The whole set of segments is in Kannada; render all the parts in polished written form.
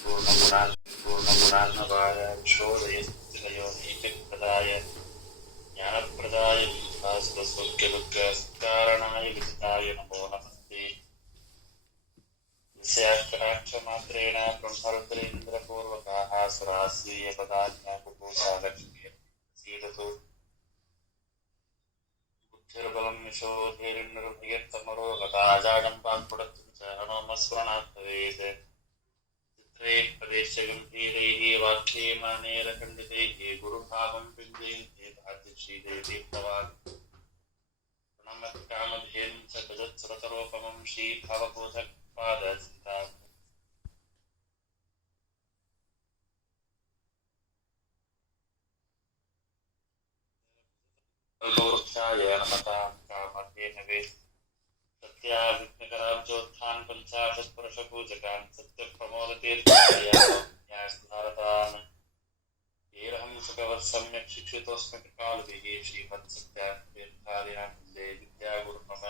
पूर्णगुणार्णवाय विशोदयस्तिलयोनैकप्रदाय ज्ञानप्रदाय विभास्वस्वज्ञदुःखकारणाय विदिताय नमो नमस्ते। यस्याक्षराक्षमात्रेण ब्रह्मरुद्रेन्द्रपूर्वकाः सुराः स्वीयपदाज्ञाकुपोषा लक्ष्मीः सीदतु बुद्धिर्बलं यशोधीर्निर्भयत्तमरो गताजाडं पात्पुडत्वं च हनोमस्मरणात् भवेत्। प्रदेशगम्भीरैः वाक्येमानेरखण्डितैः गुरुभावं पिञ्जयन्ति भाति श्रीदेवीप्तवान् प्रणमत्कामधेनुं च गजत्सुरतरोपमं श्रीभावबोधपादचिन्ताम् अल्पवृक्षाय नमतां कामधेनवे सत्याविघ्नकरां चोत्थान् पञ्चाशत्पुरुषपूजकान् सत्यप्रमोदतीर्थान् येरहं सुखवत् सम्यक् शिक्षितोऽस्मि कृपालुभिः श्रीमत्सत्यातीर्थादिनां विद्यागुरुमम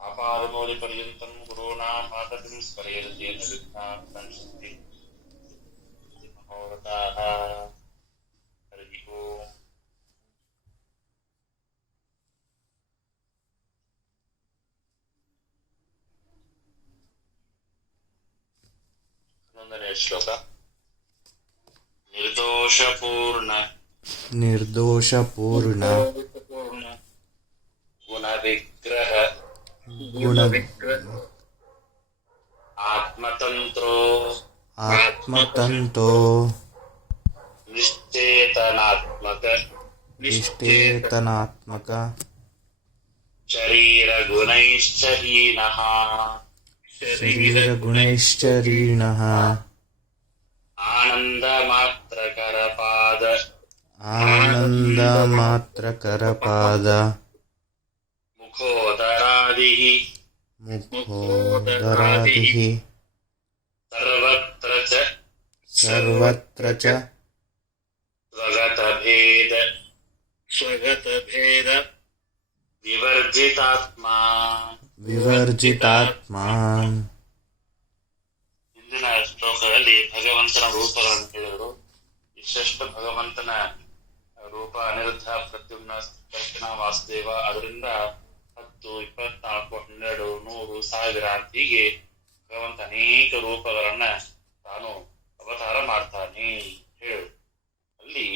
आपादमौलिपर्यन्तं गुरूणाम् आततिं स्मरेतेन विघ्नाः संशन्ति महोरताः। हरिः ओम्। श्लोक निर्दोषपूर्ण गुणविग्रह आत्मतन्त्रो निश्चेतनात्मक शरीरगुणैश्च हीनः आनन्दमात्रकरपाद मुखोदरादिः सर्वत्र च स्वगतभेद ವಿವರ್ಜಿತಾತ್ಮ. ಇಂದಿನ ಶ್ಲೋಕದಲ್ಲಿ ಭಗವಂತನ ರೂಪಗಳನ್ನು ಹೇಳಿದರು. ಇಷ್ಟೆಷ್ಟು ಭಗವಂತನ ರೂಪ ಅನಿರುದ್ಧ, ಪ್ರದ್ಯುಮ್ನ, ದಕ್ಷಿಣ, ವಾಸುದೇವ, ಅದರಿಂದ 10, 24, 12, 100, 1000 ಅಂತ ಹೀಗೆ ಭಗವಂತ ಅನೇಕ ರೂಪಗಳನ್ನ ತಾನು ಅವತಾರ ಮಾಡ್ತಾನೆ ಹೇಳು. ಅಲ್ಲಿ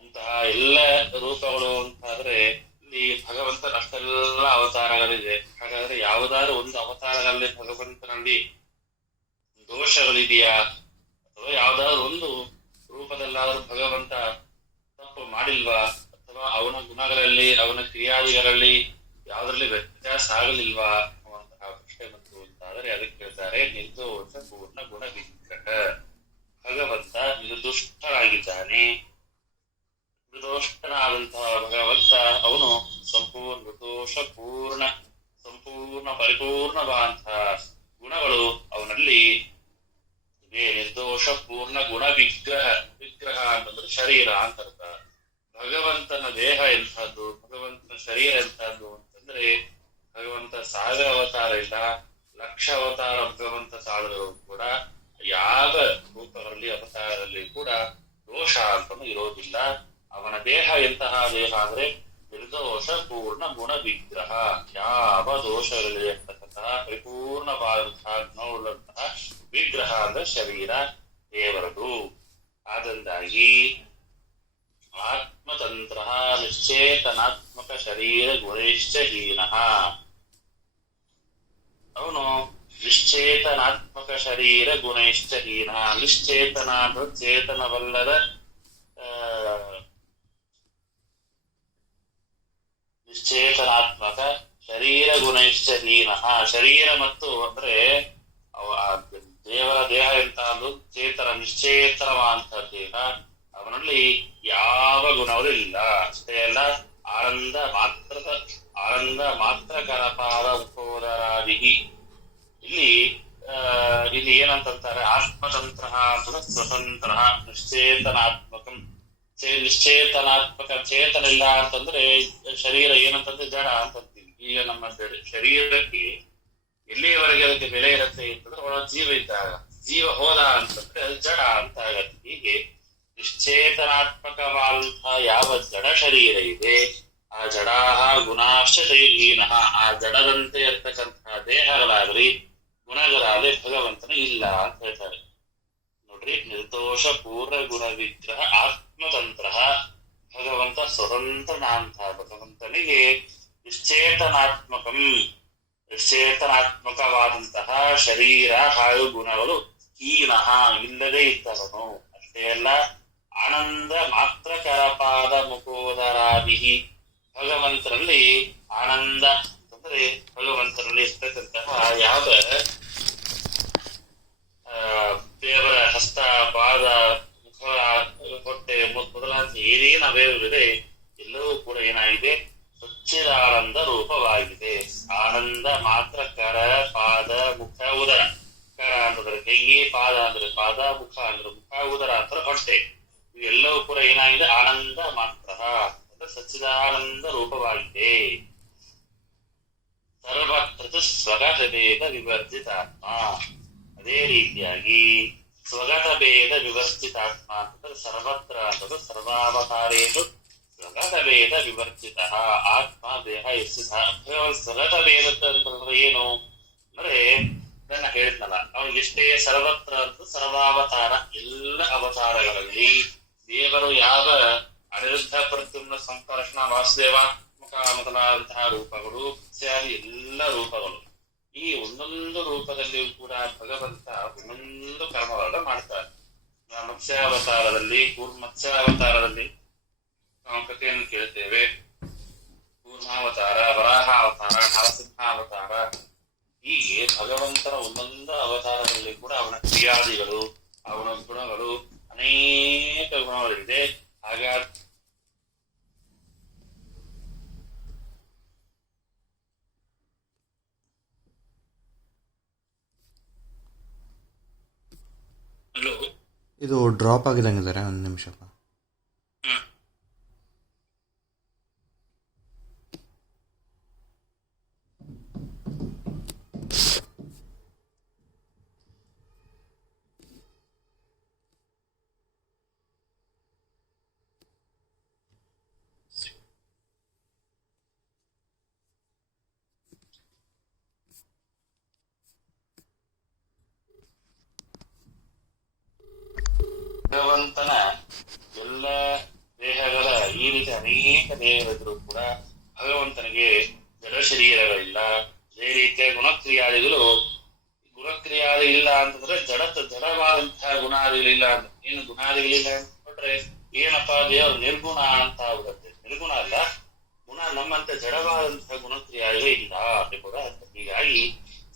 ಅಂತಹ ಎಲ್ಲ ರೂಪಗಳು ಅಂತಾದ್ರೆ ಇಲ್ಲಿ ಭಗವಂತನ ಅಷ್ಟೆಲ್ಲ ಅವತಾರಗಳಿದೆ. ಹಾಗಾದ್ರೆ ಯಾವುದಾದ್ರೂ ಒಂದು ಅವತಾರಗಳಲ್ಲಿ ಭಗವಂತನಲ್ಲಿ ದೋಷಗಳಿದೆಯಾ, ಅಥವಾ ಯಾವುದಾದ್ರೂ ಒಂದು ರೂಪದಲ್ಲಾದ್ರೂ ಭಗವಂತ ತಪ್ಪು ಮಾಡಿಲ್ವಾ, ಅಥವಾ ಅವನ ಗುಣಗಳಲ್ಲಿ ಅವನ ಕ್ರಿಯಾದಿಗಳಲ್ಲಿ ಯಾವುದರಲ್ಲಿ ವ್ಯತ್ಯಾಸ ಆಗಲಿಲ್ವಾ ಅನ್ನುವಂತಹ ಪ್ರಶ್ನೆ ಬಂತು ಅಂತಾದರೆ ಅದಕ್ಕೆ ಹೇಳ್ತಾರೆ ನಿರ್ದೋಷ ಪೂರ್ಣ ಗುಣ ವಿಗ್ರಹ. ಭಗವಂತ ನಿರ್ದುಷ್ಟನಾಗಿದ್ದಾನೆ. ನಿರ್ದೋಷ್ಟನಾದಂತಹ ಭಗವಂತ ಅವನು ಸಂಪೂರ್ಣ ನಿರ್ದೋಷ ಪೂರ್ಣ ಪರಿಪೂರ್ಣವಾದಂತಹ ಗುಣಗಳು ಅವನಲ್ಲಿ ಇವೆ. ನಿರ್ದೋಷ ಪೂರ್ಣ ಗುಣ ವಿಗ್ರಹ ಅಂತಂದ್ರೆ ಶರೀರ ಅಂತ ಅರ್ಥ. ಭಗವಂತನ ದೇಹ ಎಂಥದ್ದು, ಭಗವಂತನ ಶರೀರ ಎಂಥದ್ದು ಅಂತಂದ್ರೆ ಭಗವಂತ 1000 ಅವತಾರ ಇಲ್ಲ, 1,00,000 ಅವತಾರ ಭಗವಂತ ತಾಳಿದ್ರು ಕೂಡ ಯಾವ ರೂಪಗಳಲ್ಲಿ ಅವತಾರದಲ್ಲಿ ಕೂಡ ದೋಷ ಅಂತನೂ ಇರೋದಿಲ್ಲ. ಅವನ ದೇಹ ಎಂತಹ ದೇಹ ಅಂದ್ರೆ ನಿರ್ದೋಷ ಪೂರ್ಣ ಗುಣ ವಿಗ್ರಹ, ಯಾವ ದೋಷಗಳಿದೆ ಅಂತಕ್ಕಂತಹ ಪರಿಪೂರ್ಣವಾದಂತಹ ಗುಣವುಳ್ಳಂತಹ ವಿಗ್ರಹ ಅಂದ್ರೆ ಶರೀರ ದೇವರದು. ಆದ್ದರಿಂದಾಗಿ ಆತ್ಮತಂತ್ರ ನಿಶ್ಚೇತನಾತ್ಮಕ ಶರೀರ ಗುಣೈಶ್ಚ ಹೀನಃ. ಅವನು ನಿಶ್ಚೇತನಾತ್ಮಕ ಶರೀರ ಗುಣೈಶ್ಚ ಹೀನಃ. ನಿಶ್ಚೇತನ ಚೇತನವಲ್ಲದ ನಿಶ್ಚೇತನಾತ್ಮಕ ಶರೀರ ಗುಣೈಶ್ಚ ಹೀನಃ. ಶರೀರ ಮತ್ತು ಅಂದ್ರೆ ದೇವರ ದೇಹ ಎಂತಹದ್ದು ಚೇತನ ನಿಶ್ಚೇತನವಾದಂತಹ ದೇಹ, ಅವನಲ್ಲಿ ಯಾವ ಗುಣಗಳು ಇಲ್ಲ. ಅಷ್ಟೇ ಅಲ್ಲ, ಆನಂದ ಮಾತ್ರ ಕರಪಾದ ಉಪೋದರಾದಿಹಿ. ಇಲ್ಲಿ ಏನಂತಾರೆ, ಆತ್ಮತಂತ್ರ ಅಂತಂದ್ರೆ ಸ್ವತಂತ್ರ ನಿಶ್ಚೇತನಾತ್ಮಕಂ. ನಿಶ್ಚೇತನಾತ್ಮಕ ಚೇತನ ಇಲ್ಲ ಅಂತಂದ್ರೆ ಶರೀರ ಏನಂತಂದ್ರೆ ಜಡ ಅಂತಂತೀವಿ. ಈಗ ನಮ್ಮ ಶರೀರಕ್ಕೆ ಎಲ್ಲಿಯವರೆಗೆ ಅದಕ್ಕೆ ಬೆಲೆ ಇರುತ್ತೆ ಅಂತಂದ್ರೆ ಒಳ ಜೀವ ಇದ್ದಾಗ, ಜೀವ ಹೋದ ಅಂತಂದ್ರೆ ಅದು ಜಡ ಅಂತ ಆಗತ್ತೆ. ಹೀಗೆ ನಿಶ್ಚೇತನಾತ್ಮಕವಾದಂತಹ ಯಾವ ಜಡ ಶರೀರ ಇದೆ, ಆ ಜಡಾಹ ಗುಣಾಶ್ಚ ಶೈರ್ಹೀನಃ, ಆ ಜಡದಂತೆ ಇರ್ತಕ್ಕಂತಹ ದೇಹಗಳಾಗಲಿ ಗುಣಗಳಾಗಲಿ ಭಗವಂತನ ಇಲ್ಲ ಅಂತ ಹೇಳ್ತಾರೆ. ನೋಡ್ರಿ, ನಿರ್ದೋಷ ಪೂರ್ಣ ಗುಣ ವಿಗ್ರಹ ಆತ್ಮತಂತ್ರ, ಭಗವಂತ ಸ್ವತಂತ್ರನ ಅಂತ. ಭಗವಂತನಿಗೆ ನಿಶ್ಚೇತನಾತ್ಮಕವಾದಂತಹ ಶರೀರ ಹಾಗೂ ಗುಣಗಳು ಹೀನಃ ಇಲ್ಲದೆ ಇದ್ದವನು. ಅಷ್ಟೇ ಅಲ್ಲ, ಆನಂದ ಮಾತ್ರ ಕರಪಾದ ಮುಖೋದರಾದಿ, ಭಗವಂತನಲ್ಲಿ ಆನಂದ ಅಂತಂದ್ರೆ ಭಗವಂತನಲ್ಲಿ ಇರ್ತಕ್ಕಂತಹ ಯಾವ ದೇವರ ಹಸ್ತ, ಪಾದ, ಮುಖ, ಹೊಟ್ಟೆ ಮೊದಲಾದ ಏನೇನು ಅವಯವವಿದೆ ಎಲ್ಲವೂ ಕೂಡ ಏನಾಗಿದೆ, ಸಚ್ಚಿದಾನಂದ ರೂಪವಾಗಿದೆ. ಆನಂದ ಮಾತ್ರ ಕರ, ಪಾದ, ಮುಖ, ಉದರ. ಕರ ಅಂತಂದ್ರೆ ಕೈಗೆ, ಪಾದ ಅಂದ್ರೆ ಪಾದ, ಮುಖ ಅಂದ್ರೆ ಮುಖ, ಉದರ ಅಂದ್ರೆ ಹೊಟ್ಟೆ. ಇವೆಲ್ಲವೂ ಕೂಡ ಏನಾಗಿದೆ, ಆನಂದ ಮಾತ್ರ ಅಂದ್ರೆ ಸಚ್ಚಿದಾನಂದ ರೂಪವಾಗಿದೆ. ಸರ್ವತ್ರ ಸ್ವಗತ ಭೇದ ವಿವರ್ಜಿತಾತ್ಮ. ಅದೇ ರೀತಿಯಾಗಿ ಸ್ವಗತ ಭೇದ ವಿವರ್ಜಿತಾತ್ಮ ಅಂತಂದ್ರೆ ಸರ್ವತ್ರ ಅಂತಂದ್ರೆ ಸರ್ವಾವತಾರೇಷು ಸ್ವಗತ ಭೇದ ವಿವರ್ಜಿತ ಆತ್ಮ ದೇಹ ಎಷ್ಟಿತ. ಸ್ವಗತ ಭೇದ ಅಂತಂದ್ರೆ ಏನು ಅಂದ್ರೆ ನನ್ನ ಹೇಳಿದ್ನಲ್ಲ, ಅವನಿಗೆ ಎಷ್ಟೇ ಸರ್ವತ್ರ ಅಂತ ಸರ್ವಾವತಾರ, ಎಲ್ಲ ಅವತಾರಗಳಲ್ಲಿ ದೇವರು ಯಾವ ಅನಿರುದ್ಧ ಪ್ರದ್ಯುಮ್ನ ಸಂಕರ್ಷಣ ವಾಸುದೇವಾತ್ಮಕ ಮೊದಲಾದಂತಹ ರೂಪಗಳು, ಎಲ್ಲ ರೂಪಗಳು, ಈ ಒಂದೊಂದು ರೂಪದಲ್ಲಿಯೂ ಕೂಡ ಭಗವಂತ ಒಂದೊಂದು ಕರ್ಮಗಳನ್ನು ಮಾಡ್ತಾರೆ. ಮತ್ಸ್ಯಾವತಾರದಲ್ಲಿ ಮತ್ಸ್ಯಾವತಾರದಲ್ಲಿ ನಾವು ಕಥೆಯನ್ನು ಕೇಳ್ತೇವೆ. ಕೂರ್ಮಾವತಾರ, ವರಾಹಾವತಾರ, ನರಸಿಂಹಾವತಾರ, ಹೀಗೆ ಭಗವಂತನ ಒಂದೊಂದು ಅವತಾರದಲ್ಲಿ ಕೂಡ ಅವನ ಕ್ರಿಯಾದಿಗಳು, ಅವನ ಗುಣಗಳು, ಅನೇಕ ಗುಣಗಳಿದೆ. ಹಾಗಾಗಿ ಇದು ಡ್ರಾಪ್ ಆಗಿದಂಗಿದ್ದಾರೆ, ಒಂದು ನಿಮಿಷಪ್ಪ. ಭಗವಂತನ ಎಲ್ಲ ದೇಹಗಳ ಈ ರೀತಿ ಅನೇಕ ದೇಹಗಳಿದ್ರು ಕೂಡ ಭಗವಂತನಿಗೆ ಜಡ ಶರೀರಗಳಿಲ್ಲ. ಅದೇ ರೀತಿಯ ಗುಣಕ್ರಿಯಾದಿಗಳು ಇಲ್ಲ ಅಂತಂದ್ರೆ ಜಡವಾದಂತಹ ಗುಣಾದಿಗಳಿಲ್ಲ ಅಂತ. ಏನು ಗುಣಾದಿಗಳಿಲ್ಲ ಅಂತ ನೋಡ್ರೆ ಏನಪ್ಪಾ, ದೇವರು ನಿರ್ಗುಣ ಅಂತ ಆಗುತ್ತೆ. ನಿರ್ಗುಣ ಅಲ್ಲ, ಗುಣ ನಮ್ಮಂತೆ ಜಡವಾದಂತಹ ಗುಣಕ್ರಿಯಾದಿಗಳು ಇಲ್ಲ ಕೂಡ. ಹೀಗಾಗಿ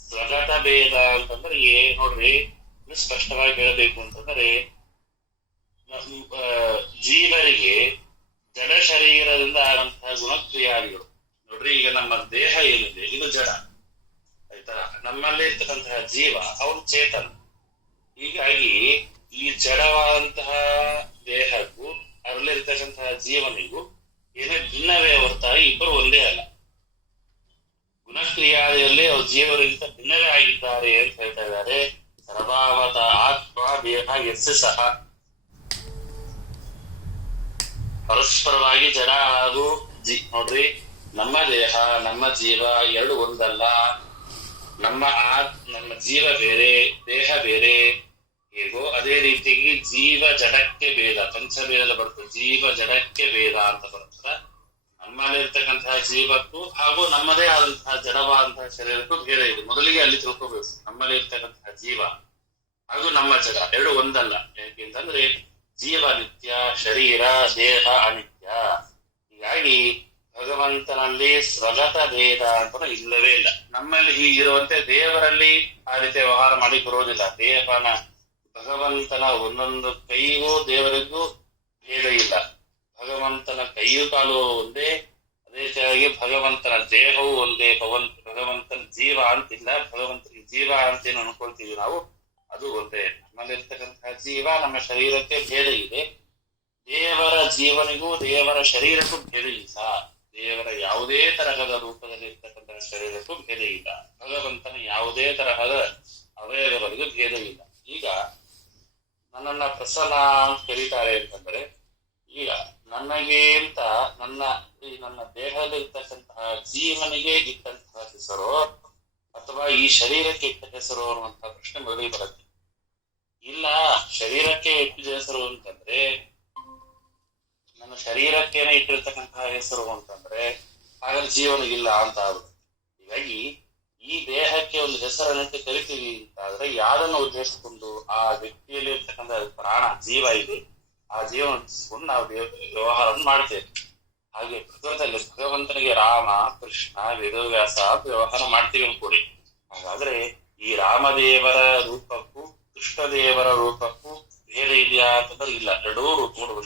ಸ್ವಗತ ಭೇದ ಅಂತಂದ್ರೆ ನೋಡ್ರಿ, ಸ್ಪಷ್ಟವಾಗಿ ಹೇಳಬೇಕು ಅಂತಂದ್ರೆ ಜೀವರಿಗೆ ಜಡ ಶರೀರದಿಂದ ಆದಂತಹ ಗುಣಕ್ರಿಯಾದಿಗಳು. ನೋಡ್ರಿ, ಈಗ ನಮ್ಮ ದೇಹ ಏನಿದೆ ಇದು ಜಡ, ಆಯ್ತಾ. ನಮ್ಮಲ್ಲಿ ಇರ್ತಕ್ಕಂತಹ ಜೀವ ಅವನು ಚೇತನ. ಹೀಗಾಗಿ ಈ ಜಡವಾದಂತಹ ದೇಹಕ್ಕೂ ಅದರಲ್ಲಿರ್ತಕ್ಕಂತಹ ಜೀವನಿಗೂ ಏನೇ ಭಿನ್ನವೇ ಹೊರತಾಗಿ ಇಬ್ಬರು ಒಂದೇ ಅಲ್ಲ. ಗುಣಕ್ರಿಯಾದಿಯಲ್ಲಿ ಅವ್ರ ಜೀವರಿಗಿಂತ ಭಿನ್ನವೇ ಆಗಿದ್ದಾರೆ ಅಂತ ಹೇಳ್ತಾ ಇದ್ದಾರೆ. ಸರ್ವಾವತ ಆತ್ಮ ದೇಹ ಎಸ್ ಸಹ ಪರಸ್ಪರವಾಗಿ ಜಡ ಹಾಗೂ ನೋಡ್ರಿ, ನಮ್ಮ ದೇಹ ನಮ್ಮ ಜೀವ ಎರಡು ಒಂದಲ್ಲ. ನಮ್ಮ ಜೀವ ಬೇರೆ, ದೇಹ ಬೇರೆ. ಹೇಗೋ ಅದೇ ರೀತಿಯಾಗಿ ಜೀವ ಜಡಕ್ಕೆ ಭೇದ, ಪಂಚಭೇದ ಬರ್ತದೆ. ಜೀವ ಜಡಕ್ಕೆ ಭೇದ ಅಂತ ಬರ್ತದೆ. ನಮ್ಮಲ್ಲಿರ್ತಕ್ಕಂತಹ ಜೀವಕ್ಕೂ ಹಾಗೂ ನಮ್ಮದೇ ಆದಂತಹ ಜಡವಾದಂತಹ ಶರೀರಕ್ಕೂ ಭೇದ ಇದೆ. ಮೊದಲಿಗೆ ಅಲ್ಲಿ ತಿಳ್ಕೋಬೇಕು, ನಮ್ಮಲ್ಲಿ ಇರ್ತಕ್ಕಂತಹ ಜೀವ ಹಾಗೂ ನಮ್ಮ ಜಡ ಎರಡು ಒಂದಲ್ಲ. ಯಾಕೆಂತಂದ್ರೆ ಜೀವ ನಿತ್ಯ, ಶರೀರ ದೇಹ ಅನಿತ್ಯ. ಹೀಗಾಗಿ ಭಗವಂತನಲ್ಲಿ ಸ್ವಗತ ಭೇದ ಅಂತ ಇಲ್ಲವೇ ಇಲ್ಲ. ನಮ್ಮಲ್ಲಿ ಹೀಗಿರುವಂತೆ ದೇವರಲ್ಲಿ ಆ ರೀತಿ ವ್ಯವಹಾರ ಮಾಡಿ ಬರೋದಿಲ್ಲ. ಭಗವಂತನ ಒಂದೊಂದು ಕೈಗೂ ದೇವರಿಗೂ ಭೇದ ಇಲ್ಲ. ಭಗವಂತನ ಕೈಯೂ ಕಾಲು ಒಂದೇ, ಅದೇ ರೀತಿಯಾಗಿ ಭಗವಂತನ ದೇಹವು ಒಂದೇ. ಭಗವಂತನ ಜೀವ ಅಂತಿಲ್ಲ, ಭಗವಂತನಿಗೆ ಜೀವ ಅಂತ ಏನು ಅನ್ಕೊಳ್ತೀವಿ ನಾವು, ಅದು ಒಂದೇ. ನಮ್ಮಲ್ಲಿರ್ತಕ್ಕಂತಹ ಜೀವ ನಮ್ಮ ಶರೀರಕ್ಕೆ ಭೇದ ಇದೆ. ದೇವರ ಜೀವನಿಗೂ ದೇವರ ಶರೀರಕ್ಕೂ ಭೇದ ಇಲ್ಲ. ದೇವರ ಯಾವುದೇ ತರಹದ ರೂಪದಲ್ಲಿ ಇರ್ತಕ್ಕಂತಹ ಶರೀರಕ್ಕೂ ಭೇದ ಇಲ್ಲ. ಭಗವಂತನ ಯಾವುದೇ ತರಹದ ಅವಯವಗಳಿಗೂ ಭೇದ ಇಲ್ಲ. ಈಗ ನನ್ನನ್ನ ಪ್ರಸನ್ನ ಅಂತ ಕರೀತಾರೆ ಅಂತಂದ್ರೆ, ಈಗ ನನಗೆ ಅಂತ ನನ್ನ ದೇಹದಲ್ಲಿರ್ತಕ್ಕಂತಹ ಜೀವನಿಗೆ ಇಟ್ಟಂತಹ ಹೆಸರು ಅಥವಾ ಈ ಶರೀರಕ್ಕೆ ಇಟ್ಟ ಹೆಸರು ಅನ್ನುವಂತಹ ಪ್ರಶ್ನೆ ಮೊದಲಿಗೆ ಬರುತ್ತೆ. ಇಲ್ಲ, ಶರೀರಕ್ಕೆ ಇಟ್ಟಿದ ಹೆಸರು ಅಂತಂದ್ರೆ, ನನ್ನ ಶರೀರಕ್ಕೇನೆ ಇಟ್ಟಿರ್ತಕ್ಕಂತಹ ಹೆಸರು ಅಂತಂದ್ರೆ ಹಾಗಾದ್ರೆ ಜೀವನಿಗಿಲ್ಲ ಅಂತ ಆಗುತ್ತೆ. ಹೀಗಾಗಿ ಈ ದೇಹಕ್ಕೆ ಒಂದು ಹೆಸರನ್ನಂತೆ ಕರಿತೀವಿ ಅಂತಾದ್ರೆ ಯಾರನ್ನು ಉದ್ದೇಶಿಸಿಕೊಂಡು ಆ ವ್ಯಕ್ತಿಯಲ್ಲಿ ಇರ್ತಕ್ಕಂಥ ಪ್ರಾಣ ಜೀವ ಇದೆ, ಆ ಜೀವನ ನಾವು ವ್ಯವಹಾರವನ್ನು ಮಾಡ್ತೇವೆ. ಹಾಗೆ ಪ್ರಕೃತದಲ್ಲಿ ಭಗವಂತನಿಗೆ ರಾಮ, ಕೃಷ್ಣ, ವೇದವ್ಯಾಸ ವ್ಯವಹಾರ ಮಾಡ್ತೀವಿ ಅನ್ಕೊಡಿ. ಹಾಗಾದ್ರೆ ಈ ರಾಮದೇವರ ರೂಪಕ್ಕೂ ಕೃಷ್ಣದೇವರ ರೂಪಕ್ಕೂ ಭೇದ ಇದೆಯಾ ಅಂತಂದ್ರೆ ಇಲ್ಲ, ಎರಡೂ ರೂಪಗಳು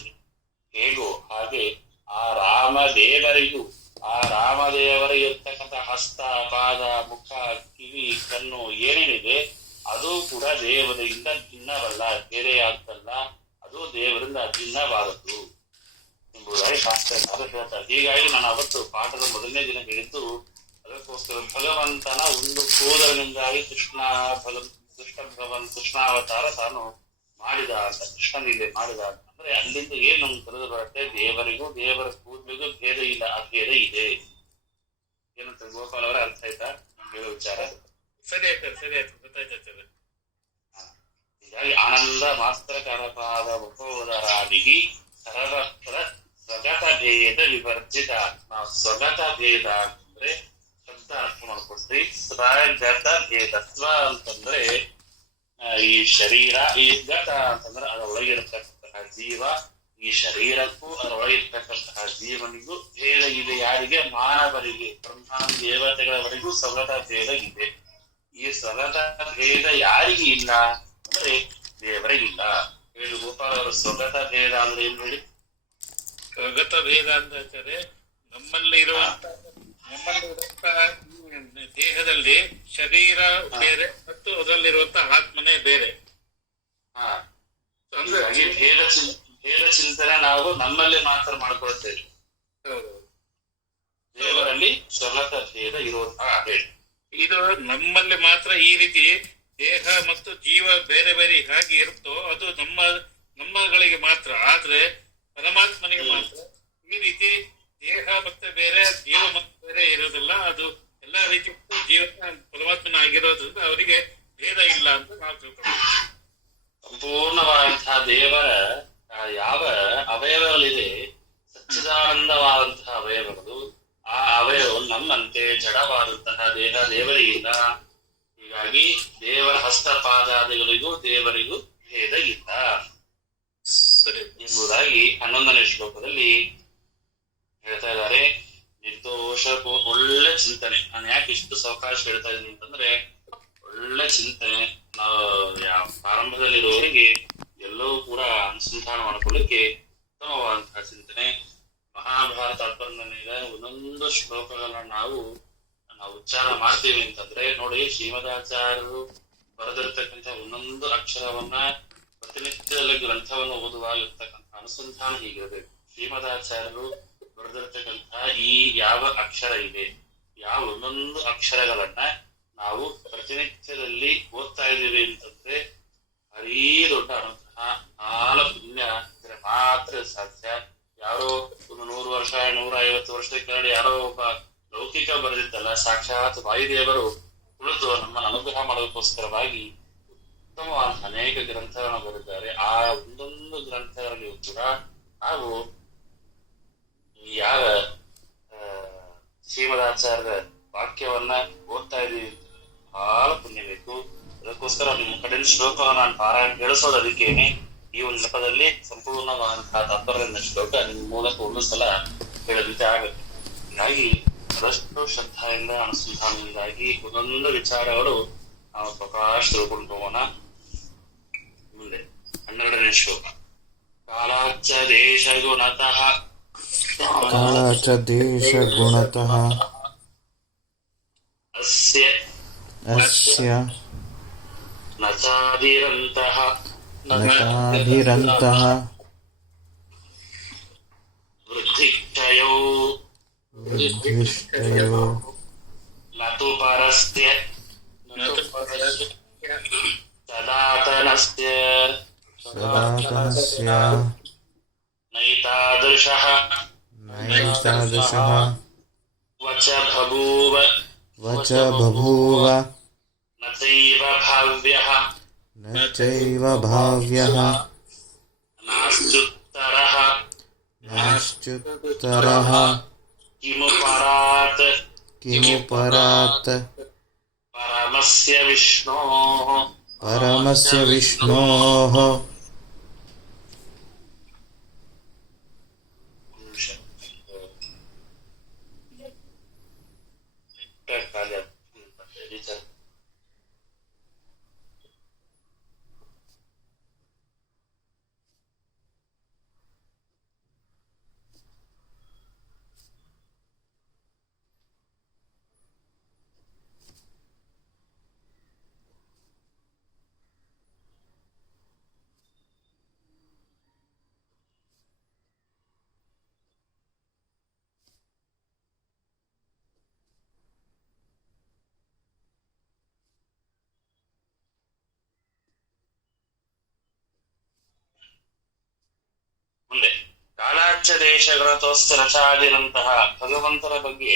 ಹೇಗೋ ಹಾಗೆ ಆ ರಾಮದೇವರಿಗೂ ಆ ರಾಮದೇವರಿಗೆ ಇರ್ತಕ್ಕಂಥ ಹಸ್ತ, ಪಾದ, ಮುಖ, ಕಿವಿ, ಕಣ್ಣು ಏನೇನಿದೆ ಅದು ಕೂಡ ದೇವರಿಂದ ಭಿನ್ನವಲ್ಲ, ಬೇರೆ ಅಂತಲ್ಲ, ಅದು ದೇವರಿಂದ ಭಿನ್ನವಾದದ್ದು ಎಂಬುದಾಗಿ ಶಾಸ್ತ್ರ ಹೇಳ್ತಾರೆ. ಹೀಗಾಗಿ ನಾನು ಅವತ್ತು ಪಾಠದ ಮೊದಲನೇ ದಿನ ಹೇಳಿದ್ದು ಅದಕ್ಕೋಸ್ಕರ ಭಗವಂತನ ಒಂದು ಕೂದಲಿನಿಂದಾಗಿ ಕೃಷ್ಣಾವತಾರ ತಾನು ಮಾಡಿದ ಅಂತ, ಕೃಷ್ಣನಿಗೆ ಮಾಡಿದ ಅಂತ. ಅಂದ್ರೆ ಅಲ್ಲಿಂದ ಏನ್ ನಮ್ಗೆ ತಿಳಿದು ಬರುತ್ತೆ, ದೇವರಿಗೂ ದೇವರ ಕೂದಲಿಗೂ ಭೇದ ಇಲ್ಲ, ಅಭೇದ ಇದೆ. ಏನಂತ ಗೋಪಾಲ್ ಅವರ ಅರ್ಥ ಆಯ್ತಾ ಹೇಳೋ ವಿಚಾರ? ಸರಿ ಆಯ್ತು ಗೊತ್ತಾಯ್ತದೆ. ಹೀಗಾಗಿ ಆನಂದ ಮಾತ್ರ ಕರಪಾದ ಮುಖೋದರಾದಿ ಸರ್ವತ್ರ ಸ್ವಗತ ಭೇದ ವಿವರ್ಜಿತ. ಸ್ವಗತ ಭೇದ ಅಂತಂದ್ರೆ ಶಬ್ದ ಅರ್ಥ ಮಾಡ್ಕೊಡ್ರಿ. ಸ್ವಗತ ಭೇದ, ಸ್ವ ಅಂತಂದ್ರೆ ಈ ಶರೀರ, ಈ ಗತ ಅಂತಂದ್ರೆ ಅದರೊಳಗಿರತಕ್ಕಂತಹ ಜೀವ, ಈ ಶರೀರಕ್ಕೂ ಅದರೊಳಗಿರ್ತಕ್ಕಂತಹ ಜೀವನಿಗೂ ಭೇದ ಇದೆ. ಯಾರಿಗೆ? ಮಾನವರಿಗೆ, ಬ್ರಹ್ಮ ದೇವತೆಗಳವರೆಗೂ ಸ್ವಗತ ಭೇದ ಇದೆ. ಈ ಸ್ವಗತ ಭೇದ ಯಾರಿಗೆ ಇಲ್ಲ ಅಂದ್ರೆ ದೇವರಿಗಿಲ್ಲ. ಹೇಳಿ ಗೋಪಾಲ್ ಅವರು, ಸ್ವಗತ ಭೇದ ಅಂದ್ರೆ ಏನ್ ಹೇಳಿ? ಸ್ವಗತ ಭೇದ ಅಂತ ಹೇಳ್ತಾರೆ, ನಮ್ಮಲ್ಲಿರುವಂತ ದೇಹದಲ್ಲಿ ಶರೀರ ಬೇರೆ ಮತ್ತು ಅದರಲ್ಲಿರುವಂತಹ ಆತ್ಮನೇ ಬೇರೆ. ಅಂದ್ರೆ ಭೇದ ಚಿಂತನೆ ನಾವು ನಮ್ಮಲ್ಲಿ ಮಾತ್ರ ಮಾಡ್ಕೊಳ್ತೇವೆ. ದೇವರಲ್ಲಿ ಸ್ವಗತ ಭೇದ ಇರುವಂತಹ ಹೇಳಿ. ಇದು ನಮ್ಮಲ್ಲಿ ಮಾತ್ರ ಈ ರೀತಿ ದೇಹ ಮತ್ತು ಜೀವ ಬೇರೆ ಬೇರೆ ಹೇಗೆ ಇರುತ್ತೋ ಅದು ನಮ್ಮಗಳಿಗೆ ಮಾತ್ರ. ಆದ್ರೆ ಪರಮಾತ್ಮನಿಗೆ ಮಾತ್ರ ಈ ರೀತಿ ದೇಹ ಮತ್ತೆ ಬೇರೆ, ಜೀವ ಮತ್ತೆ ಬೇರೆ ಇರೋದಿಲ್ಲ. ಅದು ಎಲ್ಲಾ ರೀತಿ ಜೀವನ ಪರಮಾತ್ಮನ ಆಗಿರೋದ್ರಿಂದ ಅವರಿಗೆ ಭೇದ ಇಲ್ಲ ಅಂತ ನಾವು ತಿಳ್ಕೊಳ್ತೀವಿ. ಸಂಪೂರ್ಣವಾದಂತಹ ದೇವರ ಯಾವ ಅವಯವಗಳಿದೆ, ಸಚ್ಚಿದಾನಂದವಾದಂತಹ ಅವಯವಗಳು, ಆ ಅವಯವ ನಮ್ಮಂತೆ ಜಡವಾದಂತಹ ದೇಹ ದೇವರಿಗಿಲ್ಲ. ಹೀಗಾಗಿ ದೇವರ ಹಸ್ತಪಾದಾದಿಗಳಿಗೂ ದೇವರಿಗೂ ಭೇದ ಇಲ್ಲ ಎಂಬುದಾಗಿ 11ನೇ ಶ್ಲೋಕದಲ್ಲಿ ಹೇಳ್ತಾ ಇದ್ದಾರೆ. ನಿರ್ದೋಷ, ಒಳ್ಳೆ ಚಿಂತನೆ. ನಾನು ಯಾಕೆ ಇಷ್ಟು ಸಾವಕಾಶ ಹೇಳ್ತಾ ಇದ್ದೀನಿ ಅಂತಂದ್ರೆ, ಒಳ್ಳೆ ಚಿಂತನೆ ನಾವು ಪ್ರಾರಂಭದಲ್ಲಿರುವವರಿಗೆ ಎಲ್ಲವೂ ಕೂಡ ಅನುಸಂಧಾನ ಮಾಡಿಕೊಳ್ಳಿಕ್ಕೆ ಉತ್ತಮವಾದಂತಹ ಚಿಂತನೆ. ಮಹಾಭಾರತ ಅಲ್ಪಂದನೆಯ ಒಂದೊಂದು ಶ್ಲೋಕಗಳನ್ನ ನಾವು ಉಚ್ಚಾರ ಮಾಡ್ತೀವಿ ಅಂತಂದ್ರೆ ನೋಡಿ, ಶ್ರೀಮದಾಚಾರ್ಯರು ಬರೆದಿರ್ತಕ್ಕಂಥ ಒಂದೊಂದು ಅಕ್ಷರವನ್ನ ಪ್ರತಿನಿತ್ಯದಲ್ಲಿ ಗ್ರಂಥವನ್ನು ಓದುವಾಗ ಇರ್ತಕ್ಕಂಥ ಅನುಸಂಧಾನ ಹೀಗಿರಬೇಕು. ಶ್ರೀಮದಾಚಾರ್ಯರು ಬರೆದಿರ್ತಕ್ಕಂಥ ಈ ಯಾವ ಅಕ್ಷರ ಇದೆ, ಯಾವ ಒಂದೊಂದು ಅಕ್ಷರಗಳನ್ನ ನಾವು ಪ್ರತಿನಿತ್ಯದಲ್ಲಿ ಓದ್ತಾ ಇದ್ದೀವಿ ಅಂತಂದ್ರೆ ಭಾರೀ ದೊಡ್ಡ ಅನುಗ್ರಹ, ಪುಣ್ಯ ಇದ್ರೆ ಮಾತ್ರ ಸಾಧ್ಯ. ಯಾರೋ ಒಂದು 100 ವರ್ಷ 150 ವರ್ಷದ ಕೆಳಗಡೆ ಯಾರೋ ಒಬ್ಬ ಲೌಕಿಕ ಬರೆದಿದ್ದಲ್ಲ, ಸಾಕ್ಷಾತ್ ವಾಯುದೇವರು ಕುಳಿತು ನಮ್ಮನ್ನು ಅನುಗ್ರಹ ಮಾಡೋದಕ್ಕೋಸ್ಕರವಾಗಿ ಉತ್ತಮವಾದ ಅನೇಕ ಗ್ರಂಥಗಳನ್ನು ಬರೆದಿದ್ದಾರೆ. ಆ ಒಂದೊಂದು ಗ್ರಂಥಗಳಲ್ಲಿಯೂ ಕೂಡ ನಾವು ಯಾವ ಶ್ರೀಮದಾಚಾರ್ಯರ ವಾಕ್ಯವನ್ನ ಓದ್ತಾ ಇದೀವಿ, ಬಹಳ ಪುಣ್ಯ ಬೇಕು. ಅದಕ್ಕೋಸ್ಕರ ನಿಮ್ಮ ಕಡೆ ಶ್ಲೋಕವನ್ನು ನಾನು ಪಾರಾಯಣ ಕೇಳಿಸೋದು ಅದಕ್ಕೇನೆ. ಈ ಒಂದು ನೆಪದಲ್ಲಿ ಸಂಪೂರ್ಣವಾದಂತಹ ತಾತ್ಪರ್ಯದ ಶ್ಲೋಕ ನಿಮ್ಮ ಮೂಲಕ ಒಂದು ಸಲ ಹೇಳಲಿಕ್ಕೆ ಆಗುತ್ತೆ. ಹೀಗಾಗಿ ಅದಷ್ಟು ಶ್ರದ್ಧೆಯಿಂದ ಅನುಸಂಧಾನದಿಂದಾಗಿ ಒಂದೊಂದು ವಿಚಾರಗಳು ನಾವು ಪ್ರಕಾಶ ತಿಳ್ಕೊಂಡು ಹೋಗೋಣ. ಮುಂದೆ 12ನೇ ಶ್ಲೋಕ. ಕಾಲಾಚ ದೇಶ ಗುಣತಃ ಅಸ್ಯ ನಚಾದಿರಂತಹ ವೃದ್ಧಿಕ್ಷಯೋ ನತು ಪರಸ್ಯ ಸದಾತನ ಅಸ್ಯ ನೈತಾದೃಶಃ ನೈತಾದೃಶಃ ವಚ ಬಭೂವ ವಚ ಬಭೂವ ನ ಚೈವ ಭಾವ್ಯಃ ನ ಚೈವ ಭಾವ್ಯಃ ನಾಸ್ತ್ಯುತ್ತರಃ ನಾಶ್ಚುತ್ತರಃ ಕಿಮು ಪರಾತ್ ಕಿಮು ಪರಾತ್ ಪರಮಸ್ಯ ವಿಷ್ಣೋಃ ಪರಮಸ್ಯ ವಿಷ್ಣೋಃ ಮುಂದೆ ಕಾಲಾಚ್ಯ ದೇಶಗಳತೋಸ್ತ ರಚಾದಿರಂತಹ ಭಗವಂತನ ಬಗ್ಗೆ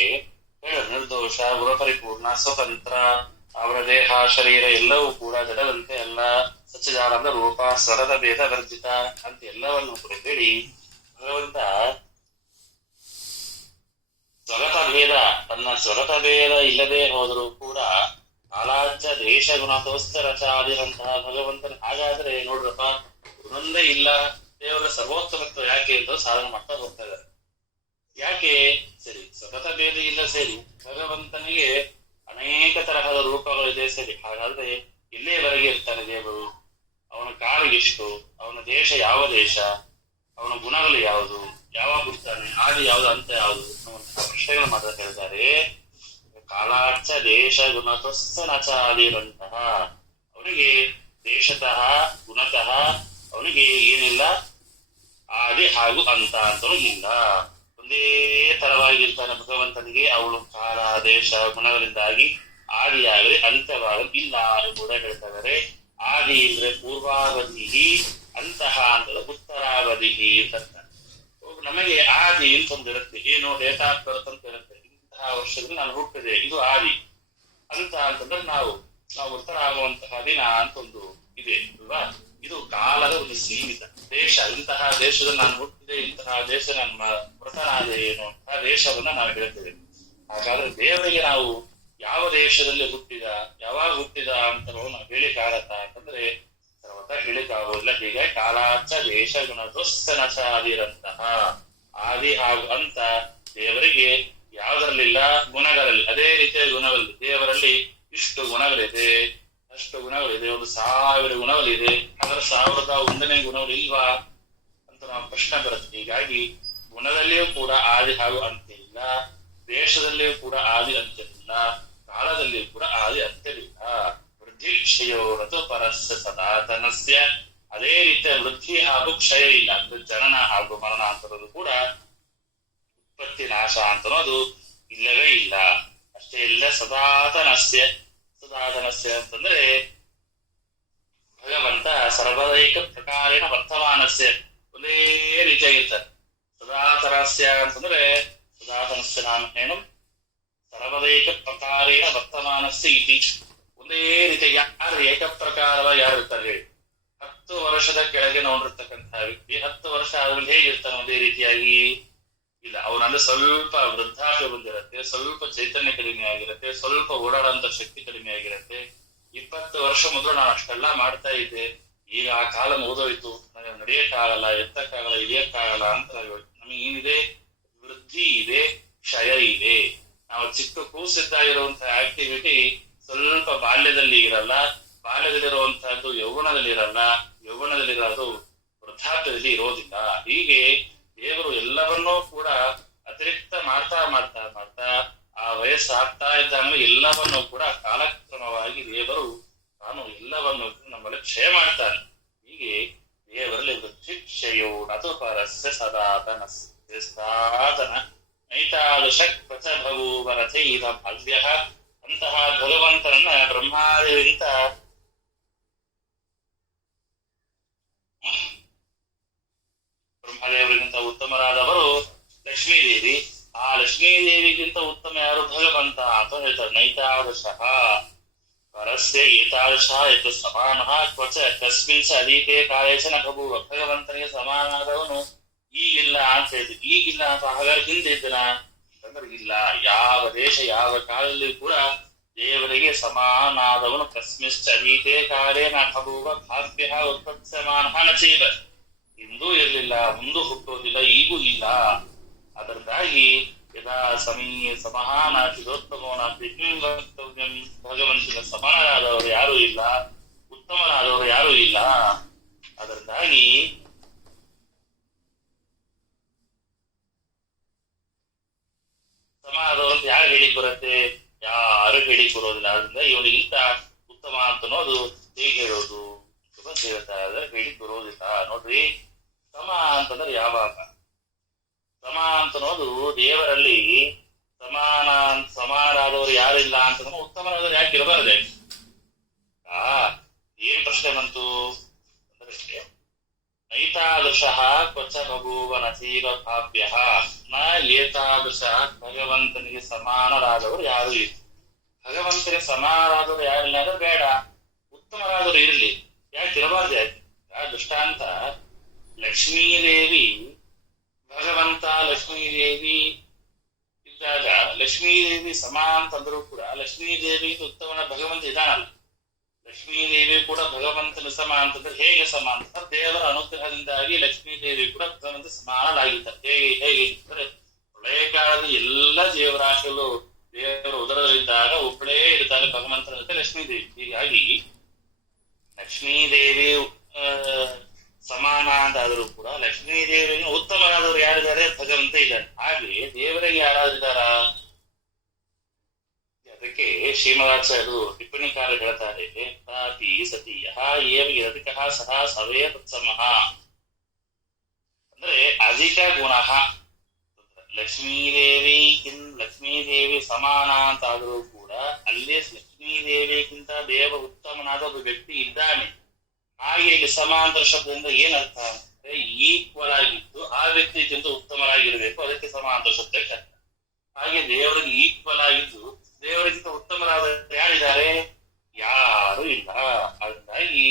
ಹೇಳ ನಿರ್ದೋಷ ಗುಣಪರಿಪೂರ್ಣ ಸ್ವತಂತ್ರ ಅವರ ದೇಹ ಶರೀರ ಎಲ್ಲವೂ ಕೂಡ ಜಡದಂತೆ ಎಲ್ಲ ಸಚ್ಚಿದಾನಂದ ರೂಪ ಸ್ವರದ ಭೇದ ವರ್ಜಿತ ಅಂತ ಎಲ್ಲವನ್ನು ಕೂಡ ಹೇಳಿ ಭಗವಂತ ಸ್ವಗತ ಭೇದ ತನ್ನ ಸ್ವಗತ ಭೇದ ಇಲ್ಲದೆ ಹೋದರೂ ಕೂಡ ಕಾಲಾಚ್ಯ ದೇಶ ಗುಣತೋಸ್ತ ರಚಾದಿರಂತಹ ಭಗವಂತನ ಹಾಗಾದ್ರೆ ನೋಡ್ರಪ್ಪ ಒಂದೊಂದೇ ಇಲ್ಲ ದೇವರ ಸರ್ವೋತ್ತಮತ್ವ ಯಾಕೆ ಅಂತ ಸಾಧನೆ ಮಾಡ್ತಾ ಹೋಗ್ತಾ ಇದ್ದಾರೆ. ಯಾಕೆ ಸರಿ ಸ್ವಗತ ಭೇದ ಇಲ್ಲ ಸರಿ ಭಗವಂತನಿಗೆ ಅನೇಕ ತರಹದ ರೂಪಗಳಿದೆ ಸರಿ ಹಾಗಾದ್ರೆ ಇಲ್ಲೇವರೆಗೆ ಇರ್ತಾನೆ ದೇವರು, ಅವನ ಕಾಲಿಗೆಷ್ಟು, ಅವನ ದೇಶ ಯಾವ ದೇಶ, ಅವನ ಗುಣಗಳು ಯಾವುದು, ಯಾವಾಗ ಇರ್ತಾನೆ, ಆದಿ ಯಾವುದು, ಅಂತ ಯಾವುದು ಅನ್ನುವಂತಹ ಪ್ರಶ್ನೆಗಳು ಮಾತ್ರ ಹೇಳ್ತಾರೆ. ಕಾಲಾರ್ಚ ದೇಶ ಗುಣತಸ್ಸ ನಚಾದಿರಂತಹ ಅವನಿಗೆ ದೇಶತಃ ಗುಣತಃ ಅವನಿಗೆ ಏನಿಲ್ಲ, ಆದಿ ಹಾಗೂ ಅಂತ ಅಂತನೂ ಇಲ್ಲ, ಒಂದೇ ತರವಾಗಿರ್ತಾನೆ ಭಗವಂತನಿಗೆ. ಅವಳು ಕಾಲ ದೇಶ ಗುಣಗಳಿಂದಾಗಿ ಆದಿಯಾಗಲಿ ಅಂತ್ಯವಾಗಲಿ ಇಲ್ಲ ಎಂಬುದಾಗಿ ಹೇಳ್ತಾ ಇದ್ದಾರೆ. ಆದಿ ಅಂದ್ರೆ ಪೂರ್ವಾವಧಿ, ಅಂತಹ ಅಂತಂದ್ರೆ ಉತ್ತರಾವಧಿ ಅಂತ. ನಮಗೆ ಆದಿ ಅಂತ ಒಂದಿರುತ್ತೆ, ಏನು ಡೇಟಾ ಆಫ್ ಬರ್ತ್ ಅಂತ ಇರುತ್ತೆ, ಇಂತಹ ವರ್ಷದಲ್ಲಿ ನಾನು ಹುಟ್ಟಿದೆ ಇದು ಆದಿ. ಅಂತ ಅಂತಂದ್ರೆ ನಾವು ಉತ್ತರ ಆಗುವಂತಹ ದಿನ ಅಂತ ಒಂದು ಇದೆ ಅಲ್ವಾ. ಇದು ಕಾಲದ ಒಂದು ಸೀಮಿತ ದೇಶ. ಇಂತಹ ದೇಶದಲ್ಲಿ ನಾನು ಹುಟ್ಟಿದೆ, ಇಂತಹ ದೇಶ ನನ್ನ ಮೃತನಾದೆ ಎನ್ನುವಂತಹ ದೇಶವನ್ನ ನಾವು ಹೇಳ್ತೇವೆ. ಹಾಗಾದ್ರೆ ದೇವರಿಗೆ ನಾವು ಯಾವ ದೇಶದಲ್ಲಿ ಹುಟ್ಟಿದ, ಯಾವಾಗ ಹುಟ್ಟಿದ ಅಂತ ನಾವು ಹೇಳಿಕಾಗತ್ತಾ ಅಂತಂದ್ರೆ ಸರ್ವತ ಹೇಳಿಕಾಗೋದಿಲ್ಲ. ಹೀಗೆ ಕಾಲಾಚ ದೇಶ ಗುಣದೋಸ್ತನಚಾದಿರಂತಹ ಆದಿ ಹಾಗೂ ಅಂತ ದೇವರಿಗೆ ಯಾವುದರಲ್ಲಿಲ್ಲ, ಗುಣಗಳಲ್ಲಿ. ಅದೇ ರೀತಿಯ ಗುಣಗಳಲ್ಲಿ ದೇವರಲ್ಲಿ ಇಷ್ಟು ಗುಣಗಳಿದೆ, ಅಷ್ಟು ಗುಣಗಳಿದೆ, 1000 ಗುಣಗಳಿದೆ, ಅದರ 1001ನೇ ಗುಣಗಳು ಇಲ್ವಾ ಅಂತ ನಾವು ಪ್ರಶ್ನೆ ಬರುತ್ತೆ. ಹೀಗಾಗಿ ಗುಣದಲ್ಲಿಯೂ ಕೂಡ ಆದಿ ಹಾಗೂ ಅಂತ್ಯವಿಲ್ಲ, ದೇಶದಲ್ಲಿಯೂ ಕೂಡ ಆದಿ ಅಂತ್ಯವಿಲ್ಲ, ಕಾಲದಲ್ಲಿಯೂ ಕೂಡ ಆದಿ ಅಂತ್ಯವಿಲ್ಲ. ವೃದ್ಧಿ ಕ್ಷಯೋರತು ಪರಸ್ಯ ಸದಾತನಸ್ಯ, ಅದೇ ರೀತಿಯ ವೃದ್ಧಿ ಹಾಗೂ ಕ್ಷಯ ಇಲ್ಲ, ಅಂದ್ರೆ ಜನನ ಹಾಗೂ ಮರಣ ಅಂತರೋದು ಕೂಡ ಉತ್ಪತ್ತಿ ನಾಶ ಅಂತನೋದು ಇಲ್ಲವೇ ಇಲ್ಲ. ಅಷ್ಟೇ ಇಲ್ಲ, ಸದಾತನಸ್ಯ. ಸದಾತನಸ್ಯ ಅಂತಂದ್ರೆ ಭಗವಂತ ಸರ್ವದೈಕ ಪ್ರಕಾರೇಣ ವರ್ತಮಾನಸ್ಯ, ಒಂದೇ ರೀತಿಯಾಗಿರ್ತಾರೆ. ಸದಾತನಸ್ಯ ಅಂತಂದ್ರೆ ಸದಾತನಸ್ಯ ನಾಮ ಏನು, ಸರ್ವದೈಕ ಪ್ರಕಾರೇಣ ವರ್ತಮಾನಸ್ಯ ಇತಿ. ಒಂದೇ ರೀತಿ ಯಾರು ಏಕ ಪ್ರಕಾರವಾಗಿ ಯಾರು ಇರ್ತಾರೆ ಹೇಳಿ. 10 ವರ್ಷದ ಕೆಳಗೆ ನೋಡಿರ್ತಕ್ಕಂತಹ ವ್ಯಕ್ತಿ 10 ವರ್ಷ ಆದ್ಮೇಲೆ ಹೇಗಿರ್ತಾನೆ ಒಂದೇ ರೀತಿಯಾಗಿ ಇಲ್ಲ. ಅವನಂದ್ರೆ ಸ್ವಲ್ಪ ವೃದ್ಧಾಪ್ಯ ಬಂದಿರತ್ತೆ, ಸ್ವಲ್ಪ ಚೈತನ್ಯ ಕಡಿಮೆ ಆಗಿರುತ್ತೆ, ಸ್ವಲ್ಪ ಓಡಾಡುವಂತ ಶಕ್ತಿ ಕಡಿಮೆ ಆಗಿರುತ್ತೆ. 20 ವರ್ಷ ಮೊದಲು ನಾನು ಅಷ್ಟೆಲ್ಲ ಮಾಡ್ತಾ ಇದ್ದೆ, ಈಗ ಆ ಕಾಲ ಮುಗಿದೋಯ್ತು, ನನಗೆ ನಡೆಯಕ್ಕಾಗಲ್ಲ, ಎತ್ತಕ್ಕಾಗಲ್ಲ, ಇಳಿಯಕ್ಕಾಗಲ್ಲ ಅಂತ ನಮಗೆ ಏನಿದೆ, ವೃದ್ಧಿ ಇದೆ, ಕ್ಷಯ ಇದೆ. ನಾವು ಚಿಕ್ಕ ಕೂಸಿದ್ದಾಗಿರುವಂತಹ ಆಕ್ಟಿವಿಟಿ ಸ್ವಲ್ಪ ಬಾಲ್ಯದಲ್ಲಿ ಇರಲ್ಲ, ಬಾಲ್ಯದಲ್ಲಿರುವಂತಹದ್ದು ಯೌವನದಲ್ಲಿ ಇರಲ್ಲ, ಯೌವನದಲ್ಲಿರೋದು ವೃದ್ಧಾಪ್ಯದಲ್ಲಿ ಇರೋದಿಲ್ಲ. ಹೀಗೆ ದೇವರು ಎಲ್ಲವನ್ನೂ ಕೂಡ ಅತಿರಿಕ್ತ ಮಾಡ್ತಾ ಮಾಡ್ತಾ ಮಾಡ್ತಾ ಆ ವಯಸ್ಸಾಗ್ತಾ ಇದ್ದಂಗೆ ಎಲ್ಲವನ್ನೂ ಕೂಡ ಕಾಲಕ್ರಮವಾಗಿ ದೇವರು ತಾನು ಎಲ್ಲವನ್ನು ನಮ್ಮಲ್ಲಿ ಕ್ಷಯ ಮಾಡ್ತಾನೆ. ಹೀಗೆ ದೇವರಲ್ಲಿ ವೃದ್ಧಿ ಕ್ಷಯೋ ನತು ಪರಸ್ಯ ಸದಾತನ ಸಾಧನ ನೈತಾದೃಶ ಪ್ರಚ ಭಗೂವರಥೆ ಇದ ಭವ್ಯ. ಅಂತಹ ಭಗವಂತನನ್ನ ಬ್ರಹ್ಮಾದಿಗಿಂತ ಬ್ರಹ್ಮದೇವರಿಗಿಂತ ಉತ್ತಮರಾದವರು ಲಕ್ಷ್ಮೀದೇವಿ. ಆ ಲಕ್ಷ್ಮೀದೇವಿಗಿಂತ ಉತ್ತಮ ಯಾರು? ಭಗವಂತ ಅಂತ ಹೇಳ್ತಾರೆ. ನೈತಾದೃಶಃ ಪರಸ್ಯ ಏತಾದೃಶಃ ಯತ್ ಸಮಾನಃ ಕ್ವಚ ಕಸ್ಮಿನ್ ಸ ಅಧೀತೆ ಕಾಲೇಶ ನ ಬಭೂವ. ಭಗವಂತನಿಗೆ ಸಮಾನವಾದವನು ಈಗಿಲ್ಲ ಅಂತ ಹೇಳಿದ್ರು. ಈಗಿಲ್ಲ ಅಂತ ಹಾಗಾದ್ರೆ ಹಿಂದೆ ಇದ್ದನ ಅಂತಂದ್ರೆ ಇಲ್ಲ. ಯಾವ ದೇಶ ಯಾವ ಕಾಲದಲ್ಲಿ ಕೂಡ ದೇವರಿಗೆ ಸಮಾನಾದವನು ಕಸ್ಮಿಶ್ಚ ಅಧೀತೆ ಕಾಲೇ ನ ಬಭೂವ ಭಾವ್ಯ ಉತ್ಪತ್ಸಮಾನಃ ನ ಚೈವ. ಇಂದೂ ಇರಲಿಲ್ಲ, ಮುಂದೂ ಹುಟ್ಟೋದಿಲ್ಲ, ಈಗೂ ಇಲ್ಲ. ಅದರಿಂದಾಗಿ ಯದಾ ಸಮಹಾನಾಚಿದೋತ್ತಮೋನಾತಿ ವಕ್ತವ್ಯಂ. ಭಗವಂತನ ಸಮಾನರಾದವರು ಯಾರೂ ಇಲ್ಲ, ಉತ್ತಮರಾದವರು ಯಾರೂ ಇಲ್ಲ. ಅದರಿಂದಾಗಿ ಸಮಾನದವರು ಯಾರು ಹೇಳಿಕ್ ಬರುತ್ತೆ? ಯಾರು ಹೇಳಿಕ್ ಬರೋದಿಲ್ಲ. ಆದ್ರಿಂದ ಇವನಿಗಿಂತ ಉತ್ತಮ ಅಂತ ಅನ್ನೋದು ಹೇಗೆ ಹೇಳೋದು ಅಂತ ಹೇಳ್ತಾ ಇದ್ರೆ ಹೇಳಿಕ್ ಬರೋದಿಲ್ಲ. ನೋಡ್ರಿ, ಸಮ ಅಂತಂದ್ರೆ ಯಾವಾಗ ಸಮ ಅಂತ ಅನ್ನೋದು ದೇವರಲ್ಲಿ ಸಮಾನರಾದವರು ಯಾರಿಲ್ಲ ಅಂತಂದ್ರೆ ಉತ್ತಮರಾದವರು ಯಾಕೆ ಇರಬಾರದೆ? ಏನ್ ಪ್ರಶ್ನೆ ಬಂತು ಅಂದ್ರೆ ನೈತಾದೃಶಃ ಕ್ವಚ ಬಭೂವ ನಸೀವ ಭಾವ್ಯ ನ ಏತಾದೃಶ. ಭಗವಂತನಿಗೆ ಸಮಾನರಾದವರು ಯಾರು ಇಲ್ಲ. ಭಗವಂತನಿಗೆ ಸಮಾನರಾದವರು ಯಾರಿಲ್ಲ ಅಂದ್ರೆ ಬೇಡ, ಉತ್ತಮರಾದವರು ಇರಲಿ, ಯಾಕೆ ಇರಬಾರ್ದು? ಯಾಕೆ? ದೃಷ್ಟಾಂತ, ಲಕ್ಷ್ಮೀದೇವಿ ಭಗವಂತ ಲಕ್ಷ್ಮೀದೇವಿ ಇದ್ದಾಗ ಲಕ್ಷ್ಮೀದೇವಿ ಸಮ ಅಂತಂದ್ರೂ ಕೂಡ ಲಕ್ಷ್ಮೀದೇವಿ ಉತ್ತಮನ ಭಗವಂತ ಇದಾನಲ್ಲ. ಲಕ್ಷ್ಮೀದೇವಿ ಕೂಡ ಭಗವಂತನ ಸಮ ಅಂತಂದ್ರೆ ಹೇಗೆ ಸಮ ಅಂತ? ದೇವರ ಅನುಗ್ರಹದಿಂದಾಗಿ ಲಕ್ಷ್ಮೀದೇವಿ ಕೂಡ ಭಗವಂತ ಸಮಾನರಾಗಿದ್ದಾರೆ. ಹೇಗೆ ಅಂದ್ರೆ ಪ್ರಳಯ ಕಾಲದ ಎಲ್ಲ ಜೀವರಾಶಿಗಳು ದೇವರ ಉದರದಲ್ಲಿದ್ದಾಗ ಒಬ್ಬಳೇ ಇರ್ತಾರೆ ಭಗವಂತನ ಜೊತೆ ಲಕ್ಷ್ಮೀದೇವಿ. ಹೀಗಾಗಿ ಲಕ್ಷ್ಮೀದೇವಿ ಸಮಾನ ಅಂತಾದರೂ ಕೂಡ ಲಕ್ಷ್ಮೀದೇವಿಗೆ ಉತ್ತಮರಾದವರು ಯಾರಿದ್ದಾರೆ? ಭಗವಂತ ಇದ್ದಾನೆ. ಹಾಗೆ ದೇವರಿಗೆ ಯಾರಾದಿದ್ದಾರ? ಅದಕ್ಕೆ ಶ್ರೀಮದಾಚಾರ್ಯರು ಟಿಪ್ಪಣಿಕಾರ ಹೇಳ್ತಾರೆ, ತಾತಿ ಸತಿ ಯಹ ಏವ ಯದಿಕಃ ಸಹ ಸವೇ ತತ್ಸಮಃ. ಅಂದ್ರೆ ಅಧಿಕ ಗುಣ ಲಕ್ಷ್ಮೀದೇವಿ ಸಮಾನ ಅಂತಾದರೂ ಕೂಡ ಅಲ್ಲೇ ಲಕ್ಷ್ಮೀದೇವಿಗಿಂತ ದೇವ ಉತ್ತಮನಾದ ಒಬ್ಬ ವ್ಯಕ್ತಿ ಇದ್ದಾನೆ. ಹಾಗೆ ಇಲ್ಲಿ ಸಮಾಂತರ ಶಬ್ದದಿಂದ ಏನರ್ಥ ಅಂದ್ರೆ ಈಕ್ವಲ್ ಆಗಿದ್ದು ಆ ವ್ಯಕ್ತಿಗಿಂತ ಉತ್ತಮರಾಗಿರ್ಬೇಕು, ಅದಕ್ಕೆ ಸಮಾಂತರ ಶಬ್ದಕ್ಕೆ ಅರ್ಥ. ಹಾಗೆ ದೇವರಿಗೆ ಈಕ್ವಲ್ ಆಗಿದ್ದು ದೇವರಿಗಿಂತ ಉತ್ತಮರಾದ ಯಾರಿದ್ದಾರೆ? ಯಾರು ಇಲ್ಲ. ಹಾಗಾಗಿ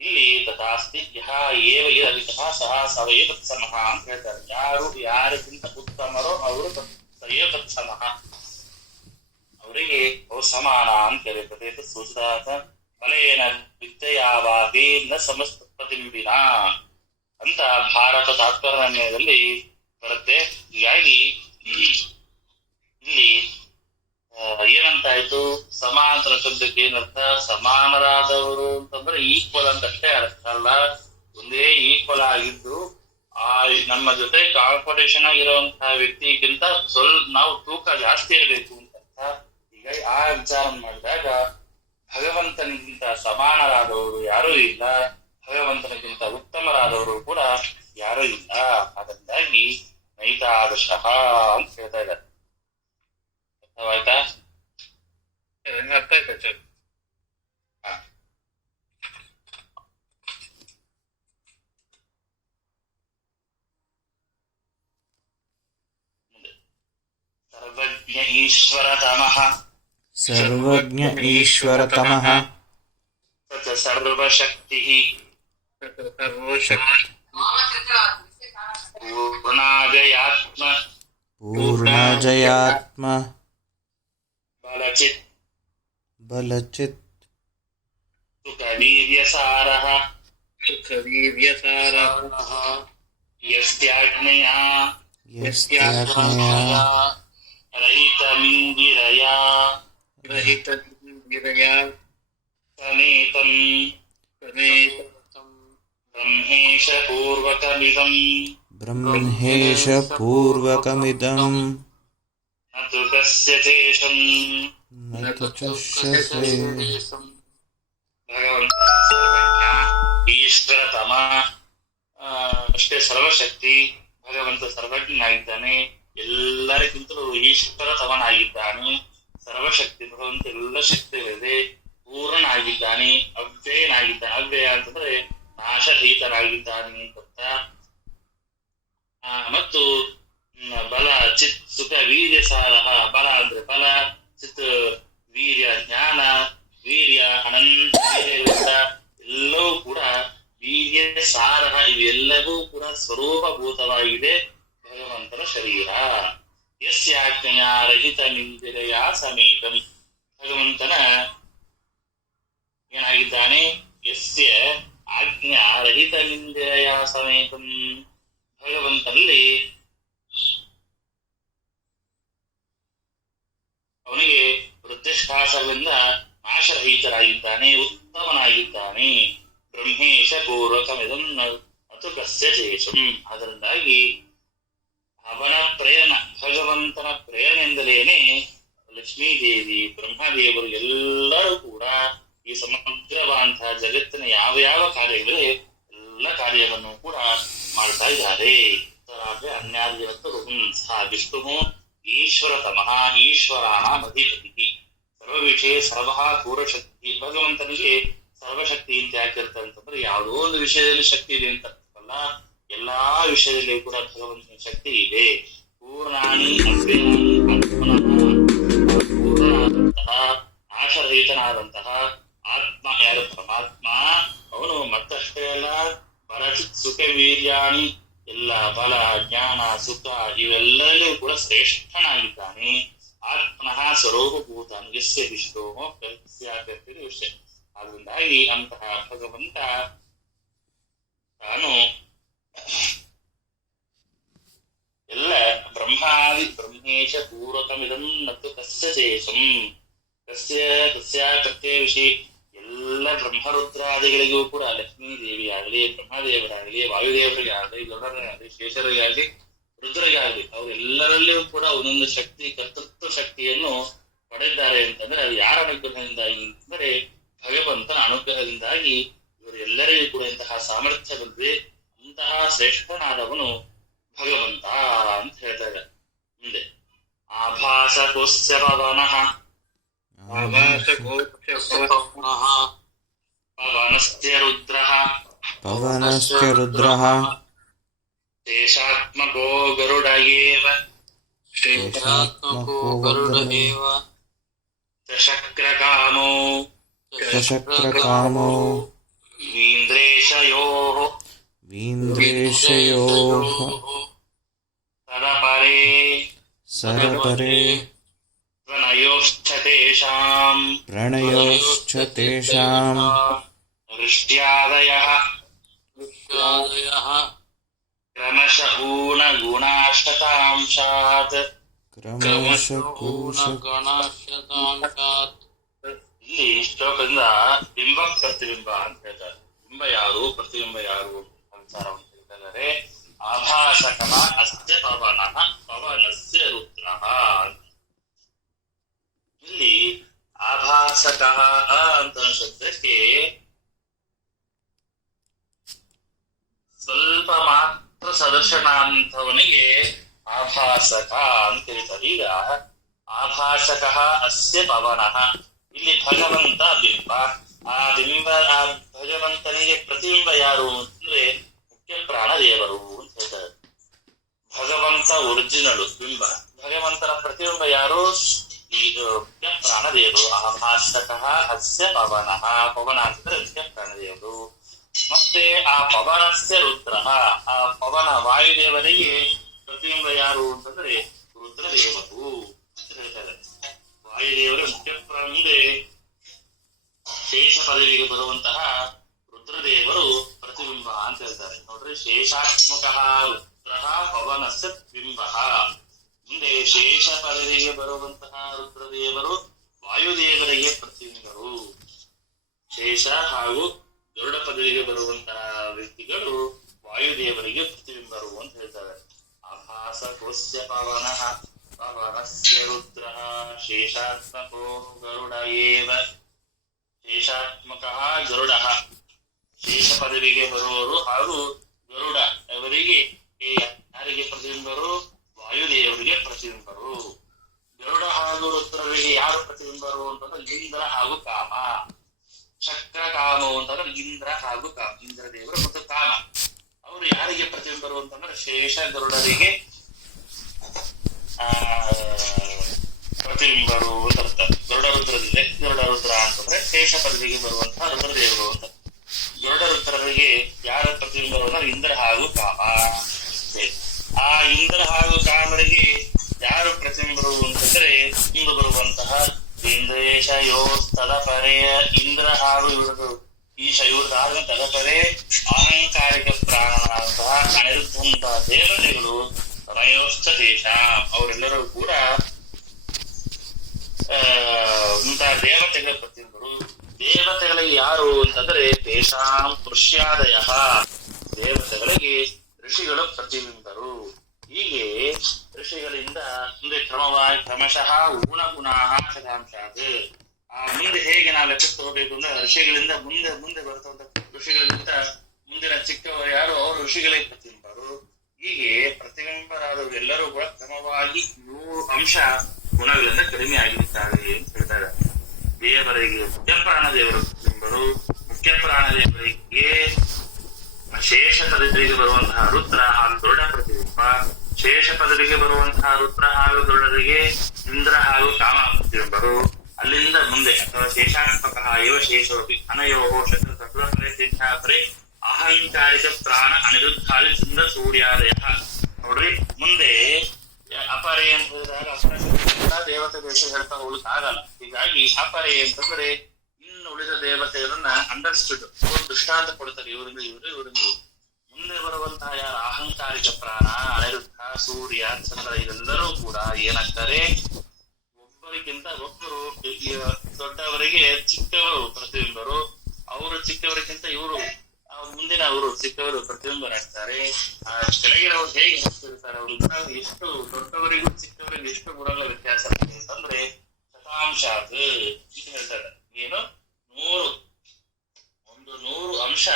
ಇಲ್ಲಿ ತಥಾಸ್ತಿ ಯಹ ಏವ ಯದಿಕಃ ಸಹ ಸವೇ ತತ್ಸಮಃ ಅಂತ ಹೇಳ್ತಾರೆ. ಯಾರಿಗಿಂತ ಉತ್ತಮರೋ ಅವರು ಸವೇ ತತ್ಸಮಃ, ಅವರಿಗೆ ಅವ್ರು ಸಮಾನ ಅಂತ ಹೇಳಿರ್ತದೆ. ಸೂಚಿತ ಫಲೇನ ವಿದ್ಯೆಯಾವಾಪಿ ನ ಸಮಸ್ತಪ್ರತಿಬಿಂಬಿನ ಅಂತ ಭಾರತ ತಾತ್ಪರ್ಯದಲ್ಲಿ ಬರುತ್ತೆ. ಹೀಗಾಗಿ ಇಲ್ಲಿ ಏನಂತಾಯ್ತು? ಸಮಾಂತರ ಶಬ್ದಕ್ಕೆ ಏನರ್ಥ? ಸಮಾನರಾದವರು ಅಂತಂದ್ರೆ ಈಕ್ವಲ್ ಅಂತ ಅಷ್ಟೇ ಅರ್ಥ ಅಲ್ಲ, ಒಂದೇ ಈಕ್ವಲ್ ಆಗಿದ್ದು ಆ ನಮ್ಮ ಜೊತೆ ಕಾಂಪಿಟೇಷನ್ ಆಗಿರುವಂತಹ ವ್ಯಕ್ತಿಗಿಂತ ಸ್ವಲ್ಪ ನಾವು ತೂಕ ಜಾಸ್ತಿ ಇರಬೇಕು ಅಂತ ಅರ್ಥ. ಹೀಗಾಗಿ ಆ ವಿಚಾರ ಮಾಡಿದಾಗ ಭಗವಂತನಿಗಿಂತ ಸಮಾನರಾದವರು ಯಾರೂ ಇಲ್ಲ, ಭಗವಂತನಿಗಿಂತ ಉತ್ತಮರಾದವರು ಕೂಡ ಯಾರೂ ಇಲ್ಲ. ಅದರಿಂದಾಗಿ ನೈತಾದೃಶಃ ಅಂತ ಹೇಳ್ತಾ ಇದ್ದಾರೆ. ಅರ್ಥವಾಯ್ತಾ? ಅರ್ಥ ಆಯ್ತಾ ಸರ್? ಸರ್ವಜ್ಞ ಈಶ್ವರತಮಃ ಸರ್ವಜ್ಞ ಈಶ್ವರತಮಃ ಸ ಸರ್ವಶಕ್ತಿ ಪೂರ್ಣಾಜಯಾತ್ಮ ಪೂರ್ಣಜಯಾತ್ಮ ಬಲಚಿತ್ ಬಲಚಿತ್ ಸುಖವೀರ್ಯಸಾರಃ ಯಸ್ಯಾಜ್ಞಯಾ ಯಸ್ಯಾಜ್ಞಯಾ ರಹಿತಮಿಂದಿರಯಾ ಸಮೇತಂ ಬ್ರಹ್ಮೇಶ ಪೂರ್ವಕಮಿದಂ ಬ್ರಹ್ಮೇಶ ಪೂರ್ವಕಮಿದಂ ನ ತು ಕಸ್ಯಚೇಷಂ. ನ ತು ಚುಷ್ಯಸೇ. ಭಗವಂತ ಸರ್ವಜ್ಞ ಈಶ್ವರತಮ, ಅಷ್ಟೇ ಸರ್ವಶಕ್ತಿ. ಭಗವಂತ ಸರ್ವಜ್ಞನಾಗಿದ್ದಾನೆ, ಎಲ್ಲರಿಗಿಂತಲೂ ಈಶ್ವರತಮನಾಗಿದ್ದಾನೆ. ಸರ್ವಶಕ್ತಿ ಭಗವಂತ ಎಲ್ಲ ಶಕ್ತಿಗಳಿದೆ, ಪೂರ್ಣನಾಗಿದ್ದಾನೆ, ಅವ್ಯಯನಾಗಿದ್ದಾನೆ. ಅವ್ಯಯ ಅಂತಂದ್ರೆ ನಾಶರಹಿತನಾಗಿದ್ದಾನೆ ಅಂತ. ಮತ್ತು ಬಲ ಚಿತ್ ಸುಖ ವೀರ್ಯ ಸಾರಹ. ಬಲ ಅಂದ್ರೆ ಬಲ, ಚಿತ್ ವೀರ್ಯ ಜ್ಞಾನ, ವೀರ್ಯ ಅನಂತ ವೀರ್ಯಗಳಿಂದ ಎಲ್ಲವೂ ಕೂಡ ವೀರ್ಯ ಸಾರಹ ಇವೆಲ್ಲವೂ ಕೂಡ ಸ್ವರೂಪಭೂತವಾಗಿದೆ ಭಗವಂತನ ಶರೀರ. ಯಸ್ಯಾಜ್ಞೆಯ ರಹಿತ ನಿಂದಿರೆಯ ಸಮೀಪಂ. ಭಗವಂತನ ಏನಾಗಿದ್ದಾನೆ? ಯಸ್ಯ ಆಜ್ಞಾ ರಹಿತ ನಿಂದಿರೆಯ ಸಮೀಪಂ. ಭಗವಂತನಲ್ಲಿ ಅವನಿಗೆ ವೃದ್ಧಿಷ್ಠಾಸಗಳಿಂದ ನಾಶರಹಿತರಾಗಿದ್ದಾನೆ, ಉತ್ತಮನಾಗಿದ್ದಾನೆ. ಬ್ರಹ್ಮೇಶ ಪೂರ್ವಕಮಿದಂ ಮತ್ತು ಕಸ್ಯ ಶೇಷಂ. ಅದರಿಂದಾಗಿ ಅವನ ಪ್ರೇರಣ, ಭಗವಂತನ ಪ್ರೇರಣೆಯಿಂದಲೇನೆ ಲಕ್ಷ್ಮೀದೇವಿ, ಬ್ರಹ್ಮದೇವರು ಎಲ್ಲರೂ ಕೂಡ ಈ ಸಮಗ್ರವಾದಂತಹ ಜಗತ್ತಿನ ಯಾವ ಯಾವ ಕಾರ್ಯಗಳಿವೆ ಎಲ್ಲ ಕಾರ್ಯವನ್ನು ಕೂಡ ಮಾಡ್ತಾ ಇದ್ದಾರೆ. ಅನ್ಯಾದಿವತ್ತು ಸಹ ವಿಷ್ಣು ಈಶ್ವರತಮಃ ಈಶ್ವರಾಣಾಂ ಅಧಿಪತಿ ಸರ್ವ ವಿಷಯ ಸರ್ವಃ ಪೂರ್ವಶಕ್ತಿ. ಭಗವಂತನಿಗೆ ಸರ್ವಶಕ್ತಿ ಅಂತ ಯಾಕಿರ್ತದೆ ಅಂತಂದ್ರೆ ಯಾವುದೋ ಒಂದು ವಿಷಯದಲ್ಲಿ ಶಕ್ತಿ ಇದೆ ಅಂತ ಅರ್ಥವಲ್ಲ, ಎಲ್ಲಾ ವಿಷಯದಲ್ಲಿ ಕೂಡ ಭಗವಂತನ ಶಕ್ತಿ ಇದೆ. ಪೂರ್ಣಾನಿ ಪೂರ್ಣನಾದಂತಹ ನಾಶರಹಿತನಾದಂತಹ ಆತ್ಮ ಯಾರು? ಪರಮಾತ್ಮ. ಅವನು ಮತ್ತಷ್ಟೇ ಅಲ್ಲ, ಬಲಚಿತ್ ಸುಖ ವೀರ್ಯಾಣಿ ಎಲ್ಲ ಬಲ ಜ್ಞಾನ ಸುಖ ಇವೆಲ್ಲವೂ ಕೂಡ ಶ್ರೇಷ್ಠನಾಗಿದ್ದಾನೆ. ಆತ್ಮನಃ ಸ್ವರೂಪಭೂತಾನ್ ಯಸ್ಯ ವಿಷ್ಣೋ ಕಸ್ಯಾಕರ್ತಿರಿ ವಿಷಯ. ಅದರಿಂದಾಗಿ ಅಂತಹ ಭಗವಂತ ತಾನು ಎಲ್ಲ ಬ್ರಹ್ಮಾದಿ ಬ್ರಹ್ಮೇಶ ಪೂರ್ವಕಮಿದಂ ಮತ್ತು ಕಸ್ಯ ಶೇಷಂ. ಕಸ್ಯಾಕರ್ತೆ ವಿಷಯ ಎಲ್ಲ ಬ್ರಹ್ಮರುದ್ರಾದಿಗಳಿಗೂ ಕೂಡ ಲಕ್ಷ್ಮೀದೇವಿ ಆಗಲಿ, ಬ್ರಹ್ಮದೇವರಾಗಲಿ, ವಾಯುದೇವರಿಗಾಗಲಿ, ಗರುಡರಿಗಾಗಲಿ, ಶೇಷರಿಗಾಗಲಿ, ರುದ್ರರಿಗಾಗಲಿ ಅವರೆಲ್ಲರಲ್ಲಿಯೂ ಕೂಡ ಒಂದೊಂದು ಶಕ್ತಿ, ಕರ್ತೃತ್ವ ಶಕ್ತಿಯನ್ನು ಪಡೆದಿದ್ದಾರೆ ಅಂತಂದ್ರೆ ಅದು ಯಾರ ಅನುಗ್ರಹದಿಂದಾಗಿ ಅಂತಂದ್ರೆ ಭಗವಂತನ ಅನುಗ್ರಹದಿಂದಾಗಿ ಇವರೆಲ್ಲರಿಗೂ ಕೂಡ ಇಂತಹ ಸಾಮರ್ಥ್ಯ ಬಂದ್ರೆ ಅಂತಹ ಶ್ರೇಷ್ಠನಾದವನು ಭಗವಂತ ಅಂತ ಹೇಳ್ತಾರೆ. ಮುಂದೆ ಆಭಾಸ ಕೋಸ್ಯ ಪವನಃ ಪವನಶ್ಚ ರುದ್ರಃ ಶೇಷಾತ್ಮಕೋ ಗರುಡ ಏವ ಸಶಕ್ರಕಾಮೋ ವೀಂದ್ರೇಶಯೋಃ ಸರಪರೆ ಪ್ರಣಯೋಶ್ಚ ತೇಷಾಂ ವೃಷ್ಟ್ಯಾದಯಃ ಕ್ರಮಶ ಊನಗುಣಾಶತಾಂಶಾತ್. ಇಲ್ಲಿ ಶ್ಲೋಕದಿಂದ ಬಿಂಬ ಪ್ರತಿಬಿಂಬ ಅಂತ ಹೇಳ್ತಾರೆ. ಬಿಂಬ ಯಾರು, ಪ್ರತಿಬಿಂಬ ಯಾರು ಸಂಸಾರವನ್ನು ಹೇಳ್ತಾರೆ. ಆಭಾಸಕಃ ಅಸ್ಯ ಪವನಃ ಪವನಸ್ಯ ರುದ್ರಃ. ಇಲ್ಲಿ ಆಭಾಸಕಃ ಅಂತ ಶಬ್ದಕ್ಕೆ ಸ್ವಲ್ಪ ಮಾತ್ರ ಸದರ್ಶನ ಅಂತವನಿಗೆ ಆಭಾಸಕ ಅಂತ ಹೇಳ್ತಾರೆ. ಈಗ ಆಭಾಸಕಃ ಅಸ್ಯ ಪವನಃ, ಇಲ್ಲಿ ಭಗವಂತ ಬಿಂಬ. ಆ ಬಿಂಬ, ಆ ಭಗವಂತನಿಗೆ ಪ್ರತಿಬಿಂಬ ಯಾರು ಅಂದ್ರೆ ಮುಖ್ಯ ಪ್ರಾಣದೇವರು ಅಂತ ಹೇಳ್ತಾರೆ. ಭಗವಂತ ಒರಿಜಿನಲ್ ಬಿಂಬ, ಭಗವಂತನ ಪ್ರತಿಬಿಂಬ ಯಾರು? ಇದು ಮುಖ್ಯ ಪ್ರಾಣದೇವರು. ಆಭಾಸಕಃ ಅಸ್ಯ ಪವನಃ, ಪವನ ಅಂತಂದ್ರೆ ಮುಖ್ಯ ಪ್ರಾಣದೇವರು. ಮತ್ತೆ ಆ ಪವನಸ್ಯ ರುದ್ರಃ, ಆ ಪವನ ವಾಯುದೇವರಿಗೆ ಪ್ರತಿಬಿಂಬ ಯಾರು ಅಂತಂದ್ರೆ ರುದ್ರದೇವರು ಅಂತ ಹೇಳ್ತಾರೆ. ವಾಯುದೇವರ ಮುಖ್ಯ ಮುಂದೆ ಶೇಷ ಪದವಿಗೆ ಬರುವಂತಹ ರುದ್ರದೇವರು ಪ್ರತಿಬಿಂಬ ಅಂತ ಹೇಳ್ತಾರೆ. ನೋಡ್ರಿ, ಶೇಷಾತ್ಮಕಃ ರುದ್ರಃ ಪವನಸ್ಯ ಬಿಂಬ. ಮುಂದೆ ಶೇಷ ಪದವಿಗೆ ಬರುವಂತಹ ರುದ್ರದೇವರು ವಾಯುದೇವರಿಗೆ ಪ್ರತಿಬಿಂಬರು. ಶೇಷ ಹಾಗೂ ಗರುಡ ಪದವಿಗೆ ಬರುವಂತಹ ವ್ಯಕ್ತಿಗಳು ವಾಯುದೇವರಿಗೆ ಪ್ರತಿಬಿಂಬರು ಅಂತ ಹೇಳ್ತಾರೆ. ಆಭಾಸ ಕೋಸ್ಯ ಪವನಃ ಪವನಸ್ಯ ರುದ್ರಃ ಶೇಷಾತ್ಮಕೋ ಗರುಡ ಏವ. ಶೇಷಾತ್ಮಕಃ ಗರುಡ, ಶೇಷ ಪದವಿಗೆ ಬರುವವರು ಹಾಗೂ ಗರುಡ ಅವರಿಗೆ ಯಾರಿಗೆ ಪ್ರತಿಬಿಂಬರು? ವಾಯುದೇವರಿಗೆ ಪ್ರತಿಬಿಂಬರು. ಗರುಡ ಹಾಗೂ ರುದ್ರರಿಗೆ ಯಾರು ಪ್ರತಿಬಿಂಬರು ಅಂತಂದ್ರೆ ಇಂದ್ರ ಹಾಗೂ ಕಾಮ. ಚಕ್ರ ಕಾಮ ಅಂತಂದ್ರೆ ಇಂದ್ರ ಹಾಗೂ ಕಾಮ, ಇಂದ್ರ ದೇವರು ಮತ್ತು ಕಾಮ ಅವರು ಯಾರಿಗೆ ಪ್ರತಿಬಿಂಬರು ಅಂತಂದ್ರೆ ಶೇಷ ಗರುಡರಿಗೆ ಪ್ರತಿಬಿಂಬರು ಅಂತ ಅರ್ಥ. ಗರುಡ ರುದ್ರದಿದೆ. ಗರುಡ ರುದ್ರ ಅಂತಂದ್ರೆ ಶೇಷ ಪದವಿಗೆ ಬರುವಂತಹ ರುದ್ರದೇವರು ಅಂತ. ಗರುಡ ರುದ್ರರಿಗೆ ಯಾರ ಪ್ರತಿಬಿಂಬರು ಅಂದ್ರೆ ಇಂದ್ರ ಹಾಗೂ ಕಾಮ. ಆ ಇಂದ್ರ ಹಾಗೂ ಕಾಮರಿಗೆ ಯಾರು ಪ್ರತಿಬಿಂಬರು ಅಂತಂದ್ರೆ ಇಂದು ಬರುವಂತಹ ಇಂದ್ರೇಶ ಯೋ ತದಪರೆಯ ಇಂದ್ರ ಹಾಗೂ ಇವ್ರದು ಈಶ ಇವ್ರದಾದ ತದಪರೆ ಅಹಂಕಾರಿಕ ಪ್ರಾಣನಾದಂತಹ ಅನಿರುದ್ಧಂತಹ ದೇವತೆಗಳು ರಯೋಶ್ಚ ದೇಶ ಅವರೆಲ್ಲರೂ ಕೂಡ ಇಂತಹ ದೇವತೆಗಳ ಪ್ರತಿಬಿಂಬರು. ದೇವತೆಗಳಿಗೆ ಯಾರು ಅಂತಂದ್ರೆ ತೇಷಾಂ ಋಷ್ಯಾದಯ ದೇವತೆಗಳಿಗೆ ಋಷಿಗಳು ಪ್ರತಿಬಿಂಬರು. ಹೀಗೆ ಋಷಿಗಳಿಂದ ಮುಂದೆ ಕ್ರಮಶಃ ಊನಗುಣಾಹ ಶತಾಂಶಾತ್. ಮುಂದೆ ಹೇಗೆ ನಾವು ಲೆಕ್ಕ ತಗೋಬೇಕು ಅಂದ್ರೆ ಋಷಿಗಳಿಂದ ಮುಂದೆ ಮುಂದೆ ಬರ್ತಕ್ಕಂಥ ಋಷಿಗಳಿಂದ ಮುಂದಿನ ಚಿಕ್ಕವರು ಯಾರು ಅವರು ಋಷಿಗಳೇ ಪ್ರತಿಬಿಂಬರು. ಹೀಗೆ ಪ್ರತಿಬಿಂಬರಾದವರು ಎಲ್ಲರೂ ಕೂಡ ಕ್ರಮವಾಗಿ 3 ಅಂಶ ಗುಣಗಳಿಂದ ಕಡಿಮೆ ಆಗಿರುತ್ತಾರೆ ಅಂತ ಹೇಳ್ತಾರೆ. ದೇವರಿಗೆ ಮುಖ್ಯ ಪ್ರಾಣ ದೇವರು ಪ್ರತಿಬಿಂಬರು. ಮುಖ್ಯ ಪ್ರಾಣ ದೇವರಿಗೆ ಶೇಷ ಪದವಿಗೆ ಬರುವಂತಹ ರುದ್ರ ಹಾಗೂ ದೊಡ್ಡ ಪ್ರತಿಬಿಂಬ. ಶೇಷ ಪದವಿಗೆ ಬರುವಂತಹ ರುದ್ರ ಹಾಗೂ ದೊಡ್ಡರಿಗೆ ಇಂದ್ರ ಹಾಗೂ ಕಾಮ ಪ್ರತಿಬಿಂಬರು. ಅಲ್ಲಿಂದ ಮುಂದೆ ಅಥವಾ ಶೇಷಾತ್ಮಕ ಇವ ಶೇಷೋಪಿ ಅನಯೋಹೋ ಶತ್ರು ಅಹಂಕಾರಿಕ ಪ್ರಾಣ ಅನಿರುದ್ಧಾದಿ ಚಂದ್ರ ಸೂರ್ಯಾದಯ. ನೋಡ್ರಿ ಮುಂದೆ ಅಪರೆ ಅಂತ ಹೇಳಿದಾಗ ಅಪರ ದೇವತೆ ದೇಶ ಹೇಳ್ತಾ ಹೋಗಕ್ಕಾಗಲ್ಲ. ಹೀಗಾಗಿ ಅಪರೆ ಅಂತಂದ್ರೆ ಇನ್ನು ಉಳಿದ ದೇವತೆಗಳನ್ನ ಅಂಡರ್ಸ್ಟುಡ್ ದೃಷ್ಟಾಂತ ಕೊಡ್ತಾರೆ. ಇವರಿಂದ ಇವರಿಂದ ಮುಂದೆ ಬರುವಂತಹ ಯಾರ ಅಹಂಕಾರಿಕ ಪ್ರಾಣ ಅನಿರುದ್ಧ ಸೂರ್ಯ ಚಂದ್ರ ಇದೆಲ್ಲರೂ ಕೂಡ ಏನಾಗ್ತಾರೆ, ಒಬ್ಬರಿಗಿಂತ ಒಬ್ಬರು ದೊಡ್ಡವರಿಗೆ ಚಿಕ್ಕವರು ಪ್ರತಿಬಿಂಬರು. ಅವರು ಚಿಕ್ಕವರಿಗಿಂತ ಇವರು ಮುಂದಿನ ಅವರು ಚಿಕ್ಕವರು ಪ್ರತಿಬಿಂಬರಾಗ್ತಾರೆ. ಕೆಳಗಿನವರು ಹೇಗೆ ಹೋಗ್ತಿರ್ತಾರೆ ಅವರು ಎಷ್ಟು ದೊಡ್ಡವರಿಗೂ ಚಿಕ್ಕವರಿಗೂ ಎಷ್ಟು ಗುಣಗಳ ವ್ಯತ್ಯಾಸ ಅಂತಂದ್ರೆ ಶತಾಂಶಾತ್ ಅಂತ ಹೇಳ್ತಾರೆ. ಏನು 100 ಅಂಶ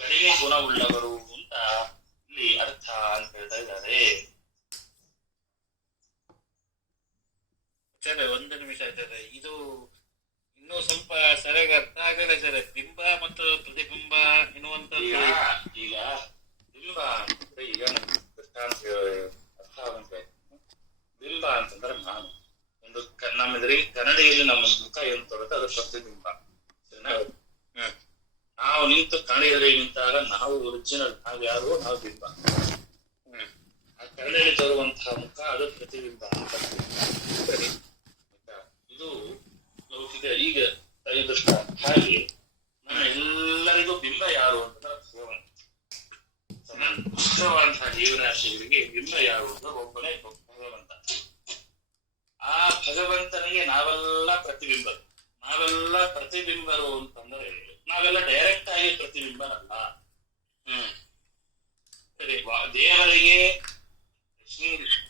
ಕಡಿಮೆ ಗುಣವುಳ್ಳವರು ಅಂತ ಇಲ್ಲಿ ಅರ್ಥ ಅಂತ ಹೇಳ್ತಾ ಇದ್ದಾರೆ. ಸರ್ ಒಂದು ನಿಮಿಷ ಆಯ್ತದೆ, ಇದು ಇನ್ನೂ ಸ್ವಲ್ಪ ಸರಿಯಾಗಿ ಅರ್ಥ ಆಗಲ್ಲ ಸರ್. ಬಿಂಬ ಮತ್ತು ಪ್ರತಿಬಿಂಬ ಎನ್ನುವಂಥದ್ದು ಈಗ ಬಿಂಬ ಅಂತಂದ್ರೆ ಈಗ ದೃಷ್ಟಾಂತ ಅರ್ಥ ಆಗುತ್ತೆ. ಬಿಂಬ ಅಂತಂದ್ರೆ ನಾನು ಒಂದು ನಮ್ಮೆದುರಿಗೆ ಕನ್ನಡಿಯಲ್ಲಿ ನಮ್ಮ ಮುಖ ಏನು ತೋರುತ್ತೆ ಅದು ಪ್ರತಿಬಿಂಬ. ನಾವು ನಿಂತು ಕನ್ನಡಿಯಲ್ಲಿ ನಿಂತಾಗ ನಾವು ಒರಿಜಿನಲ್, ನಾವು ಯಾರು, ನಾವು ಬಿಂಬ. ಆ ಕನ್ನಡಿಯಲ್ಲಿ ತೋರುವಂತಹ ಮುಖ ಅದು ಪ್ರತಿಬಿಂಬ ಅಂತ. ಸರಿ, ಇದು ಲೌಕಿಕ ಈಗ ದೃಷ್ಟ. ಹಾಗೆ ನಮ್ಮ ಎಲ್ಲರಿಗೂ ಬಿಂಬ ಯಾರು ಅಂತಂದ್ರೆ ಭಗವಂತ. ಜೀವರಾಶಿಗಳಿಗೆ ಬಿಂಬ ಯಾರು ಅಂದ್ರೆ ಒಬ್ಬನೇ ಭಗವಂತ. ಆ ಭಗವಂತನಿಗೆ ನಾವೆಲ್ಲ ಪ್ರತಿಬಿಂಬರು. ನಾವೆಲ್ಲ ಪ್ರತಿಬಿಂಬರು ಅಂತಂದ್ರೆ ನಾವೆಲ್ಲ ಡೈರೆಕ್ಟ್ ಆಗಿ ಪ್ರತಿಬಿಂಬರಲ್ಲ. ಸರಿ,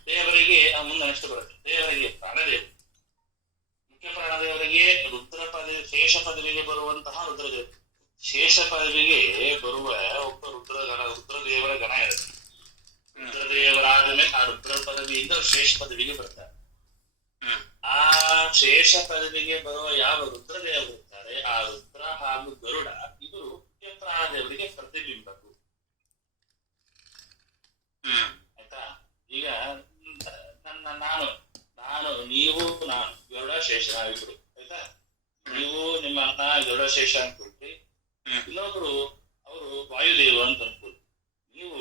ದೇವರಿಗೆ ಮುಂದೆ ನೆಕ್ಸ್ಟ್ ಬರುತ್ತೆ. ದೇವರಿಗೆ ಪ್ರಾಣದೇವರು, ಮುಖ್ಯ ಪ್ರಾಣದೇವರಿಗೆ ರುದ್ರ ಪದವಿ ಶೇಷ ಪದವಿಗೆ ಬರುವಂತಹ ರುದ್ರದೇವ. ಶೇಷ ಪದವಿಗೆ ಬರುವ ಒಬ್ಬ ರುದ್ರದೇವರ ಗಣ ಇರುತ್ತೆ. ರುದ್ರದೇವರಾದ ಮೇಲೆ ಆ ರುದ್ರ ಪದವಿಯಿಂದ ಶೇಷ ಪದವಿಗೆ ಬರ್ತಾರೆ. ಆ ಶೇಷ ಪದವಿಗೆ ಬರುವ ಯಾವ ರುದ್ರದೇವರು ಇರ್ತಾರೆ, ಆ ರುದ್ರ ಹಾಗೂ ಗರುಡ ಇವರು ಮುಖ್ಯ ಪ್ರಾಣದೇವರಿಗೆ ಪ್ರತಿಬಿಂಬರು. ಆಯ್ತಾ? ಈಗ ನಾನು ನೀವು ನಾನು ಗರುಡ ಶೇಷ ನಾವಿಬ್ರು. ಆಯ್ತಾ? ನೀವು ನಿಮ್ಮ ಅಣ್ಣ ಗರುಡ ಶೇಷ ಅನ್ಕೊಳ್ರಿ. ಇನ್ನೊಬ್ರು ಅವರು ವಾಯುದೇವ ಅಂತ ಅನ್ಕೊಳ್ರಿ. ನೀವು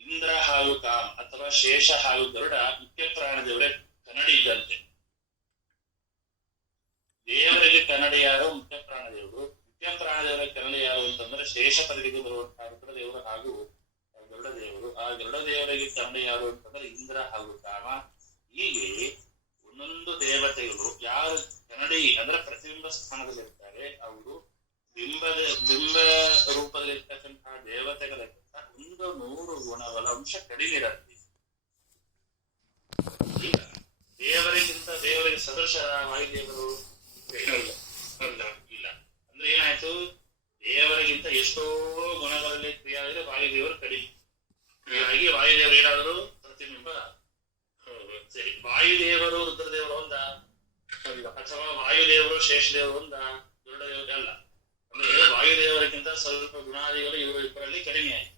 ಇಂದ್ರ ಹಾಗೂ ಕಾಮ್ ಅಥವಾ ಶೇಷ ಹಾಗೂ ಗರುಡ ಮುಖ್ಯ ಪ್ರಾಣದೇವರೇ ಕನ್ನಡಿ ಇದ್ದಂತೆ. ದೇವರಿಗೆ ಕನ್ನಡಿ ಯಾರು? ಮುಖ್ಯ ಪ್ರಾಣದೇವರು. ಮುಖ್ಯ ಪ್ರಾಣದೇವರ ಕನ್ನಡಿ ಯಾರು ಅಂತಂದ್ರೆ ಶೇಷ ಪದವಿಗೆ ಬರುವಂತಹ ರುದ್ರದೇವರು ಹಾಗೂ ಗರುಡ ದೇವರು. ಆ ಗರುಡ ದೇವರಿಗೆ ಕನ್ನಡಿ ಯಾರು ಅಂತಂದ್ರೆ ಇಂದ್ರ ಹಾಗೂ ಕಾಮ. ಹೀಗೆ ಒಂದೊಂದು ದೇವತೆಗಳು ಯಾರು ಕನ್ನಡಿ ಅಂದ್ರೆ ಪ್ರತಿಬಿಂಬ ಸ್ಥಾನದಲ್ಲಿರ್ತಾರೆ, ಅವರು ಬಿಂಬ ರೂಪದಲ್ಲಿರ್ತಕ್ಕಂತಹ ದೇವತೆಗಳಕ್ಕಿಂತ 100 ಗುಣಗಳ ಅಂಶ ಕಡಿಮೆ ಇರುತ್ತೆ. ಈಗ ದೇವರಿಗೆ ಸದೃಶ ವಾಯುದೇವರು ಇಲ್ಲ ಅಂದ್ರೆ ಏನಾಯ್ತು, ದೇವರಿಗಿಂತ ಎಷ್ಟೋ ಗುಣಗಳಲ್ಲಿ ಕ್ರಿಯಾದರೆ ವಾಯುದೇವರು ಕಡಿಮೆ. ಹೀಗಾಗಿ ವಾಯುದೇವರು ಏನಾದರೂ ಪ್ರತಿಬಿಂಬ. ಸರಿ, ವಾಯುದೇವರು ರುದ್ರದೇವರು ಒಂದ ಅಥವಾ ವಾಯುದೇವರು ಶೇಷದೇವರು ಒಂದ ಗರುಡದೇವರು ಅಲ್ಲ. ಅಂದ್ರೆ ವಾಯುದೇವರಿಗಿಂತ ಸ್ವಲ್ಪ ಗುಣಾದಿಗಳು ಇವರು ಇಬ್ಬರಲ್ಲಿ ಕಡಿಮೆ ಆಯ್ತು.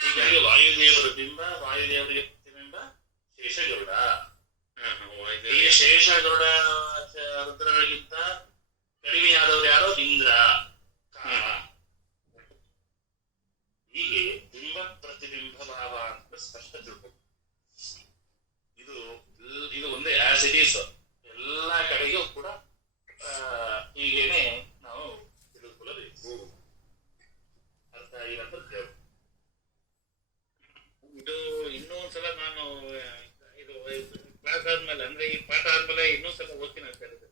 ಹೀಗಾಗಿ ವಾಯುದೇವರ ಬಿಂಬ, ವಾಯುದೇವರಿಗೆ ಪ್ರತಿಬಿಂಬ ಶೇಷಗರುಡ. ಈ ಶೇಷಗರುಡ ರುದ್ರರಿಗಿಂತ ಕಡಿಮೆಯಾದವರು ಯಾರೋ ಇಂದ್ರ, ಕಾಮ. ಹೀಗೆ ಬಿಂಬ ಪ್ರತಿಬಿಂಬ ಭಾವ ಅಂತ ಸ್ಪಷ್ಟ ತಿಳ್ಬೇಕು. ಇದು ಒಂದೇ ಆಸ್ ಇಟ್ ಈಸ್ ಎಲ್ಲಾ ಕಡೆಗೂ ಕೂಡ ಹೀಗೇನೆ ನಾವು ತಿಳಿದುಕೊಳ್ಳಬೇಕು. ಅರ್ಥ ಆಗಿರಂತ ಹೇಳ್ಬೇಕು. ಇದು ಇನ್ನೊಂದ್ಸಲ ನಾನು ಇದು ಕ್ಲಾಸ್ ಆದ್ಮೇಲೆ ಅಂದ್ರೆ ಈ ಪಾಠ ಆದ್ಮೇಲೆ ಇನ್ನೊಂದ್ಸಲ ಓದ್ತೀನಿ ಅಂತ ಹೇಳಿದ್ದೆ.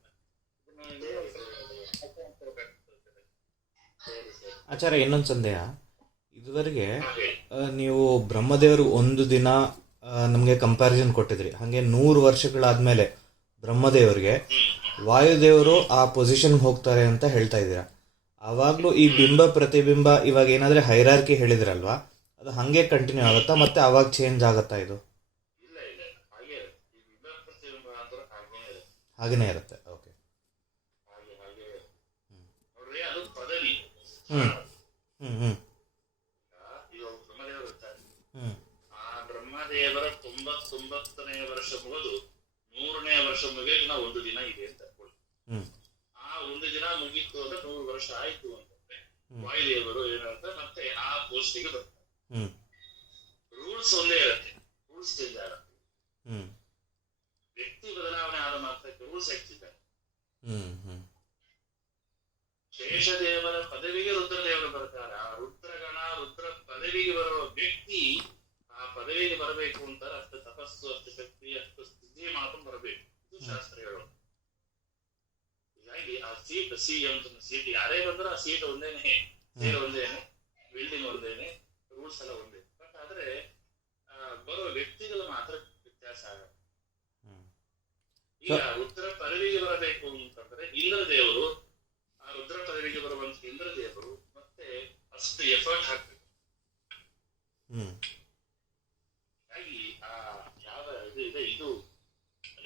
ಆಚಾರ್ಯ, ಇನ್ನೊಂದು ಸಂದೇಹ. ಇದುವರೆಗೆ ನೀವು ಬ್ರಹ್ಮದೇವರು ಒಂದು ದಿನ ನಮಗೆ ಕಂಪ್ಯಾರಿಸನ್ ಕೊಟ್ಟಿದ್ರಿ. ಹಾಗೆ 100 ವರ್ಷಗಳಾದ್ಮೇಲೆ ಬ್ರಹ್ಮದೇವರಿಗೆ ವಾಯುದೇವರು ಆ ಪೊಸಿಷನ್ಗೆ ಹೋಗ್ತಾರೆ ಅಂತ ಹೇಳ್ತಾ ಇದ್ದೀರಾ. ಆವಾಗಲೂ ಈ ಬಿಂಬ ಪ್ರತಿಬಿಂಬ ಇವಾಗ ಏನಾದ್ರೆ ಹೈರಾರ್ಕಿ ಹೇಳಿದ್ರಲ್ವಾ, ಅದು ಹಂಗೆ ಕಂಟಿನ್ಯೂ ಆಗುತ್ತಾ ಮತ್ತೆ ಅವಾಗ ಚೇಂಜ್ ಆಗುತ್ತಾ? ಇದು ಹಾಗೇನೆ ಇರುತ್ತೆ. ಓಕೆ. ನೋಡ್ರಿ, ಅದು ಪದವಿ. ಆ ಬ್ರಹ್ಮದೇವರ 99ನೇ ವರ್ಷ ಮುಗಿದು 100ನೇ ವರ್ಷ ಮುಗಿಯೋಕೆ ನಾವು ಒಂದು ದಿನ ಇದೆ ಅಂತ ಅನ್ಕೊಳ್ಳಿ. ಆ ಒಂದು ದಿನ ಮುಗೀತು ಅಂದ್ರೆ 100 ವರ್ಷ ಆಯ್ತು ಅಂತಂದ್ರೆ ವಾಯುದೇವರು ಏನಂತ ಮತ್ತೆ ಆ ಪೋಸ್ಟಿಗೆ ಬರ್ತಾರೆ. ರೂಲ್ಸ್ ಒಂದೇ ಇರುತ್ತೆ, ರೂಲ್ಸ್ ಚೇಂಜ್ ಆಗುತ್ತೆ. ವ್ಯಕ್ತಿ ಬದಲಾವಣೆ ಆದ ಮಾತ್ರಕ್ಕೆ ರೂಲ್ಸ್ ಹೆಚ್ಚಿದ್ದಾರೆ. ಶೇಷದೇವರ ಪದವಿಗೆ ರುದ್ರದೇವರು ಬರ್ತಾರೆ. ಆ ರುದ್ರಗಣ, ರುದ್ರ ಪದವಿಗೆ ಬರುವ ವ್ಯಕ್ತಿ ಆ ಪದವಿಗೆ ಬರಬೇಕು ಅಂತಾರೆ. ಅಷ್ಟು ತಪಸ್ಸು, ಅಷ್ಟು ಶಕ್ತಿ, ಅಷ್ಟು ಸ್ಥಿತಿ ಮಾಡ್ಕೊಂಡು ಬರಬೇಕು. ಇದು ಶಾಸ್ತ್ರ ಹೇಳೋದು. ಹೀಗಾಗಿ ಆ ಸೀಟ್ ಸೀಟ್ ಯಾರೇ ಬಂದ್ರೆ ಆ ಸೀಟ್ ಒಂದೇನೆ, ಸೇರ್ ಒಂದೇನೆ, ಬಿಲ್ಡಿಂಗ್ ಒಂದೇನೆ, ರೂಲ್ಸ್ ಎಲ್ಲ ಒಂದೇ. ಬಟ್ ಆದ್ರೆ ಬರೋ ವ್ಯಕ್ತಿಗಳು ಮಾತ್ರ ವ್ಯತ್ಯಾಸ ಆಗುತ್ತೆ. ಈಗ ರುದ್ರ ಪದವಿಗೆ ಬರಬೇಕು ಅಂತಂದ್ರೆ ಇಂದ್ರ ದೇವರು, ಆ ರುದ್ರ ಪದವಿಗೆ ಬರುವಂತ ಇಂದ್ರ ದೇವರು ಮತ್ತೆ ಅಷ್ಟು ಎಫರ್ಟ್ ಹಾಕ್ಬೇಕು. ಹಾಗಾಗಿ ಆ ಯಾವ ಇದು ಇದು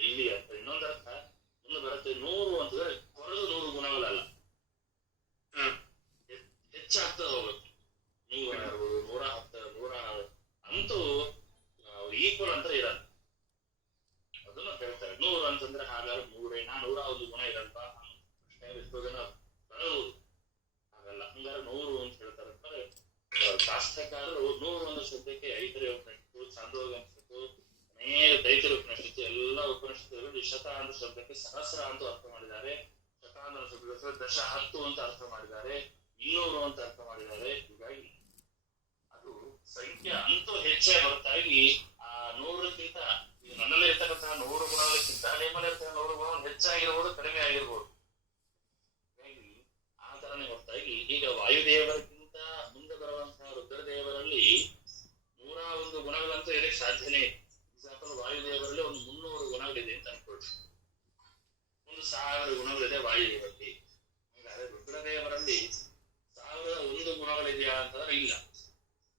ಇಲ್ಲಿ ಅಂತ ಇನ್ನೊಂದು ಅರ್ಥ ಮುಂದೆ ಬರುತ್ತೆ. 100 ಅಂತಂದ್ರೆ ಕೊರದು 100 ಗುಣಗಳಲ್ಲ, ಹೆಚ್ಚಾಗ್ತಾ ಹೋಗುತ್ತೆ. 110, 100 ಅಂತೂ ಈಕ್ವಲ್ ಅಂತ ಇರಲ್ಲ. ಅದನ್ನ ಹೇಳ್ತಾರೆ. 100 ಅಂತಂದ್ರೆ ಹಾಗಾದ್ರೆ 101 ಗುಣ ಇರಲ್ಪ, ಎಷ್ಟೋ ಜನ ಬರಬಹುದು. ಹಾಗಲ್ಲ, ಹಂಗಾರೆ 100 ಅಂತ ಹೇಳ್ತಾರೆ. ಶಾಸ್ತ್ರಕಾರರು 100 ಒಂದು ಶಬ್ದಕ್ಕೆ ಐತರೇಯ ಉಪನಿಷತ್ತು, ಛಾಂದೋಗ್ಯ ಉಪನಿಷತ್ತು, ಅನೇಕ ದೈತ್ಯ ಉಪನಿಷತ್ತು, ಎಲ್ಲ ಉಪನಿಷತ್ತುಗಳಲ್ಲಿ ಶತ ಅಂತ ಶಬ್ದಕ್ಕೆ ಸಹಸ್ರ ಅಂತ ಅರ್ಥ ಮಾಡಿದ್ದಾರೆ. ಶತ ಅಂತ ಶಬ್ದಕ್ಕೆ 10 ಅಂತ ಅರ್ಥ ಮಾಡಿದ್ದಾರೆ, 200 ಅಂತ ಅರ್ಥ ಮಾಡಿದ್ದಾರೆ. ಹೀಗಾಗಿ ಅದು ಸಂಖ್ಯೆ ಅಂತೂ ಹೆಚ್ಚೇ ಹೊರತಾಗಿ ಆ 100ಕ್ಕಿಂತ ಈಗ ನನ್ನಲ್ಲಿ ಇರ್ತಕ್ಕಂತಹ 100 ಗುಣಗಳಕ್ಕಿಂತ ನಿಮ್ಮಲ್ಲಿ ಇರ್ತಕ್ಕಂಥ 100 ಗುಣಗಳು ಹೆಚ್ಚಾಗಿರ್ಬೋದು, ಕಡಿಮೆ ಆಗಿರ್ಬೋದು. ಹೀಗಾಗಿ ಆ ತರನೇ ಹೊರತಾಗಿ ಈಗ ವಾಯುದೇವರಿಗಿಂತ ಮುಂದೆ ಬರುವಂತಹ ರುದ್ರದೇವರಲ್ಲಿ 101 ಗುಣಗಳಂತೂ ಇರಕ್ಕೆ ಸಾಧ್ಯನೇ. ಎಕ್ಸಾಂಪಲ್, ವಾಯುದೇವರಲ್ಲಿ ಒಂದು 300 ಗುಣಗಳಿದೆ ಅಂತ ಅನ್ಕೊಳ್ಳಿ. 1000 ಗುಣಗಳಿದೆ ವಾಯುದೇವರಲ್ಲಿ. ಹಾಗಾದ್ರೆ ರುದ್ರದೇವರಲ್ಲಿ 1001 ಗುಣಗಳಿದೆಯಾ ಅಂತಂದ್ರೆ ಇಲ್ಲ.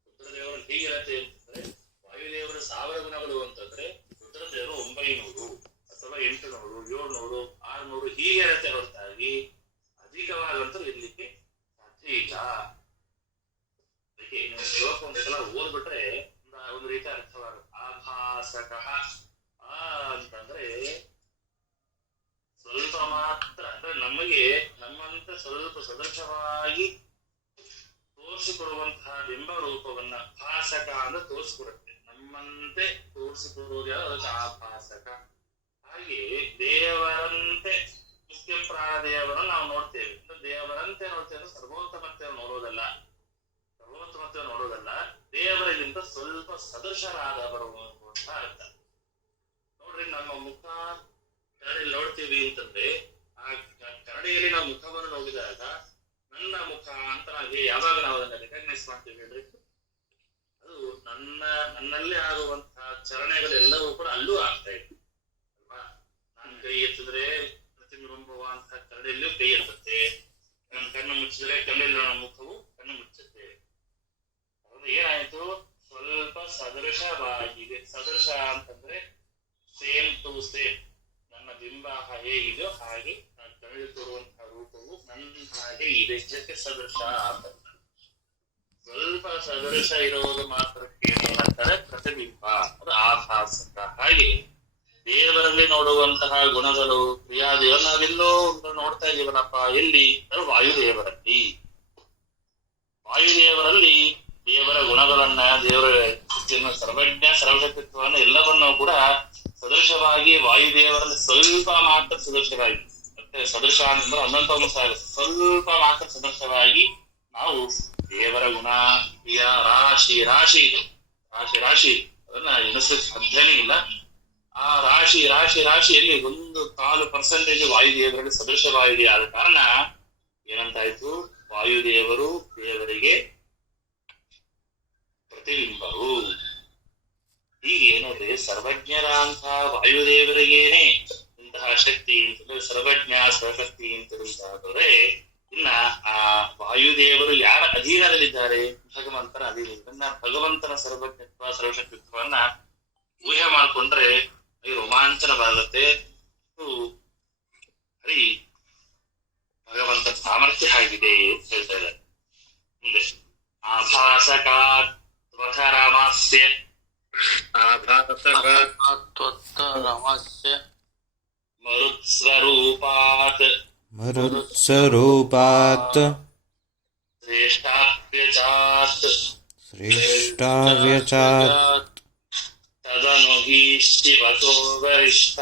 ರುದ್ರದೇವರಲ್ಲಿ ಹೇಗಿರತ್ತೆ ಅಂತಂದ್ರೆ, ವಾಯುದೇವರ 1000 ಗುಣಗಳು ಅಂತಂದ್ರೆ ರುದ್ರದೇವರು 900 ಅಥವಾ 800, 700, 600 ಹೀಗೆ ಇರತ್ತೆ ಹೊರತಾಗಿ ಅಧಿಕವಾದಂತೂ ಇರ್ಲಿಕ್ಕೆ ಸಾಧ್ಯ ಇಲ್ಲ. ಅದಕ್ಕೆ ಶ್ಲೋಕ ಒಂದ್ಸಲ ಓದ್ಬಿಟ್ರೆ ಒಂದು ರೀತಿ ಅರ್ಥವಾಗುತ್ತೆ. ಆಭಾಸಕಃ ಅಂತಂದ್ರೆ ಸ್ವಲ್ಪ ಮಾತ್ರ, ಅಂದ್ರೆ ನಮಗೆ ನಮ್ಮಂತ ಸ್ವಲ್ಪ ಸದೃಶವಾಗಿ ತೋರಿಸಿಕೊಡುವಂತಹ ಬಿಂಬ ರೂಪವನ್ನ ಭಾಸಕ ಅಂದ್ರೆ ತೋರಿಸಿಕೊಡುತ್ತೆ. ನಮ್ಮಂತೆ ತೋರಿಸಿಕೊಡುವುದು ಯಾವುದು, ಅದಕ್ಕೆ ಆಭಾಸಕ. ಹಾಗೆ ದೇವರಂತೆ ಮುಖ್ಯ ಪ್ರಾಣದೇವರನ್ನು ನಾವು ನೋಡ್ತೇವೆ. ದೇವರಂತೆ ನೋಡ್ತೇವೆ, ಸರ್ವೋತ್ತಮತೆ ನೋಡೋದಲ್ಲ. ಸರ್ವೋತ್ತಮತೆ ನೋಡೋದಲ್ಲ, ದೇವರಿಗಿಂತ ಸ್ವಲ್ಪ ಸದೃಶರಾದವರು ಅಂತ ಅರ್ಥ. ನೋಡ್ರಿ, ನಮ್ಮ ಮುಖ ಕನ್ನಡಿಯಲ್ಲಿ ನೋಡ್ತೀವಿ ಅಂತಂದ್ರೆ ಆ ಕನ್ನಡಿಯಲ್ಲಿ ನಾವು ಮುಖವನ್ನು ನೋಡಿದಾಗ ನನ್ನ ಮುಖ ಅಂತ ಯಾವಾಗ ನಾವು ಅದನ್ನ ರೆಕಗ್ನೈಸ್ ಮಾಡ್ತೀವಿ ಹೇಳ್ರಿ, ಅದು ನನ್ನಲ್ಲಿ ಆಗುವಂತಹ ಚಲನೆಗಳೆಲ್ಲವೂ ಕೂಡ ಅಲ್ಲೂ ಆಗ್ತಾ ಇದೆ ಅಲ್ವಾ. ನಾನು ಕೈ ಎತ್ತಿದ್ರೆ ಪ್ರತಿಬಿಂಬುವಂತಹ ಕನ್ನಡಿಯಲ್ಲೂ ಕೈ ಎತ್ತುತ್ತೆ, ನನ್ನ ಕಣ್ಣು ಮುಚ್ಚಿದ್ರೆ ಕಣ್ಣಲ್ಲಿ ನನ್ನ ಮುಖವು ಕಣ್ಣು ಮುಚ್ಚುತ್ತೆ. ಅದು ಏನಾಯ್ತು, ಸ್ವಲ್ಪ ಸದೃಶವಾಗಿದೆ. ಸದೃಶ ಅಂತಂದ್ರೆ ಸೇಮ್ ಟು ಸೇಮ್, ನನ್ನ ಬಿಂಬ ಹೇಗಿದೆಯೋ ಹಾಗೆ ನಾನು ಕಣ್ಣಲ್ಲಿ ತೋರುವಂತಹ ರೂಪವು ನನ್ನ ಹಾಗೆ ಇದೆ. ಇದಕ್ಕೆ ಸದೃಶ ಅಂತ. ಸ್ವಲ್ಪ ಸದೃಶ ಇರುವುದು ಮಾತ್ರಕ್ಕೆ ಏನಂತಾರೆ ಪ್ರತಿಬಿಂಬ, ಅದು ಆಭಾಸಕ. ಹಾಗೆ ದೇವರಲ್ಲಿ ನೋಡುವಂತಹ ಗುಣಗಳು ಕ್ರಿಯಾದೇವ ನಾವೆಲ್ಲೋ ನೋಡ್ತಾ ಇದೀವನಪ್ಪ, ಎಲ್ಲಿ? ಅದು ವಾಯುದೇವರಲ್ಲಿ. ವಾಯುದೇವರಲ್ಲಿ ದೇವರ ಗುಣಗಳನ್ನ, ದೇವರ ಸರ್ವಜ್ಞ ಸರ್ವಶಕ್ತಿತ್ವವನ್ನು ಎಲ್ಲವನ್ನೂ ಕೂಡ ಸದೃಶವಾಗಿ ವಾಯುದೇವರಲ್ಲಿ ಸ್ವಲ್ಪ ಮಾತ್ರ ಸದೃಶವಾಗಿ, ಮತ್ತೆ ಸದೃಶ ಅಂತಂದ್ರೆ ಒಂದೊಂದು ಆಗುತ್ತೆ, ಸ್ವಲ್ಪ ಮಾತ್ರ ಸದೃಶವಾಗಿ ನಾವು ದೇವರ ಗುಣ ಕ್ರಿಯಾ ರಾಶಿ ರಾಶಿ ಇದೆ, ರಾಶಿ ರಾಶಿ ಅದನ್ನ ಎಣಿಸಲಿಕ್ಕೆ ಸಾಧ್ಯನೇ ಇಲ್ಲ. ಆ ರಾಶಿ ರಾಶಿ ರಾಶಿಯಲ್ಲಿ 1% ವಾಯುದೇವರಲ್ಲಿ ಸದೃಶವಾಗಿದೆ. ಆದ ಕಾರಣ ಏನಂತಾಯ್ತು? ವಾಯುದೇವರು ದೇವರಿಗೆ ಪ್ರತಿಬಿಂಬರು. ಹೀಗೆ ನೋಡ್ರಿ, ಸರ್ವಜ್ಞರ ಅಂತ ವಾಯುದೇವರಿಗೇನೆ ಇಂತಹ ಶಕ್ತಿ ಅಂತಂದ್ರೆ ಸರ್ವಜ್ಞ ಸರ್ವಶಕ್ತಿ ಅಂತಂದ್ರೆ, ಇನ್ನ ಆ ವಾಯುದೇವರು ಯಾರ ಅಧೀನದಲ್ಲಿದ್ದಾರೆ? ಭಗವಂತನ ಅಧೀನ. ಭಗವಂತನ ಸರ್ವಜ್ಞತ್ವ ಸರ್ವಶಕ್ತಿತ್ವವನ್ನ ಊಹೆ ಮಾಡಿಕೊಂಡ್ರೆ ಅದು ರೋಮಾಂಚನವಾಗುತ್ತೆ. ಹರಿ ಭಗವಂತ ಸಾಮರ್ಥ್ಯ ಆಗಿದೆ ಅಂತ ಹೇಳ್ತಾ ಇದ್ದಾರೆ. ಮುಂದೆ ಆಭಾಸಕಾತ್ವರಾಮಾಸ್ಯ ಮರುತ್ಸ್ವರೂಪಾತ್ ಮರುತ್ಸ್ವರೂಪಾತ್ ಶ್ರೇಷ್ಠಾಪ್ಯಚಾತ್ ಶ್ರೇಷ್ಠಾವ್ಯಚಾತ್ ತದನು ಹಿ ಶಿವತೋ ವರಿಷ್ಠ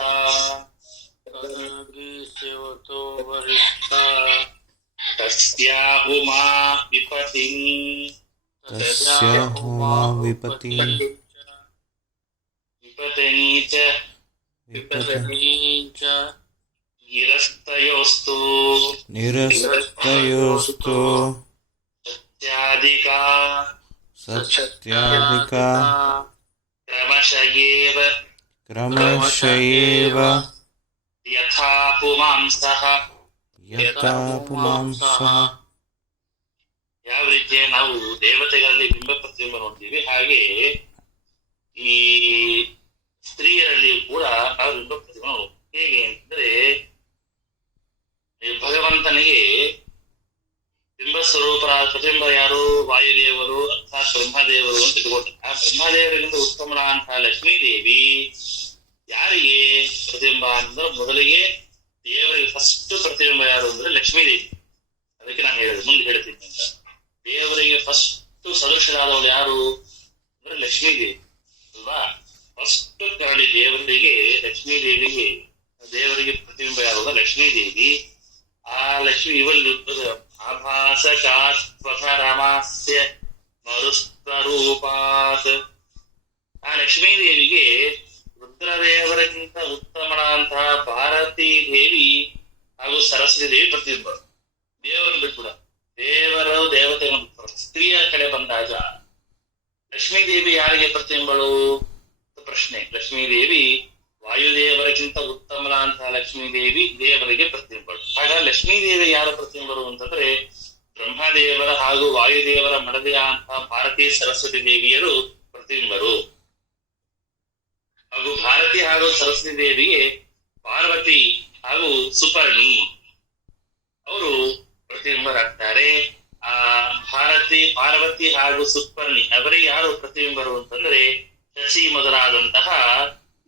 ತಸ್ಯಾ ಉಮಾ ವಿಪತಿಂ ತಸ್ಯ ಉಮಾ ವಿಪತಿ ವಿಪತಿನಿ ಚ ನಿರಸ್ತಯೋಸ್ತು ನಿರಸ್ತಯೋಸ್ತು ಸತ್ಯಾಧಿಕಾ ಸತ್ಯಾಧಿಕಾ ಕ್ರಮಶಯೇವ ಕ್ರಮಶಯೇವ ಯಥಾ ಪುಮಾಂಸಃ. ಯಥಾ ಪುಮಾಂಸಃ. ಯಾವ ರೀತಿ ನಾವು ದೇವತೆಗಳಲ್ಲಿ ಬಿಂಬ ಪ್ರತಿಬಿಂಬ ನೋಡ್ತೀವಿ, ಹಾಗೆ ಈ ಸ್ತ್ರೀಯರಲ್ಲಿ ಕೂಡ ನಾವು ಬಿಂಬ ಪ್ರತಿಬಿಂಬ ನೋಡ್ತೀವಿ. ಹೇಗೆ ಅಂತಂದ್ರೆ, ಭಗವಂತನಿಗೆ ಬಿಂಬ ಸ್ವರೂಪರಾದ ಪ್ರತಿಬಿಂಬ ಯಾರು? ವಾಯುದೇವರು ಅರ್ಥಾತ್ ಬ್ರಹ್ಮದೇವರು ಅಂತ ಇಟ್ಕೊಳ್ತಾರೆ. ಆ ಬ್ರಹ್ಮದೇವರಿಂದ ಉತ್ತಮಳಂತಹ ಲಕ್ಷ್ಮೀದೇವಿ ಯಾರಿಗೆ ಪ್ರತಿಬಿಂಬ ಅಂತಂದ್ರೆ, ಮೊದಲಿಗೆ ದೇವರಿಗೆ ಫಸ್ಟ್ ಪ್ರತಿಬಿಂಬ ಯಾರು ಅಂದ್ರೆ ಲಕ್ಷ್ಮೀದೇವಿ. ಅದಕ್ಕೆ ನಾನು ಹೇಳಿದೆ, ಮುಂದೆ ಹೇಳ್ತೀನಿ ಅಂತ. ದೇವರಿಗೆ ಫಸ್ಟ್ ಸದೃಶರಾದವಳು ಯಾರು ಅಂದ್ರೆ ಲಕ್ಷ್ಮೀದೇವಿ ಅಲ್ವಾ? ಫಸ್ಟ್ ಕರಡಿ ದೇವರಿಗೆ, ಲಕ್ಷ್ಮೀದೇವಿಗೆ ದೇವರಿಗೆ ಪ್ರತಿಬಿಂಬ ಯಾರು? ಲಕ್ಷ್ಮೀದೇವಿ. ಆ ಲಕ್ಷ್ಮಿ ಇವಲ್ಲಿ ಆಭಾಸಕಾತ್ವರಾಮಾಸ್ಯ ಮರುಸ್ವರೂಪಾತ್. ಆ ಲಕ್ಷ್ಮೀದೇವಿಗೆ ರುದ್ರದೇವರಿಗಿಂತ ಉತ್ತಮಳಂತಹ ಭಾರತೀ ದೇವಿ ಹಾಗೂ ಸರಸ್ವತಿ ದೇವಿ ಪ್ರತಿಬಿಂಬ. ದೇವರನ್ನು ಬಿಟ್ಬಿಡ, ದೇವರು ದೇವತೆ ಸ್ತ್ರೀಯ ಕಡೆ ಬಂದಾಗ ಲಕ್ಷ್ಮೀದೇವಿ ಯಾರಿಗೆ ಪ್ರತಿಬಿಂಬಳು? ಪ್ರಶ್ನೆ. ಲಕ್ಷ್ಮೀದೇವಿ ವಾಯುದೇವರಿಗಿಂತ ಉತ್ತಮಳಂತಹ ಲಕ್ಷ್ಮೀದೇವಿ ದೇವರಿಗೆ ಪ್ರತಿಬಿಂಬಳು. ಆಗ ಲಕ್ಷ್ಮೀದೇವಿ ಯಾರ ಪ್ರತಿಬಿಂಬರು ಅಂತಂದ್ರೆ, ಬ್ರಹ್ಮದೇವರ ಹಾಗೂ ವಾಯುದೇವರ ಮಡದಿಯಾದಂತಹ ಭಾರತೀ ಸರಸ್ವತಿ ದೇವಿಯರು ಪ್ರತಿಬಿಂಬರು. ಹಾಗೂ ಭಾರತಿ ಹಾಗೂ ಸರಸ್ವತಿ ದೇವಿಗೆ ಪಾರ್ವತಿ ಹಾಗೂ ಸುಪರ್ಣಿ ಅವರು ಪ್ರತಿಬಿಂಬರಾಗ್ತಾರೆ. ಆ ಪಾರ್ವತಿ ಹಾಗೂ ಸುಪರ್ಣಿ ಅವರಿಗೆ ಯಾರು ಪ್ರತಿಬಿಂಬರು ಅಂತಂದ್ರೆ, ಶಶಿ ಮೊದಲಾದಂತಹ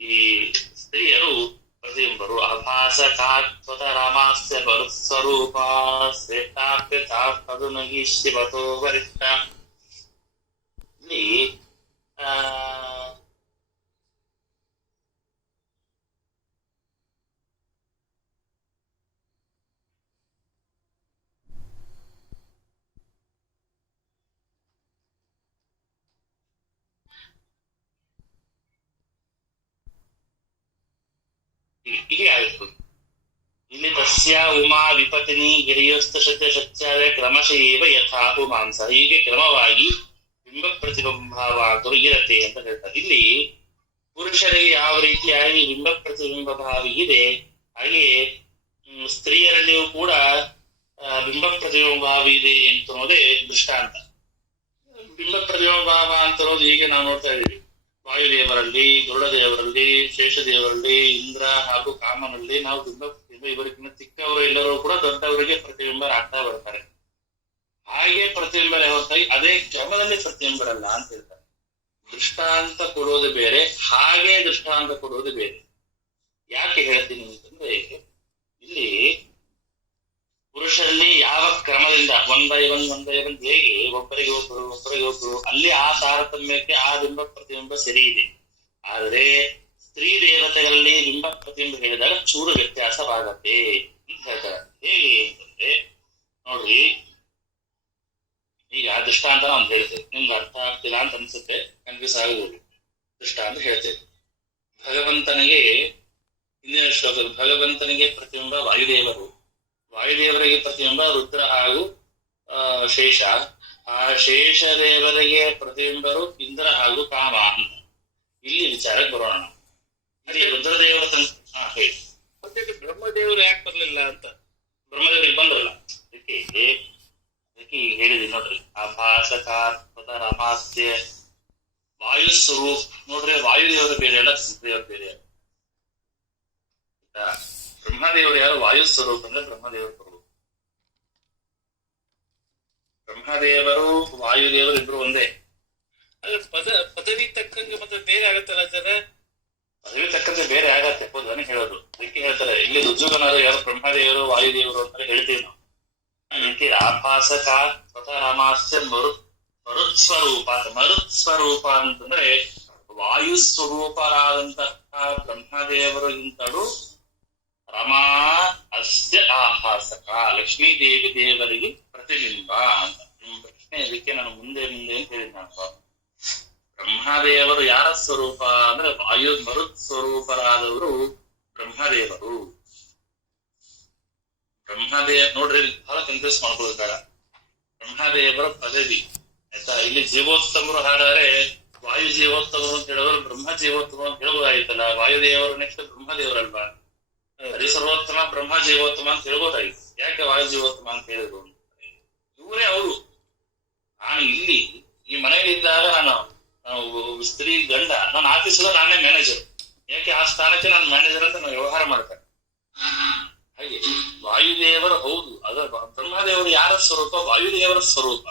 ಈ ಸ್ತ್ರೀಯರು ಪ್ರತಿಬಿಂಬರು. ಆಭಾಸಕಾತ್ವರಾಮಾಸ್ಯ ಮರುಸ್ವರೂಪ ಶ್ರೇಷ್ಠಾಪ್ಯಚಾತ್ಮಧುನಗಿ ಶಿವತೋ ವರಿಷ್ಠ. ಇಲ್ಲಿ ಹೀಗೆ ಆಯಿತು. ಇಲ್ಲಿ ತಸ್ಯ ಉಮಾ ವಿಪತಿನಿ ಗಿರಿಯೋಸ್ತ ಶತ್ಯಾದ ಕ್ರಮಶಃ ಯಥಾ ಪುಮಾಂಸ. ಹೀಗೆ ಕ್ರಮವಾಗಿ ಬಿಂಬ ಪ್ರತಿಬಿಂಬವಾದರೂ ಇರತ್ತೆ ಅಂತ ಹೇಳ್ತಾರೆ. ಇಲ್ಲಿ ಪುರುಷರಿಗೆ ಯಾವ ರೀತಿಯಾಗಿ ಬಿಂಬ ಪ್ರತಿಬಿಂಬ ಭಾವ ಇದೆ, ಹಾಗೆಯೇ ಸ್ತ್ರೀಯರಲ್ಲಿಯೂ ಕೂಡ ಬಿಂಬ ಪ್ರತಿಬಿಂಬ ಭಾವ ಇದೆ ಅಂತನ್ನೋದೇ ದೃಷ್ಟಾಂತ. ಬಿಂಬ ಪ್ರತಿಬಿಂಬ ಭಾವ ಅಂತನ್ನೋದು ಹೀಗೆ ನಾವು ನೋಡ್ತಾ ಇದ್ದೀವಿ. ವಾಯುದೇವರಲ್ಲಿ, ಗರುಡದೇವರಲ್ಲಿ, ಶೇಷದೇವರಲ್ಲಿ, ಇಂದ್ರ ಹಾಗೂ ಕಾಮನಲ್ಲಿ ನಾವು ಬಿಂಬ ಇವರಿಗಿಂತ ಚಿಕ್ಕವರು ಎಲ್ಲರೂ ಕೂಡ ದೊಡ್ಡವರಿಗೆ ಪ್ರತಿಬಿಂಬರಾಗ್ತಾ ಬರ್ತಾರೆ. ಹಾಗೆ ಪ್ರತಿಬಿಂಬರೇ ಹೊರತಾಗಿ ಅದೇ ಕ್ರಮದಲ್ಲಿ ಪ್ರತಿಬಿಂಬರಲ್ಲ ಅಂತ ಹೇಳ್ತಾರೆ. ದೃಷ್ಟಾಂತ ಕೊಡೋದು ಬೇರೆ, ಹಾಗೆ ದೃಷ್ಟಾಂತ ಕೊಡೋದು ಬೇರೆ. ಯಾಕೆ ಹೇಳ್ತೀನಿ ಅಂತಂದ್ರೆ, ಇಲ್ಲಿ ಪುರುಷರಲ್ಲಿ ಯಾವ ಕ್ರಮದಿಂದ ಒನ್ ಬೈ ಒನ್ ಹೇಗೆ ಒಬ್ಬರಿಗೆ ಒಬ್ಬರು ಅಲ್ಲಿ ಆ ತಾರತಮ್ಯಕ್ಕೆ ಆ ಬಿಂಬ ಪ್ರತಿಬಿಂಬ ಸರಿ ಇದೆ. ಆದ್ರೆ ಸ್ತ್ರೀ ದೇವತೆಗಳಲ್ಲಿ ಬಿಂಬ ಪ್ರತಿಬಿಂಬ ಹೇಳಿದಾಗ ಚೂರು ವ್ಯತ್ಯಾಸವಾಗತ್ತೆ ಅಂತ ಹೇಳ್ತಾರೆ. ಹೇಗೆ ಅಂತಂದ್ರೆ ನೋಡ್ರಿ, ಈಗ ದೃಷ್ಟಾಂತ ನಾವು ಹೇಳ್ತೇವೆ, ನಿಮ್ಗೆ ಅರ್ಥ ಆಗ್ತಿಲ್ಲ ಅಂತ ಅನ್ಸುತ್ತೆ, ಕನ್ಫ್ಯೂಸ್ ಆಗುವುದು. ದೃಷ್ಟಾಂತ ಹೇಳ್ತೇವೆ. ಭಗವಂತನಿಗೆ ಹಿಂದಿನ ಶ್ಲೋಕದ ಭಗವಂತನಿಗೆ ಪ್ರತಿಬಿಂಬ ವಾಯುದೇವರು, ವಾಯುದೇವರಿಗೆ ಪ್ರತಿಬಿಂಬ ರುದ್ರ ಹಾಗೂ ಶೇಷ, ಆ ಶೇಷದೇವರಿಗೆ ಪ್ರತಿಬಿಂಬರು ಇಂದ್ರ ಹಾಗೂ ಕಾಮ ಅಂತ. ಇಲ್ಲಿ ವಿಚಾರಕ್ಕೆ ಬರೋಣ. ಅದೇ ರುದ್ರದೇವರ ಹೇಳಿ, ಮತ್ತೆ ಬ್ರಹ್ಮದೇವರು ಯಾಕೆ ಬರ್ಲಿಲ್ಲ ಅಂತ. ಬ್ರಹ್ಮದೇವರಿಗೆ ಬಂದ್ರಲ್ಲ, ಅದಕ್ಕೆ ಈಗ ಹೇಳಿದ್ವಿ ನೋಡ್ರಿ, ಆಭಾಸಕಾತ್ಮಕ ರಮಾಸ್ಯ ವಾಯು ಸ್ವರೂಪ. ನೋಡ್ರಿ, ವಾಯುದೇವರು ಬೇರೆ ಅಲ್ಲ, ದೇವರು ಬೇರೆ ಅಲ್ಲ. ಬ್ರಹ್ಮದೇವರು ಯಾರು? ವಾಯು ಸ್ವರೂಪ ಅಂದ್ರೆ ಬ್ರಹ್ಮದೇವರು ಸ್ವರೂಪ. ಬ್ರಹ್ಮದೇವರು ವಾಯುದೇವರು ಇಬ್ರು ಒಂದೇ. ಅದ್ರ ಪದವಿ ತಕ್ಕಂಗೆ ಮತ್ತೆ ಬೇರೆ ಆಗತ್ತಲ್ಲ ಸರ್? ಪದವಿ ತಕ್ಕಂತೆ ಬೇರೆ ಆಗತ್ತೆ, ಹೌದನ್ನ ಹೇಳೋದು. ಅದಕ್ಕೆ ಹೇಳ್ತಾರೆ ಇಲ್ಲಿ ರುಜುಗನಾದ್ರು ಯಾರು ಬ್ರಹ್ಮದೇವರು ವಾಯುದೇವರು ಅಂತ ಹೇಳ್ತೀವಿ ನಾವು. ಅದಕ್ಕೆ ಆಭಾಸಕ ರಮಾಸ್ಯ ಮರುತ್ಸ್ವರೂಪ. ಮರುತ್ಸ್ವರೂಪ ಅಂತಂದ್ರೆ ವಾಯು ಸ್ವರೂಪರಾದಂತಹ ಬ್ರಹ್ಮದೇವರಿಗಿಂತಲೂ ರಮಾ ಅಸ್ಯ ಆಭಾಸಕ, ಲಕ್ಷ್ಮೀ ದೇವಿ ದೇವರಿಗೆ ಪ್ರತಿಬಿಂಬ ಅಂತ. ನಿಮ್ಮ ಪ್ರಶ್ನೆ ಇದಕ್ಕೆ ನಾನು ಮುಂದೆ ಅಂತ ಹೇಳಿದ ನಾನು. ಬ್ರಹ್ಮದೇವರು ಯಾರ ಸ್ವರೂಪ ಅಂದ್ರೆ ವಾಯು ಮರುತ್ ಸ್ವರೂಪರಾದವರು ಬ್ರಹ್ಮದೇವರು. ನೋಡ್ರಿ, ಬಹಳ ಕನ್ಫ್ಯೂಸ್ ಮಾಡ್ಕೊಳ್ಳೋದು ಬೇಡ. ಬ್ರಹ್ಮದೇವರ ಪದವಿ ಆಯ್ತಾ. ಇಲ್ಲಿ ಜೀವೋತ್ತಮರು ಹಾಗಾದ್ರೆ ವಾಯು ಜೀವೋತ್ತಮರು ಅಂತ ಹೇಳಿದ್ರು, ಬ್ರಹ್ಮ ಜೀವೋತ್ತಮ ಅಂತ ಹೇಳ್ಬೋದಾಗಿತ್ತಲ್ಲ. ವಾಯುದೇವರು ನೆಕ್ಸ್ಟ್ ಬ್ರಹ್ಮದೇವರಲ್ವಾ? ಹರಿಸರ್ವೋತ್ತಮ ಬ್ರಹ್ಮ ಜೀವೋತ್ತಮ ಅಂತ ಹೇಳ್ಬೋದಾಗಿತ್ತು. ಯಾಕೆ ವಾಯು ಜೀವೋತ್ತಮ ಅಂತ ಹೇಳಿದ್ರು? ಇವರೇ ಅವರು. ನಾನು ಇಲ್ಲಿ ಈ ಮನೆಯಲ್ಲಿದ್ದಾಗ ನಾನು ಸ್ತ್ರೀ ಗಂಡ, ನಾನು ಆಫೀಸಲ್ಲಿ ನಾನೇ ಮ್ಯಾನೇಜರ್. ಯಾಕೆ ಆ ಸ್ಥಾನಕ್ಕೆ ನಾನು ಮ್ಯಾನೇಜರ್ ಅಂತ ನಾನು ವ್ಯವಹಾರ ಮಾಡ್ತೇನೆ. ಹಾಗೆ ವಾಯುದೇವರು ಹೌದು, ಅದ ಬ್ರಹ್ಮದೇವರು ಯಾರ ಸ್ವರೂಪ? ವಾಯುದೇವರ ಸ್ವರೂಪ.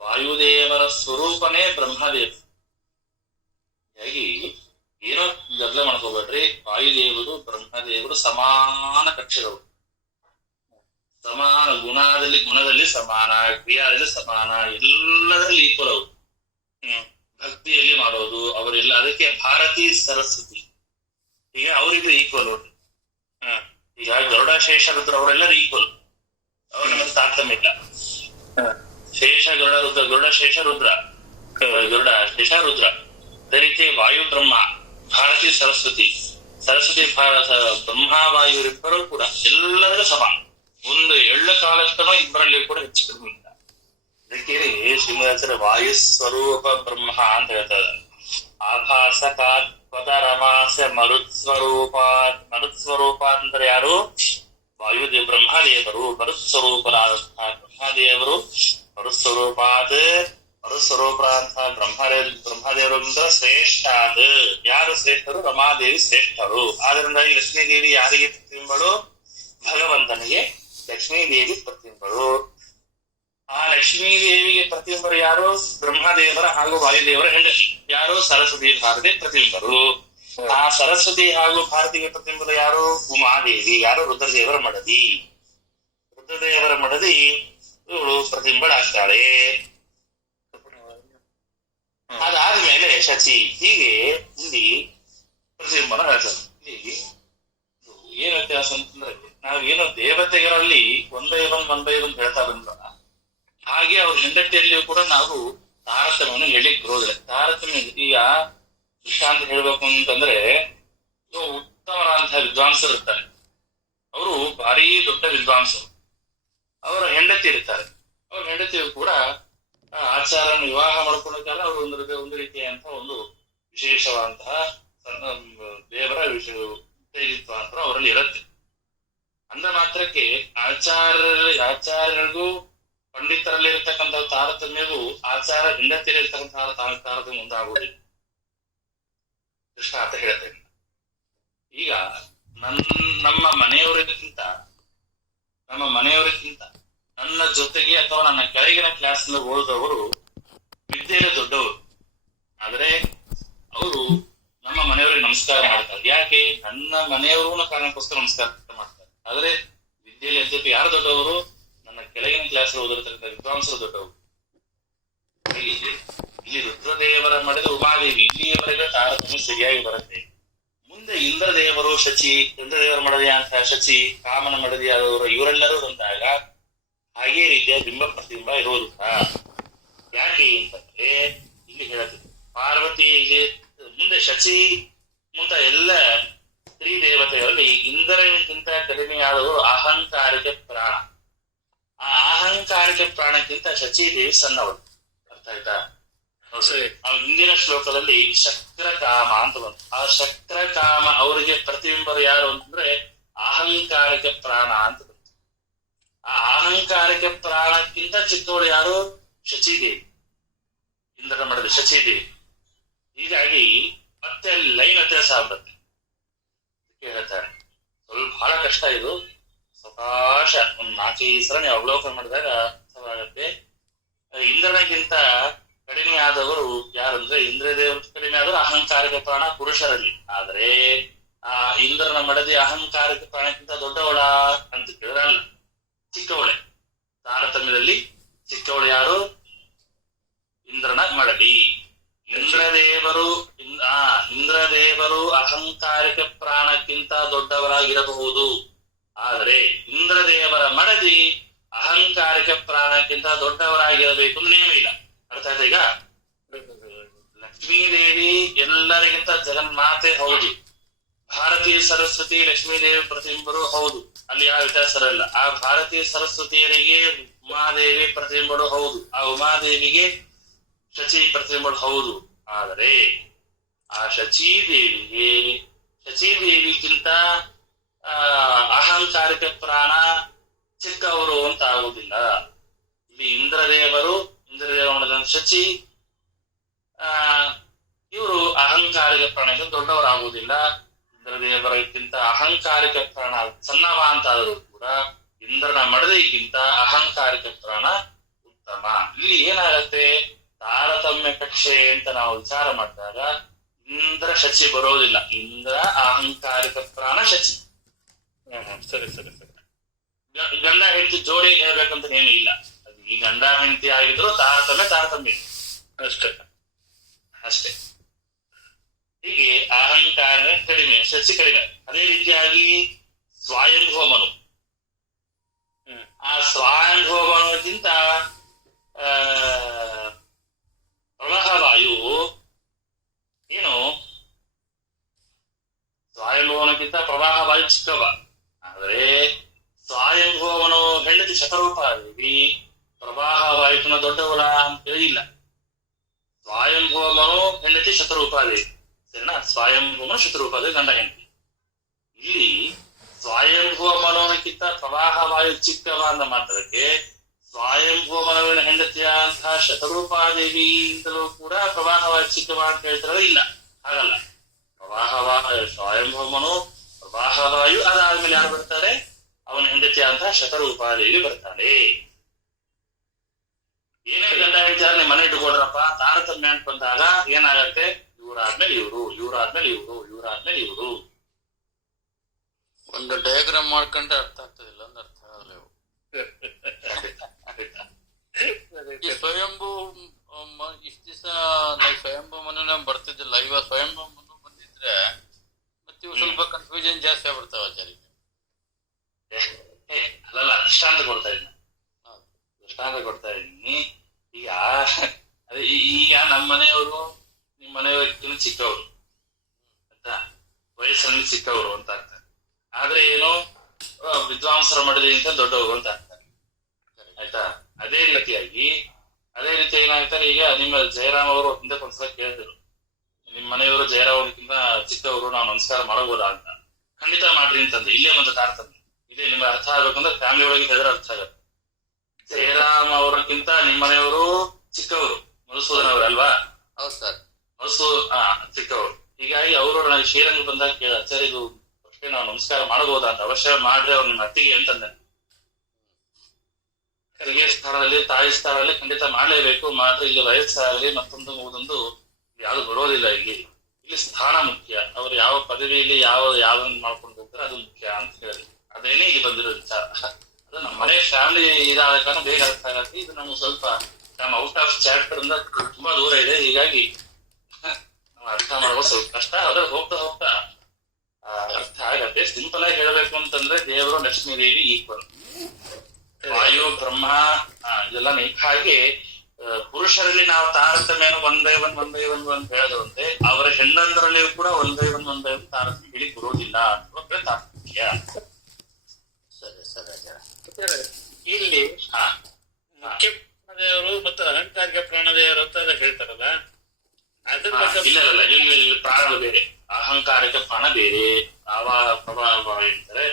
ವಾಯುದೇವರ ಸ್ವರೂಪನೇ ಬ್ರಹ್ಮದೇವ. ಹಾಗಾಗಿ ಏನೋ ಗದ್ದಲ ಮಾಡ್ಕೋಬೇಡ್ರಿ. ವಾಯುದೇವರು ಬ್ರಹ್ಮದೇವರು ಸಮಾನ ಕಕ್ಷೆಗಳು, ಸಮಾನ ಗುಣದಲ್ಲಿ ಸಮಾನ, ಕ್ರಿಯಾದಲ್ಲಿ ಸಮಾನ, ಎಲ್ಲದರಲ್ಲಿ ಈಕ್ವಲ್ ಅವರು. ಭಕ್ತಿಯಲ್ಲಿ ಮಾಡೋದು ಅವರೆಲ್ಲ. ಅದಕ್ಕೆ ಭಾರತೀ ಸರಸ್ವತಿ ಈಗ ಅವರಿಗೂ ಈಕ್ವಲ್ ನೋಡ್ರಿ. ಈಗ ಗರುಡ ಶೇಷ ರುದ್ರ ಅವರೆಲ್ಲರೂ ಈಕ್ವಲ್, ಅವ್ರ ನಮಗೆ ತಾರತಮ್ಯ ಇಲ್ಲ. ಶೇಷ ಗರುಡ ರುದ್ರ, ಗರುಡ ಶೇಷ ರುದ್ರ, ಗರುಡ ಶೇಷ ರುದ್ರ. ಅದೇ ರೀತಿ ವಾಯು ಬ್ರಹ್ಮ, ಭಾರತೀ ಸರಸ್ವತಿ, ಸರಸ್ವತಿ ಬ್ರಹ್ಮ ವಾಯುರಿಬ್ಬರು ಕೂಡ ಎಲ್ಲದರ ಸಮಾನ. ಒಂದು ಎಳ್ಳು ಕಾಲಕ್ಕೂ ಇಬ್ಬರಲ್ಲಿ ಕೂಡ ಹೆಚ್ಚು ಕಡಿಮೆ ಇಲ್ಲ. ಅದಕ್ಕೆ ಶ್ರೀಮದಾಚಾರ್ಯ ವಾಯು ಸ್ವರೂಪ ಬ್ರಹ್ಮ ಅಂತ ಹೇಳ್ತಾರೆ. ಆಭಾಸಕಾತ್ಮಕ ರಮಾಸ್ಯ ಮರುತ್ಸ್ವರೂಪ. ಮರುತ್ಸ್ವರೂಪ ಅಂದ್ರೆ ಯಾರು? ವಾಯುದೇವ ಬ್ರಹ್ಮದೇವರು. ಮರುತ್ಸ್ವರೂಪರಾದಂತಹ ಬ್ರಹ್ಮದೇವರು ಮರುಸ್ವರೂಪರಾದಂತಹ ಬ್ರಹ್ಮದೇವರಿಂದ ಶ್ರೇಷ್ಠ. ಯಾರು ಶ್ರೇಷ್ಠರು? ರಮಾದೇವಿ ಶ್ರೇಷ್ಠರು. ಆದ್ರಿಂದ ಈ ಲಕ್ಷ್ಮೀ ದೇವಿ ಯಾರಿಗೆ ಪ್ರತಿಬಿಂಬಳು? ಭಗವಂತನಿಗೆ ಲಕ್ಷ್ಮೀ ದೇವಿ ಪ್ರತಿಬಿಂಬಳು. ಆ ಲಕ್ಷ್ಮೀ ದೇವಿಗೆ ಪ್ರತಿಬಿಂಬರು ಯಾರು? ಬ್ರಹ್ಮದೇವರ ಹಾಗೂ ವಾಯುದೇವರ ಹೆಂಡತಿ ಯಾರು? ಸರಸ್ವತಿ ಭಾರತಿ ಪ್ರತಿಬಿಂಬರು. ಆ ಸರಸ್ವತಿ ಹಾಗೂ ಭಾರತಿಗೆ ಪ್ರತಿಬಿಂಬರು ಯಾರು? ಉಮಾದೇವಿ. ಯಾರು? ರುದ್ರದೇವರ ಮಡದಿ. ರುದ್ರದೇವರ ಮಡದಿ ಇವಳು ಪ್ರತಿಬಿಂಬಳಾಗ್ತಾಳೆ. ಅದಾದ್ಮೇಲೆ ಶಚಿ. ಹೀಗೆ ಇಲ್ಲಿ ಪ್ರತಿಬಿಂಬನ ಹೇಳ್ತಾರೆ. ಇಲ್ಲಿ ಏನ್ ವ್ಯತ್ಯಾಸ ಅಂತಂದ್ರೆ, ನಾವೇನೋ ದೇವತೆಗಳಲ್ಲಿ ಒಂದೇ ಒಂದು ಹೇಳ್ತಾ ಬಂದ್ರ, ಹಾಗೆ ಅವ್ರ ಹೆಂಡತಿಯಲ್ಲಿಯೂ ಕೂಡ ನಾವು ತಾರತಮ್ಯವನ್ನು ಹೇಳಿಕ್ ಬರೋದಿಲ್ಲ. ತಾರತಮ್ಯ ಈಗ ದೃಷ್ಟಾಂತ ಹೇಳ್ಬೇಕು ಅಂತಂದ್ರೆ, ಉತ್ತಮರಾದಂತಹ ವಿದ್ವಾಂಸರು ಇರ್ತಾರೆ, ಅವರು ಭಾರಿ ದೊಡ್ಡ ವಿದ್ವಾಂಸರು. ಅವರ ಹೆಂಡತಿ ಇರ್ತಾರೆ, ಅವ್ರ ಹೆಂಡತಿಯು ಕೂಡ ಆಚಾರ ವಿವಾಹ ಮಾಡ್ಕೊಳ್ಳೋಕ್ಕೆಲ್ಲ ಅವರು ಒಂದು ರೀತಿಯಾದಂತ ಒಂದು ವಿಶೇಷವಾದಂತಹ ದೇವರ ಉತ್ತೇಜಿತ್ವ ಅಂತ ಅವರಲ್ಲಿ ಇರುತ್ತೆ. ಅಂದ ಮಾತ್ರಕ್ಕೆ ಆಚಾರ್ಯರಿಗೂ ಪಂಡಿತರಲ್ಲಿ ಇರ್ತಕ್ಕಂಥ ತಾರತಮ್ಯವು ಆಚಾರ ಹೆಂಡತಿಯಲ್ಲಿ ಇರ್ತಕ್ಕಂತಹ ತಾರತಮ್ಯ ಮುಂದಾಗುವುದಿಲ್ಲ. ದೃಷ್ಟಾಂತ ಹೇಳ್ತೇನೆ. ಈಗ ನಮ್ಮ ಮನೆಯವರಿಗಿಂತ ನನ್ನ ಜೊತೆಗೆ ಅಥವಾ ನನ್ನ ಕೆಳಗಿನ ಕ್ಲಾಸ್ ಓದಿದವರು ವಿದ್ಯೆಯಲ್ಲಿ ದೊಡ್ಡವರು, ಆದ್ರೆ ಅವರು ನಮ್ಮ ಮನೆಯವರಿಗೆ ನಮಸ್ಕಾರ ಮಾಡ್ತಾರೆ. ಯಾಕೆ? ನನ್ನ ಮನೆಯವರು ಕಾರಣಕ್ಕೋಸ್ಕರ ನಮಸ್ಕಾರ ಮಾಡ್ತಾರೆ. ಆದ್ರೆ ವಿದ್ಯೆಯಲ್ಲಿ ಅಧ್ಯಕ್ಷ ಯಾರು ದೊಡ್ಡವರು? ನನ್ನ ಕೆಳಗಿನ ಕ್ಲಾಸ್ ಓದಿರತಕ್ಕಂಥ ವಿದ್ವಾಂಸರು ದೊಡ್ಡವರು. ಇಲ್ಲಿ ರುದ್ರದೇವರ ಮಡದ ಉಮಾದೇವಿ ಇಲ್ಲಿಯವರೆಗೆ ತಾರತಮ್ಯ ಸರಿಯಾಗಿ ಬರುತ್ತೆ. ಮುಂದೆ ಇಂದ್ರದೇವರು ಶಚಿ, ಇಂದ್ರದೇವರ ಮಡದಿ ಅಂತ ಶಚಿ, ಕಾಮನ ಮಡದಿಯಾದವರು ಇವರೆಲ್ಲರೂ ಬಂದಾಗ ಹಾಗೆ ರೀತಿಯ ಬಿಂಬ ಪ್ರತಿಬಿಂಬ ಇರುವುದಿಲ್ಲ. ಯಾಕೆ ಅಂತಂದ್ರೆ ಇಲ್ಲಿ ಹೇಳುತ್ತೆ ಪಾರ್ವತಿ ಮುಂದೆ ಶಚಿ ಮುಂತ ಎಲ್ಲ ಸ್ತ್ರೀ ದೇವತೆಗಳಲ್ಲಿ ಇಂದ್ರನಿಗಿಂತ ಕಡಿಮೆಯಾದವರು ಅಹಂಕಾರಿಕ ಪ್ರಾಣ. ಆ ಅಹಂಕಾರಿಕ ಪ್ರಾಣಕ್ಕಿಂತ ಶಚಿ ದೇವಿ ಸಣ್ಣವಳು. ಅರ್ಥ ಆಯ್ತಾ? ಹಿಂದಿನ ಶ್ಲೋಕದಲ್ಲಿ ಶಕ್ರಕಾಮ ಅಂತ ಬಂತು. ಆ ಶಕ್ರಕಾಮ ಅವರಿಗೆ ಪ್ರತಿಬಿಂಬರು ಯಾರು ಅಂತಂದ್ರೆ ಅಹಂಕಾರಿಕ ಪ್ರಾಣ ಅಂತ ಬಂತು. ಆ ಅಹಂಕಾರಿಕ ಪ್ರಾಣಕ್ಕಿಂತ ಚಿಕ್ಕವಳು ಯಾರು? ಶಚಿದೇವಿ, ಇಂದ್ರನ ಮಡದಿ ಶಚಿದೇವಿ. ಹೀಗಾಗಿ ಮತ್ತೆ ಅಲ್ಲಿ ಲೈನ್ ವ್ಯತ್ಯಾಸ ಆಗ್ಬರುತ್ತೆ. ಹೇಳ್ತಾರೆ ಸ್ವಲ್ಪ ಬಹಳ ಕಷ್ಟ ಇದು. ಸವಕಾಶ ಒಂದ್ 4-5 ಸಲ ನೀವು ಅವಲೋಕನ ಮಾಡಿದಾಗ ಅರ್ಥವಾಗತ್ತೆ. ಇಂದ್ರನಿಗಿಂತ ಕಡಿಮೆ ಆದವರು ಯಾರಂದ್ರೆ ಇಂದ್ರದೇವ್ರ ಕಡಿಮೆ ಆದವರು ಅಹಂಕಾರಿಕ ಪ್ರಾಣ ಪುರುಷರಲ್ಲಿ. ಆದ್ರೆ ಆ ಇಂದ್ರನ ಮಡದಿ ಅಹಂಕಾರಿಕ ಪ್ರಾಣಕ್ಕಿಂತ ದೊಡ್ಡವಳ ಅಂತ ಕೇಳಿದ್ರೆ ಅಲ್ಲ, ಚಿಕ್ಕವಳೆ. ತಾರತಮ್ಯದಲ್ಲಿ ಚಿಕ್ಕವಳು ಯಾರು? ಇಂದ್ರನ ಮಡದಿ. ಇಂದ್ರದೇವರು ಅಹಂಕಾರಿಕ ಪ್ರಾಣಕ್ಕಿಂತ ದೊಡ್ಡವರಾಗಿರಬಹುದು, ಆದರೆ ಇಂದ್ರದೇವರ ಮಡದಿ ಅಹಂಕಾರಿಕ ಪ್ರಾಣಕ್ಕಿಂತ ದೊಡ್ಡವರಾಗಿರಬೇಕು ಅಂತ ನೇಮ ಇಲ್ಲ. ಅರ್ಥ ಆಯ್ತಾ? ಈಗ ಲಕ್ಷ್ಮೀದೇವಿ ಎಲ್ಲರಿಗಿಂತ ಜಗನ್ಮಾತೆ ಹೌದು, ಭಾರತೀಯ ಸರಸ್ವತಿ ಲಕ್ಷ್ಮೀದೇವಿ ಪ್ರತಿಬಿಂಬರು ಹೌದು, ಅಲ್ಲಿ ಯಾವ ವ್ಯತ್ಯಾಸ ಇರಲ್ಲ. ಆ ಭಾರತೀಯ ಸರಸ್ವತಿಯರಿಗೆ ಉಮಾದೇವಿ ಪ್ರತಿಬಿಂಬರು ಹೌದು, ಆ ಉಮಾದೇವಿಗೆ ಶಚಿ ಪ್ರತಿಬಿಂಬರು ಹೌದು. ಆದರೆ ಆ ಶಚೀದೇವಿಗಿಂತ ಅಹಂಕಾರಿಕ ಪ್ರಾಣ ಚಿಕ್ಕವರು ಅಂತ ಆಗುವುದಿಲ್ಲ. ಇಲ್ಲಿ ಇಂದ್ರದೇವರ ಶಚಿ ಇವರು ಅಹಂಕಾರಿಕ ಪ್ರಾಣಕ್ಕಿಂತ ದೊಡ್ಡವರಾಗುವುದಿಲ್ಲ. ಇಂದ್ರದೇವರಕ್ಕಿಂತ ಅಹಂಕಾರಿಕ ಪ್ರಾಣ ಸಣ್ಣವ ಅಂತಾದರೂ ಕೂಡ ಇಂದ್ರನ ಮಡದಿಗಿಂತ ಅಹಂಕಾರಿಕ ಪ್ರಾಣ ಉತ್ತಮ. ಇಲ್ಲಿ ಏನಾಗತ್ತೆ? ತಾರತಮ್ಯ ಕಕ್ಷೆ ಅಂತ ನಾವು ವಿಚಾರ ಮಾಡಿದಾಗ ಇಂದ್ರ ಶಚಿ ಬರೋದಿಲ್ಲ, ಇಂದ್ರ ಅಹಂಕಾರಿಕ ಪ್ರಾಣ ಶಚಿ. ಸರಿ ಸರಿ ಸರಿ. ಗಂಡ ಹೆಂಡತಿ ಜೋಡಿ ಹೇಳ್ಬೇಕಂತ ಏನೂ ಇಲ್ಲ. ಅದು ಈ ಗಂಡ ಹೆಂಡತಿ ಆಗಿದ್ರು ತಾರತಮ್ಯ ಅಷ್ಟೇ ಅಷ್ಟೇ. ಹೀಗೆ ಅಹಂಕಾರ ಕಡಿಮೆ, ಶಚಿ ಕಡಿಮೆ. ಅದೇ ರೀತಿಯಾಗಿ ಸ್ವಯಂಭೂಮನು, ಆ ಸ್ವಯಂಭೂಮನಕ್ಕಿಂತ ಪ್ರವಾಹವಾಯು ಏನು? ಸ್ವಯಂಭೂವನಕ್ಕಿಂತ ಪ್ರವಾಹವಾಯು ಚಿಕ್ಕವ. ಆದರೆ ಸ್ವಯಂಭೂವನು ಹೆಂಡತಿ ಶತರೂಪಾದೇವಿ ಪ್ರವಾಹವಾಯುತನ ದೊಡ್ಡವಳ ಅಂತ ಹೇಳಿಲ್ಲ. ಸ್ವಯಂಭೂವನು ಹೆಂಡತಿ ಶತರೂಪಾದೇವಿ, ಸರಿನಾ? ಸ್ವಯಂಭೂವನು ಶತರೂಪಾದೇವಿ ಗಂಡ ಹೆಂಡತಿ. ಇಲ್ಲಿ ಸ್ವಯಂಭೂವ ಮನೋನಕ್ಕಿಂತ ಪ್ರವಾಹವಾಯು ಚಿಕ್ಕವ ಅಂದ ಮಾತ್ರಕ್ಕೆ ಸ್ವಯಂಭೂವ ಮನೋವಿನ ಹೆಂಡತಿಯಾದಂತಹ ಶತರೂಪಾದೇವಿಯಿಂದಲೂ ಕೂಡ ಪ್ರವಾಹವಾಯು ಚಿಕ್ಕವ ಅಂತ ಹೇಳ್ತಾರೆ. ಇಲ್ಲ, ಹಾಗಲ್ಲ. ಸ್ವಯಂಭೂವ ಮನು ಪ್ರವಾಹವಾಯು, ಅದಾದ್ಮೇಲೆ ಯಾರು ಬರ್ತಾರೆ? ಅವನ ಹೆಂಡತಿಯಾದಂತಹ ಶತರೂಪಾದೇವಿ ಬರ್ತಾರೆ. ಏನೇ ಗಂಡ ಹೇಳ್ತಾರೆ ನಿಮ್ಮ ಮನೆ ಇಟ್ಕೊಡ್ರಪ್ಪ, ತಾರತಮ್ಯ ಅಂತ ಬಂದಾಗ ಏನಾಗತ್ತೆ? ಇವರಾದ್ಮೇಲೆ ಇವರು, ಇವರಾದ್ಮೇಲೆ ಇವರು, ಇವರಾದ್ಮೇಲೆ ಇವರು. ಒಂದು ಡಯಾಗ್ರಾಮ್ ಮಾಡ್ಕೊಂಡ್ರೆ ಅರ್ಥ ಆಗ್ತದಿಲ್ಲ, ಒಂದು ಅರ್ಥ ಆಗಲ್ಲ. ಈ ಸ್ವಯಂಭೂ ಇಷ್ಟ ದಿವಸ ಸ್ವಯಂಭೂ ಮನು ಬರ್ತಿದ್ದಿಲ್ಲ, ಇವಾಗ ಸ್ವಯಂಭೂ ಮನು ಬಂದಿದ್ರೆ ಮತ್ತೆ ಇವು ಸ್ವಲ್ಪ ಕನ್ಫ್ಯೂಷನ್ ಜಾಸ್ತಿ ಆಗ್ಬಿಡ್ತಾವ ಆಚಾರ್ಯ. ಅಲ್ಲಲ್ಲ, ದೃಷ್ಟಾಂತ ಕೊಡ್ತಾ ಇದ್ದೀನಿ. ಈಗ ನಮ್ಮ ಮನೆಯವರು ನಿಮ್ಮ ಮನೆಯವರಿಗಿಂತ ಚಿಕ್ಕವರು ಆಯ್ತಾ, ವಯಸ್ಸಲ್ಲಿ ಚಿಕ್ಕವರು ಅಂತ ಆಗ್ತಾರೆ. ಆದ್ರೆ ಏನು ವಿದ್ವಾಂಸರ ಮಡದಿಗಿಂತ ದೊಡ್ಡವರು ಅಂತ ಆಗ್ತಾರೆ. ಆಯ್ತಾ? ಅದೇ ರೀತಿಯಾಗಿ ಏನಾಗ್ತಾರೆ, ಈಗ ನಿಮ್ಮ ಜಯರಾಮ್ ಅವರು ಒಂದ್ಸಲ ಕೇಳಿದ್ರು, ನಿಮ್ ಮನೆಯವರು ಜಯರಾಮ್ ಅವ್ರಿಗಿಂತ ಚಿಕ್ಕವರು, ನಾವು ನಮಸ್ಕಾರ ಮಾಡಬಹುದಾ ಅಂತ. ಖಂಡಿತ ಮಾಡ್ರಿ ಅಂತಂದ್ರೆ ಇಲ್ಲೇ ಒಂದು ತಾರತಮ್ಯ ಇದೆ. ನಿಮ್ಗೆ ಅರ್ಥ ಆಗ್ಬೇಕಂದ್ರೆ ಫ್ಯಾಮಿಲಿ ಒಳಗೆ ಹೇಳಿದ್ರೆ ಅರ್ಥ ಆಗುತ್ತೆ. ಜಯರಾಮ್ ಅವ್ರಕ್ಕಿಂತ ನಿಮ್ಮ ಮನೆಯವರು ಚಿಕ್ಕವರು, ಮಧುಸೂದನ್ ಅವರು ಅಲ್ವಾ? ಹೌದು ಸರ್, ಚಿಕ್ಕವರು. ಹೀಗಾಗಿ ಅವರು ನನಗೆ ಶ್ರೀರಂಗ ಬಂದಾಗ ಕೇಳ, ಸರ್ ಇದು ನಾವು ನಮಸ್ಕಾರ ಮಾಡಬಹುದಾ ಅಂತ. ಅವಶ್ಯ ಮಾಡ್ರಿ ಅವ್ರು ನಿಮ್ಮ ಅತ್ತಿಗೆ ಅಂತಂದೆ. ತಂಗಿಯ ಸ್ಥಾನದಲ್ಲಿ ತಾಯಿ ಸ್ಥಾನದಲ್ಲಿ ಖಂಡಿತ ಮಾಡಲೇಬೇಕು. ಮಾತ್ರ ಇಲ್ಲಿ ವಯಸ್ಸಾಗಲಿ ಮತ್ತೊಂದು ಓದೊಂದು ಯಾವ್ದು ಬರೋದಿಲ್ಲ. ಇಲ್ಲಿ ಸ್ಥಾನ ಮುಖ್ಯ. ಅವರು ಯಾವ ಪದವಿಯಲ್ಲಿ ಯಾವ್ದನ್ನ ಮಾಡ್ಕೊಂಡು ಹೋಗ್ತಾರೆ ಅದು ಮುಖ್ಯ ಅಂತ ಹೇಳಿ ಅದೇನೇ ಇಲ್ಲಿ ಬಂದಿರೋ ವಿಚಾರ. ಅದು ನಮ್ಮ ಮನೆ ಫ್ಯಾಮಿಲಿ ಇದಾದ ಕಾರಣ ಬೇಗ ಅರ್ಥ ಆಗತ್ತೆ. ಇದು ನಮ್ಗೆ ಸ್ವಲ್ಪ ನಮ್ಮ ಔಟ್ ಆಫ್ ಚಾಪ್ಟರ್ ಇಂದ ತುಂಬಾ ದೂರ ಇದೆ. ಹೀಗಾಗಿ ನಾವು ಅರ್ಥ ಮಾಡೋದು ಸ್ವಲ್ಪ ಕಷ್ಟ. ಅದ್ರ ಹೋಗ್ತಾ ಹೋಗ್ತಾ ಅರ್ಥ ಆಗತ್ತೆ. ಸಿಂಪಲ್ ಆಗಿ ಹೇಳಬೇಕು ಅಂತಂದ್ರೆ ದೇವರು ಲಕ್ಷ್ಮೀ ದೇವಿ ಈಕ್ವಲ್, ವಾಯು ಬ್ರಹ್ಮ ಇದೆಲ್ಲ ಹಾಗೆ ಪುರುಷರಲ್ಲಿ ನಾವು ತಾರತಮ್ಯನ ಒನ್ ಬೈ ಒನ್ ಅಂತ ಹೇಳೋದಂತೆ ಅವರ ಹೆಣ್ಣಂದರಲ್ಲಿಯೂ ಕೂಡ ಒನ್ ಬೈ ಒನ್ ತಾರತಮ್ಯ ಹೇಳಿ ಬರೋದಿಲ್ಲ ಅನ್ನೋದ್ರೆ ತಾತ್ಪರ್ಯ. ಇಲ್ಲಿ ಮುಖ್ಯ ಪ್ರಾಣದೇವರು ಮತ್ತು ಅಲಂಕಾರಿಕ ಪ್ರಾಣದೇವರು ಅಂತ ಹೇಳ್ತಾರಲ್ಲ, ಅದ್ರ ಬಗ್ಗೆ ಇಲ್ಲ ಇಲ್ಲಿ ಪ್ರಾಣ ಬೇರೆ, ಅಹಂಕಾರಿಕ ಪ್ರಾಣ ಬೇರೆ, ಪ್ರವಾಹ ಅಂತಾರೆ.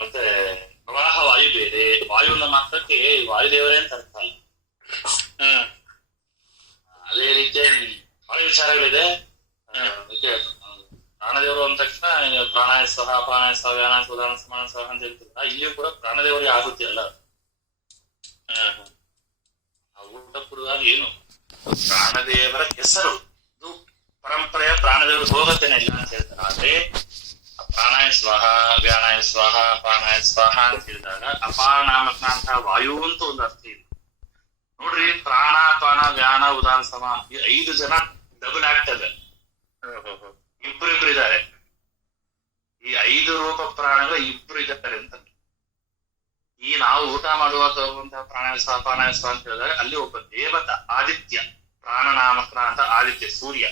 ಮತ್ತೆ ಪ್ರವಾಹ ವಾಯು ಬೇರೆ. ವಾಯುವಿನ ಮಾತ್ರಕ್ಕೆ ವಾಯುದೇವರೇ ಅಂತ ಅರ್ಥ ಅಲ್ಲ. ಅದೇ ರೀತಿಯಾಗಿ ಬಹಳ ವಿಚಾರಗಳಿದೆ. ಪ್ರಾಣದೇವರು ಅಂದ ತಕ್ಷಣ ಪ್ರಾಣಾಯ ಸ್ವಹ ಅಪಾನಾಯ ಸ್ವಹ ವ್ಯಾನಾಯ ಸ್ವಧಾನ ಸಮಾನ ಸ್ವಹ ಅಂತ ಹೇಳ್ತಿಲ್ಲ. ಇಲ್ಲಿಯೂ ಕೂಡ ಪ್ರಾಣದೇವರಿಗೆ ಆಹುತಿ ಅಲ್ಲ. ಊಟಪೂರ್ವವಾಗಿ ಏನು ಪ್ರಾಣದೇವರ ಹೆಸರು, ಇದು ಪರಂಪರೆಯ ಪ್ರಾಣದೇವರು ಹೋಗತ್ತೇನೆ ಇಲ್ಲ ಅಂತ ಹೇಳ್ತಾರೆ. ಆದ್ರೆ ಪ್ರಾಣಾಯ ಸ್ವಹ ವ್ಯಾನಾಯ ಸ್ವಹ ಅಪಾನಾಯ ಸ್ವಹ ಅಂತ ಹೇಳಿದಾಗ ಅಪಾನಾಮಕ ವಾಯು ಅಂತ ಒಂದು ಅರ್ಥ ಇದೆ ನೋಡ್ರಿ. ಪ್ರಾಣ ಅಪಾನ ವ್ಯಾನ ಉದಾನ ಸಮ ಈ 5 ಜನ ಡಬಲ್ ಆಗ್ತದೆ. ಇಬ್ರು ಇದ್ದಾರೆ. ಈ 5 ರೂಪ ಪ್ರಾಣಗಳು ಇಬ್ರು ಇದ್ದಾರೆ ಅಂತ. ಈ ನಾವು ಊಟ ಮಾಡುವಂತಹ ಪ್ರಾಣಾಯ ಸ್ವ ಅಪಾನಾಯ ಸ್ವ ಅಂತ ಹೇಳಿದಾಗ ಅಲ್ಲಿ ಒಬ್ಬ ದೇವತ ಆದಿತ್ಯ, ಪ್ರಾಣನಾಮಕ ಅಂತ ಆದಿತ್ಯ ಸೂರ್ಯ,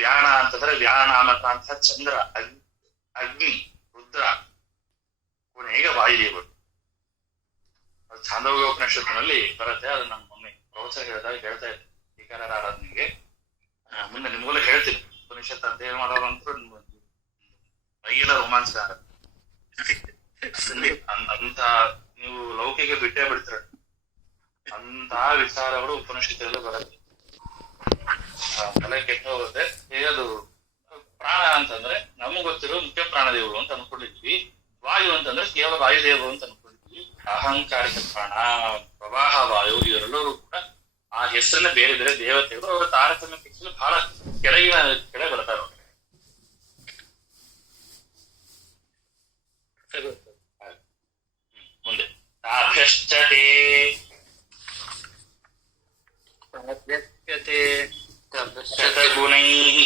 ವ್ಯಾನ ಅಂತಂದ್ರೆ ವ್ಯಾನಾಮಕ ಅಂತ ಚಂದ್ರ, ಅಗ್ನಿ ರುದ್ರ, ಕೊನೆಗೆ ವಾಯುದೇವರು. ಛಾಂದೋಗ್ಯ ಉಪನಿಷತ್ತಿನಲ್ಲಿ ಬರುತ್ತೆ. ಅದು ನಮ್ಮ ಮಮ್ಮಿ ಪ್ರವಚನ ಹೇಳಿದಾಗ ಹೇಳ್ತಾ ಇದ್ದೆ ಟೀಕಾರರ ಆರಾಧನೆಗೆ. ಮುಂದೆ ನಿಮ್ಗೆಲ್ಲ ಹೇಳ್ತೀನಿ ಉಪನಿಷತ್ ಅಂತ ಹೇಳಿ ಮಾಡೋರಂತೂ ಮೈಯೆಲ್ಲ ರೋಮಾಂಚ ಅಂತ ನೀವು ಲೌಕಿಕ ಬಿಟ್ಟೇ ಬಿಡ್ತೀರ. ಅಂತ ವಿಚಾರಗಳು ಉಪನಿಷತ್ತಲ್ಲೂ ಬರುತ್ತೆ. ತಲೆ ಕೆಟ್ಟ ಹೋಗುತ್ತೆ. ಹೇಗದು ಪ್ರಾಣ ಅಂತಂದ್ರೆ ನಮಗ್ ಗೊತ್ತಿರೋ ಮುಖ್ಯ ಪ್ರಾಣದೇವರು ಅಂತ ಅನ್ಕೊಂಡಿದ್ವಿ. ವಾಯು ಅಂತಂದ್ರೆ ಕೇವಲ ವಾಯುದೇವರು ಅಂತ ಅನ್ಕೊಂಡಿದ್ವಿ. ಅಹಂಕಾರಿಕ ಪ್ರಾಣ, ಪ್ರವಾಹ ವಾಯು ಇವರೆಲ್ಲರೂ ಕೂಡ ಆ ಹೆಸರನ್ನ ಬೇರೆ ಬೇರೆ ದೇವತೆಗಳು ಅವರ ತಾರತಮ್ಯ ಪಕ್ಷದಲ್ಲಿ ಬಹಳ ಕೆಳಗೆ ಬರ್ತಾರೆ. ಮುಂದೆ ತಾಭ್ಯಶ್ಚತೆ ಶತಗುಣೈಃ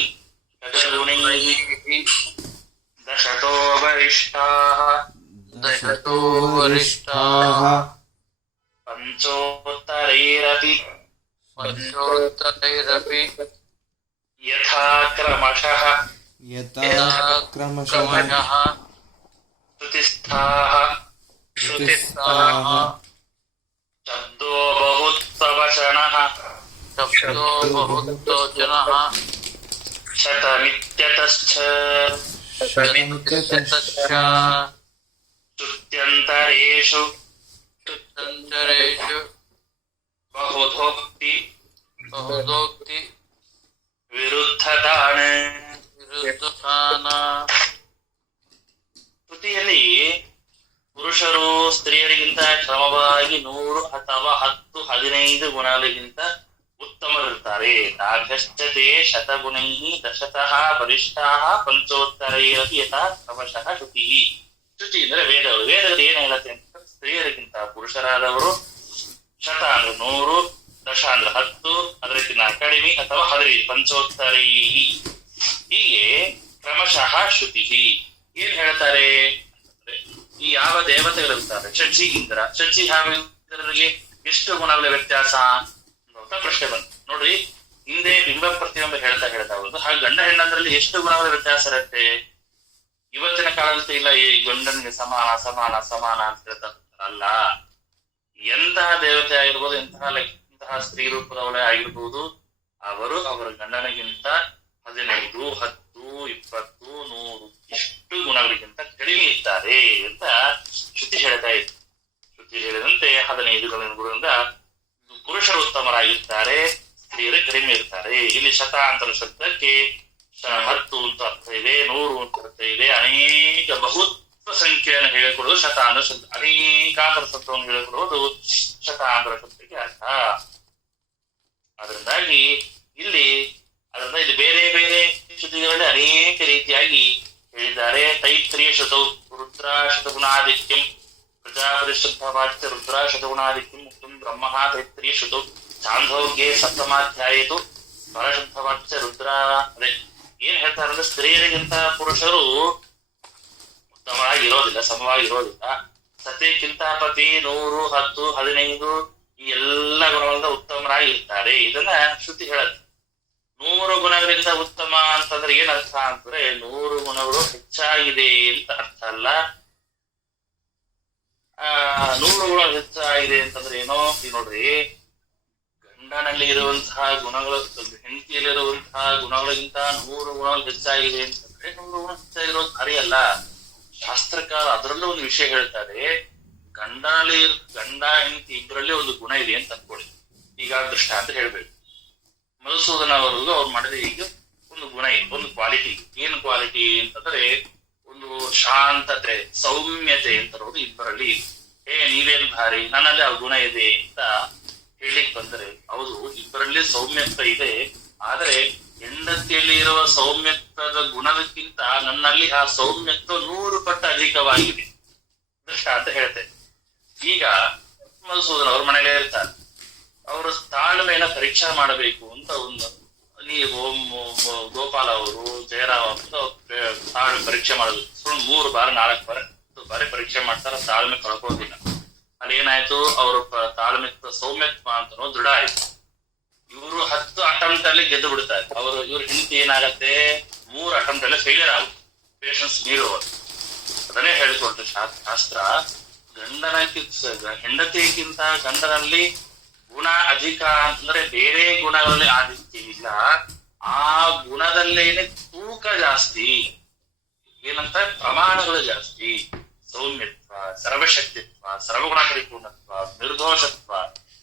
ದಶತೋ ವರಿಷ್ಠಾಃ ಪಂಚೋತ್ತರೈರಪಿ ಯಥಾ ಕ್ರಮಶಃ ಶ್ರುತಿಸ್ಥಾಃ ಶಬ್ದೋ ಬಹುತ್ವವಚನಃ ಶತಮಿತ್ಯತಶ್ಚ ಶ್ರುತ್ಯಂತರೇಷು ಬಹುಧೋಕ್ತಿ ವಿರುದ್ಧತಾನ. ಶ್ರುತಿಯಲ್ಲಿ ಪುರುಷರು ಸ್ತ್ರೀಯರಿಗಿಂತ ಕ್ರಮವಾಗಿ 100 ಅಥವಾ 10, 15 ಗುಣಗಳಿಗಿಂತ ಉತ್ತಮರಿರ್ತಾರೆ. ತಾಭ್ಯಶ್ಚತೆ ಶತಗುಣೈಃ ದಶತಃ ವರಿಷ್ಠಾಃ ಪಂಚೋತ್ತರೈರಪಿ ಯಥಾ ಕ್ರಮಶಃ ಶ್ರುತಿ. ಶ್ರುತಿ ಅಂದ್ರೆ ವೇದಗಳು. ವೇದಗಳು ಏನ್ ಹೇಳುತ್ತೆ ಅಂತ ಸ್ತ್ರೀಯರಿಗಿಂತ ಪುರುಷರಾದವರು ಶತ ಅಂದ್ರೆ 100, ದಶ ಅಂದ್ರೆ 10, ಅದಕ್ಕಿಂತ ಕಡಿಮೆ ಅಥವಾ 15 ಪಂಚೋತ್ತರೈಃ. ಹೀಗೆ ಕ್ರಮಶಃ ಶ್ರುತಿ ಏನ್ ಹೇಳ್ತಾರೆ ಅಂದ್ರೆ ಈ ಯಾವ ದೇವತೆಗಳಿರ್ತಾರೆ ಶಚಿ ಇಂದ್ರ, ಶಚಿ ಹಾಗೂ ಇಂದ್ರರಿಗೆ ಎಷ್ಟು ಗುಣಗಳ ವ್ಯತ್ಯಾಸ ಅಂತ ಪ್ರಶ್ನೆ ಬಂತು. ನೋಡ್ರಿ, ಹಿಂದೆ ಬಿಂಬ ಪ್ರತಿಬಿಂಬ ಹೇಳ್ತಾ ಹೋಗುದು ಹಾಗೆ ಗಂಡ ಹೆಣ್ಣಂದ್ರಲ್ಲಿ ಎಷ್ಟು ಗುಣಗಳ ವ್ಯತ್ಯಾಸ ಇರುತ್ತೆ. ಇವತ್ತಿನ ಕಾಲದಲ್ಲಿ ಇಲ್ಲ ಈ ಗಂಡನಿಗೆ ಸಮಾನ ಸಮಾನ ಸಮಾನ ಅಂತ ಹೇಳ್ತಾ ಅಲ್ಲ. ಎಂತಹ ದೇವತೆ ಆಗಿರ್ಬೋದು, ಇಂತಹ ಸ್ತ್ರೀ ರೂಪದವಳೇ ಆಗಿರ್ಬೋದು, ಅವರು ಅವರ ಗಂಡನಿಗಿಂತ 15, 10, 20, 100 ಇಷ್ಟು ಗುಣಗಳಿಗಿಂತ ಕಡಿಮೆ ಇರ್ತಾರೆ ಅಂತ ಶ್ರುತಿ ಹೇಳ್ತಾ ಇತ್ತು. ಶ್ರುತಿ ಹೇಳಿದಂತೆ 15 ಗುಣಗಳಿಂದ ಪುರುಷರು ಉತ್ತಮರಾಗಿರ್ತಾರೆ, ಸ್ತ್ರೀಯರು ಕಡಿಮೆ ಇರ್ತಾರೆ. ಇಲ್ಲಿ ಶತಾಂತರ ಶಬ್ದಕ್ಕೆ 10 ಅಂತ ಅರ್ಥ ಇದೆ, 100 ಅಂತ ಅರ್ಥ ಇದೆ, ಅನೇಕ ಬಹುತ್ವ ಸತ್ವ ಸಂಖ್ಯೆಯನ್ನು ಹೇಳಿಕೊಡುವುದು ಶತಾಂತರ ಶಬ್ದ. ಅನೇಕಾಂತರ ಸತ್ವವನ್ನು ಹೇಳಿಕೊಡುವುದು ಶತಾಂತರ ಶಬ್ದಕ್ಕೆ ಅರ್ಥ. ಅದರಿಂದಾಗಿ ಇಲ್ಲಿ ಬೇರೆ ಬೇರೆ ಶ್ರುತಿಗಳಲ್ಲಿ ಅನೇಕ ರೀತಿಯಾಗಿ ಹೇಳಿದ್ದಾರೆ. ತೈತ್ರಿಯ ಶತೌ ರುದ್ರ ಶತಗುಣಾದಿತ್ಯಂ ಪ್ರಜಾಪತಿ ಶಬ್ದವಾಚ್ಯ ರುದ್ರ ಶತಗುಣಾದಿತ್ಯಂ ಮುಕ್ತಂ ಬ್ರಹ್ಮ ತೈತ್ರಿಯ ಶತೌ ಚಾಂದೋಗ್ಯೆ ಸಪ್ತಮಾಧ್ಯಾಯತು ಪರಶಬ್ದವಾಚ್ಯ ರುದ್ರ. ಅದೇ ಏನ್ ಹೇಳ್ತಾರೆ ಅಂದ್ರೆ ಸ್ತ್ರೀಯರಿಗಿಂತ ಪುರುಷರು ಉತ್ತಮವಾಗಿರೋದಿಲ್ಲ, ಸಮವಾಗಿರೋದಿಲ್ಲ. ಸತ್ಯಕ್ಕಿಂತ ಪತಿ 100, 10, 15 ಈ ಎಲ್ಲ ಗುಣಗಳಿಂದ ಉತ್ತಮರಾಗಿರ್ತಾರೆ. ಇದನ್ನ ಶ್ರುತಿ ಹೇಳುತ್ತೆ. 100 ಗುಣಗಳಿಂದ ಉತ್ತಮ ಅಂತಂದ್ರೆ ಏನ್ ಅರ್ಥ ಅಂತಂದ್ರೆ 100 ಗುಣಗಳು ಹೆಚ್ಚಾಗಿದೆ ಅಂತ ಅರ್ಥ ಅಲ್ಲ. 100 ಗುಣ ಹೆಚ್ಚಾಗಿದೆ ಅಂತಂದ್ರೆ ಏನೋ ಈಗ ನೋಡ್ರಿ, ಗಂಡನಲ್ಲಿ ಇರುವಂತಹ ಗುಣಗಳು ಹೆಂಡತಿಯಲ್ಲಿರುವಂತಹ ಗುಣಗಳಿಗಿಂತ 100 ಗುಣಗಳು ಹೆಚ್ಚಾಗಿದೆ ಅಂತಂದ್ರೆ 100 ಗುಣ ಹೆಚ್ಚಾಗಿರೋದು ಅರಿಯಲ್ಲ. ಶಾಸ್ತ್ರಕಾರ ಅದರಲ್ಲೂ ಒಂದು ವಿಷಯ ಹೇಳ್ತಾರೆ. ಗಂಡ ಹೆಂಡತಿ ಇಬ್ಬರಲ್ಲಿ ಒಂದು ಗುಣ ಇದೆ ಅಂತ ಅನ್ಕೊಳ್ಳಿ. ಈಗ ದೃಷ್ಟಾಂತ ಹೇಳ್ಬೇಕು. ಮಧುಸೂದನ ಅವರಿಗೂ ಅವ್ರು ಮಾಡಿದ ಈಗ ಒಂದು ಗುಣ ಇದೆ, ಒಂದು ಕ್ವಾಲಿಟಿ. ಏನು ಕ್ವಾಲಿಟಿ ಅಂತಂದ್ರೆ ಒಂದು ಶಾಂತತೆ, ಸೌಮ್ಯತೆ ಅಂತರೋದು ಇಬ್ಬರಲ್ಲಿ. ನೀವೇನ್ ಭಾರಿ, ನನ್ನಲ್ಲಿ ಆ ಗುಣ ಇದೆ ಅಂತ ಹೇಳಿಕ್ ಬಂದರೆ ಹೌದು, ಇಬ್ಬರಲ್ಲಿ ಸೌಮ್ಯತ್ವ ಇದೆ. ಆದ್ರೆ ಹೆಂಡತಿಯಲ್ಲಿ ಇರುವ ಸೌಮ್ಯತ್ವದ ಗುಣದಕ್ಕಿಂತ ನನ್ನಲ್ಲಿ ಆ ಸೌಮ್ಯತ್ವ 100 ಪಟ್ಟು ಅಧಿಕವಾಗಿದೆ ದೃಷ್ಟಾಂತ ಹೇಳ್ತೇನೆ. ಈಗ ಮಧುಸೂದನ್ ಅವ್ರ ಮನೇಲೇ ಇರ್ತಾರೆ. ಅವರು ತಾಳ್ಮೆಯನ್ನ ಪರೀಕ್ಷೆ ಮಾಡಬೇಕು ಅಂತ ನೀವು ಗೋಪಾಲ ಅವರು, ಜಯರಾಮ್ ಅವರು ತಾಳ್ಮೆ ಪರೀಕ್ಷೆ ಮಾಡಬೇಕು. 3 ಬಾರಿ 4 ಬಾರಿ ಪರೀಕ್ಷೆ ಮಾಡ್ತಾರೆ, ತಾಳ್ಮೆ ಕಳ್ಕೋದಿಲ್ಲ. ಅಲ್ಲಿ ಏನಾಯ್ತು, ಅವರು ತಾಳ್ಮೆತ್ವ ಸೌಮ್ಯತ್ವ ಅಂತ ದೃಢ ಆಯ್ತು. ಇವರು 10 ಅಟೆಂಪ್ಟ್ ಅಲ್ಲಿ ಗೆದ್ದು ಬಿಡ್ತಾರೆ. ಇವ್ರ ಹೆಂಡತಿ ಏನಾಗತ್ತೆ, 3 ಅಟೆಂಪ್ಟ್ ಅಲ್ಲಿ ಫೇಲಿಯರ್ ಆಗುತ್ತೆ. ಪೇಷನ್ಸ್ ಮೀರುವರು. ಅದನ್ನೇ ಹೇಳಿಕೊಟ್ಟು ಶಾಸ್ತ್ರ. ಹೆಂಡತಿಗಿಂತ ಗಂಡನಲ್ಲಿ ಗುಣ ಅಧಿಕ ಅಂತಂದ್ರೆ ಬೇರೆ ಗುಣಗಳಲ್ಲಿ ಆದಿತ್ಯ ಇಲ್ಲ, ಆ ಗುಣದಲ್ಲೇನೆ ತೂಕ ಜಾಸ್ತಿ. ಏನಂತ ಪ್ರಮಾಣಗಳು ಜಾಸ್ತಿ. ಸೌಮ್ಯತ್ವ, ಸರ್ವಶಕ್ತಿತ್ವ, ಸರ್ವಗುಣ ಪರಿಪೂರ್ಣತ್ವ, ನಿರ್ದೋಷತ್ವ,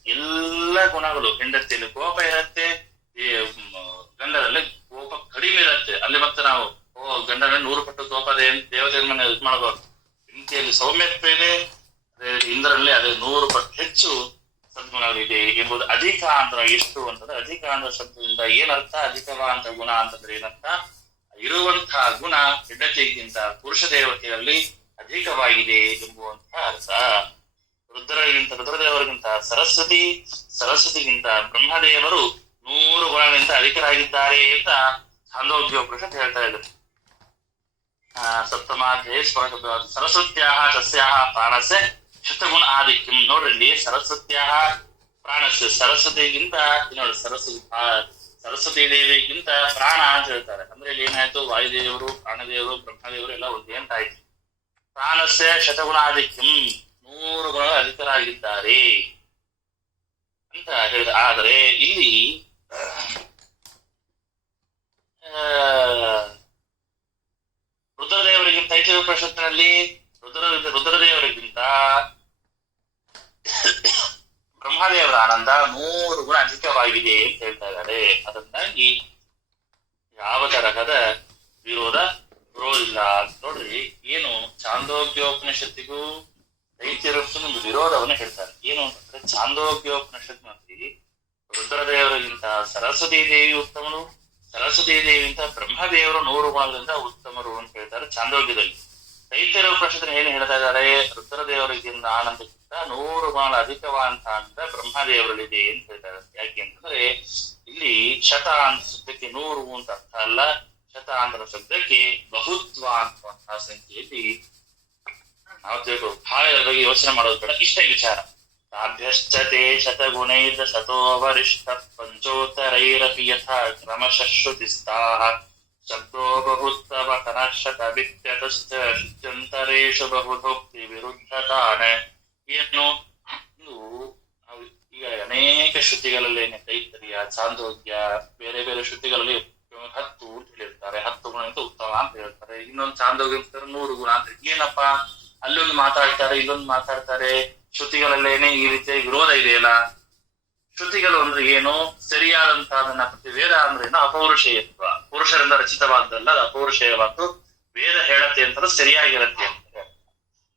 ಎಲ್ಲ ಗುಣಗಳು. ಹೆಂಡತಿಯಲ್ಲಿ ಕೋಪ ಇರತ್ತೆ, ಗಂಡನಲ್ಲಿ ಕೋಪ ಕಡಿಮೆ ಇರತ್ತೆ. ಅಲ್ಲಿ ಮತ್ತೆ ನಾವು ಗಂಡನಲ್ಲಿ 100 ಪಟ್ಟು ಕೋಪ ದೇವತೆ ಇದು ಮಾಡಬಹುದು. ಹೆಂಡತಿಯಲ್ಲಿ ಸೌಮ್ಯತ್ವ ಇದೆ, ಇಂದ್ರಲ್ಲಿ ಅದೇ 100 ಪಟ್ಟು ಹೆಚ್ಚು ಸದ್ಗುಣಗಳಿದೆ ಎಂಬುದು. ಅಧಿಕ ಅಂತ ಎಷ್ಟು ಅಂತಂದ್ರೆ, ಅಧಿಕ ಅಂತ ಶಬ್ದದಿಂದ ಏನರ್ಥ, ಅಧಿಕವ ಅಂತ ಗುಣ ಅಂತಂದ್ರೆ ಏನರ್ಥ, ಇರುವಂತಹ ಗುಣ ಹೆಂಡತಿಗಿಂತ ಪುರುಷ ದೇವತೆಯಲ್ಲಿ ಅಧಿಕವಾಗಿದೆ ಎಂಬುವಂತಹ ಅರ್ಥ. ರುದ್ರದೇವರಿಗಿಂತ ಸರಸ್ವತಿಗಿಂತ ಬ್ರಹ್ಮದೇವರು 100 ಗುಣಗಳಿಂದ ಅಧಿಕರಾಗಿದ್ದಾರೆ ಅಂತ ಛಾಂದೋಗ್ಯೋಪನಿಷತ್ ಹೇಳ್ತಾ ಇದ್ದಾರೆ. ಸಪ್ತಮಾಧ್ಯಾಯ ಸರಸ್ವತ್ಯಾಹ ತಸ್ಯಾಹ ಪ್ರಾಣಸ್ಯ ಶತಗುಣ ಆದಿಕ್ಯಂ. ನೋಡ್ರಿ, ಸರಸ್ವತ್ಯಾಹ ಪ್ರಾಣಸ್ಯ, ಸರಸ್ವತಿಗಿಂತ ನೋಡಿ, ಸರಸ್ವತಿ ದೇವಿಗಿಂತ ಪ್ರಾಣ ಅಂತ ಹೇಳ್ತಾರೆ. ಅಂದ್ರೆ ಇಲ್ಲಿ ಏನಾಯ್ತು, ವಾಯುದೇವರು, ಪ್ರಾಣದೇವರು, ಬ್ರಹ್ಮದೇವರು ಎಲ್ಲ ಒಂದೇ ಅಂತ ಆಯ್ತು. ಪ್ರಾಣಸ್ಯ ಶತಗುಣಾದಿಕ್ಯಂ, 100 ಗುಣ ಅಧಿಕರಾಗಿದ್ದಾರೆ ಅಂತ ಹೇಳಿದ. ಆದರೆ ಇಲ್ಲಿ ರುದ್ರದೇವರಿಗಿಂತ ತೈತಿರೀಯ ಉಪನಿಷತ್ತಿನಲ್ಲಿ ರುದ್ರದೇವರಿಗಿಂತ ಬ್ರಹ್ಮದೇವರ ಆನಂದ 100 ಗುಣ ಅಧಿಕವಾಗಿದೆ ಅಂತ ಹೇಳ್ತಾ ಇದ್ದಾರೆ. ಅದರಿಂದಾಗಿ ಯಾವ ತರಹದ ವಿರೋಧ ಬರೋದಿಲ್ಲ. ನೋಡ್ರಿ, ಏನು ಛಾಂದೋಗ್ಯೋಪನಿಷತ್ತಿಗೂ ತೈತಿರೀಯ ವಿರೋಧವನ್ನು ಹೇಳ್ತಾರೆ. ಏನು ಅಂತಂದ್ರೆ, ಛಾಂದೋಗ್ಯೋಪನಿಷತ್ನಲ್ಲಿ ರುದ್ರದೇವರಿಗಿಂತ ಸರಸ್ವತಿ ದೇವಿ ಉತ್ತಮರು, ಸರಸ್ವತಿ ದೇವಿಗಿಂತ ಬ್ರಹ್ಮದೇವರು 100 ಗುಣಗಳಿಂದ ಉತ್ತಮರು ಅಂತ ಹೇಳ್ತಾರೆ ಛಾಂದೋಗ್ಯದಲ್ಲಿ. ತೈತಿರೀಯ ಉಪನಿಷತ್ತಿನ ಏನು ಹೇಳ್ತಾ ಇದ್ದಾರೆ, ರುದ್ರದೇವರಿಗಿಂತ ಆನಂದಕ್ಕಿಂತ 100 ಗುಣಗಳ ಅಧಿಕವಾದಂತ ಅಂತ ಬ್ರಹ್ಮದೇವರಲ್ಲಿದೆ ಅಂತ ಹೇಳ್ತಾರೆ. ಯಾಕೆ ಅಂತಂದ್ರೆ, ಇಲ್ಲಿ ಶತ ಅಂತ ಶಬ್ದಕ್ಕೆ 100 ಅಂತ ಅರ್ಥ ಅಲ್ಲ, ಶತ ಅಂತ ಶಬ್ದಕ್ಕೆ ಬಹುತ್ವ ಅನ್ನುವಂತಹ ಸಂಖ್ಯೆಯಲ್ಲಿ ನಾವು ತಿಳ್ಕೊಂಡು ಬಹಳ ಬಗ್ಗೆ ಯೋಚನೆ ಮಾಡೋದು ಬೇಡ. ಇಷ್ಟೇ ವಿಚಾರ. ತಾಭ್ಯಶ್ಚತೆ ಶತಗುಣೈರ್ದ ಶತೋ ವರಿಷ್ಠ ಪಂಚೋತ್ತರೈರಪಿ ಯಥಾ ಕ್ರಮಶಃ ಶ್ರುತಿಸ್ಥಾಃ ಶಬ್ದೋ ಬಹುತ್ವ ಕನಶತಭಿತ್ಯತಶ್ಚ ಶ್ರುತ್ಯಂತರೇಷು ಬಹುಧೋಕ್ತಿ ವಿರುದ್ಧತಾನ. ಏನು ಈಗ ಅನೇಕ ಶ್ರುತಿಗಳಲ್ಲೇನೆ ತೈತರಿಯ, ಛಾಂದೋಗ್ಯ, ಬೇರೆ ಬೇರೆ ಶ್ರುತಿಗಳಲ್ಲಿ 10 ಅಂತ ಹೇಳಿರ್ತಾರೆ. 10 ಗುಣ ಅಂತ ಉತ್ತಮ ಅಂತ ಹೇಳ್ತಾರೆ. ಇನ್ನೊಂದು ಛಾಂದೋಗ್ಯ 100 ಗುಣ ಅಂತ. ಏನಪ್ಪಾ, ಅಲ್ಲೊಂದು ಮಾತಾಡ್ತಾರೆ, ಇಲ್ಲೊಂದು ಮಾತಾಡ್ತಾರೆ. ಶ್ರುತಿಗಳಲ್ಲೇನೆ ಈ ರೀತಿಯ ವಿರೋಧ ಇದೆಯಲ್ಲ. ಶ್ರುತಿಗಳು ಅಂದ್ರೆ ಏನು, ಸರಿಯಾದಂತಹದನ್ನ ವೇದ ಅಂದ್ರೆ ಏನು, ಅಪೌರುಷೇಯತ್ವ, ಪುರುಷರಿಂದ ರಚಿತವಾದ್ದಲ್ಲ, ಅದು ಅಪೌರುಷೇಯವಾದ್ದು. ವೇದ ಹೇಳತ್ತೆ ಅಂತಂದ್ರೆ ಸರಿಯಾಗಿರತ್ತೆ ಅಂತ.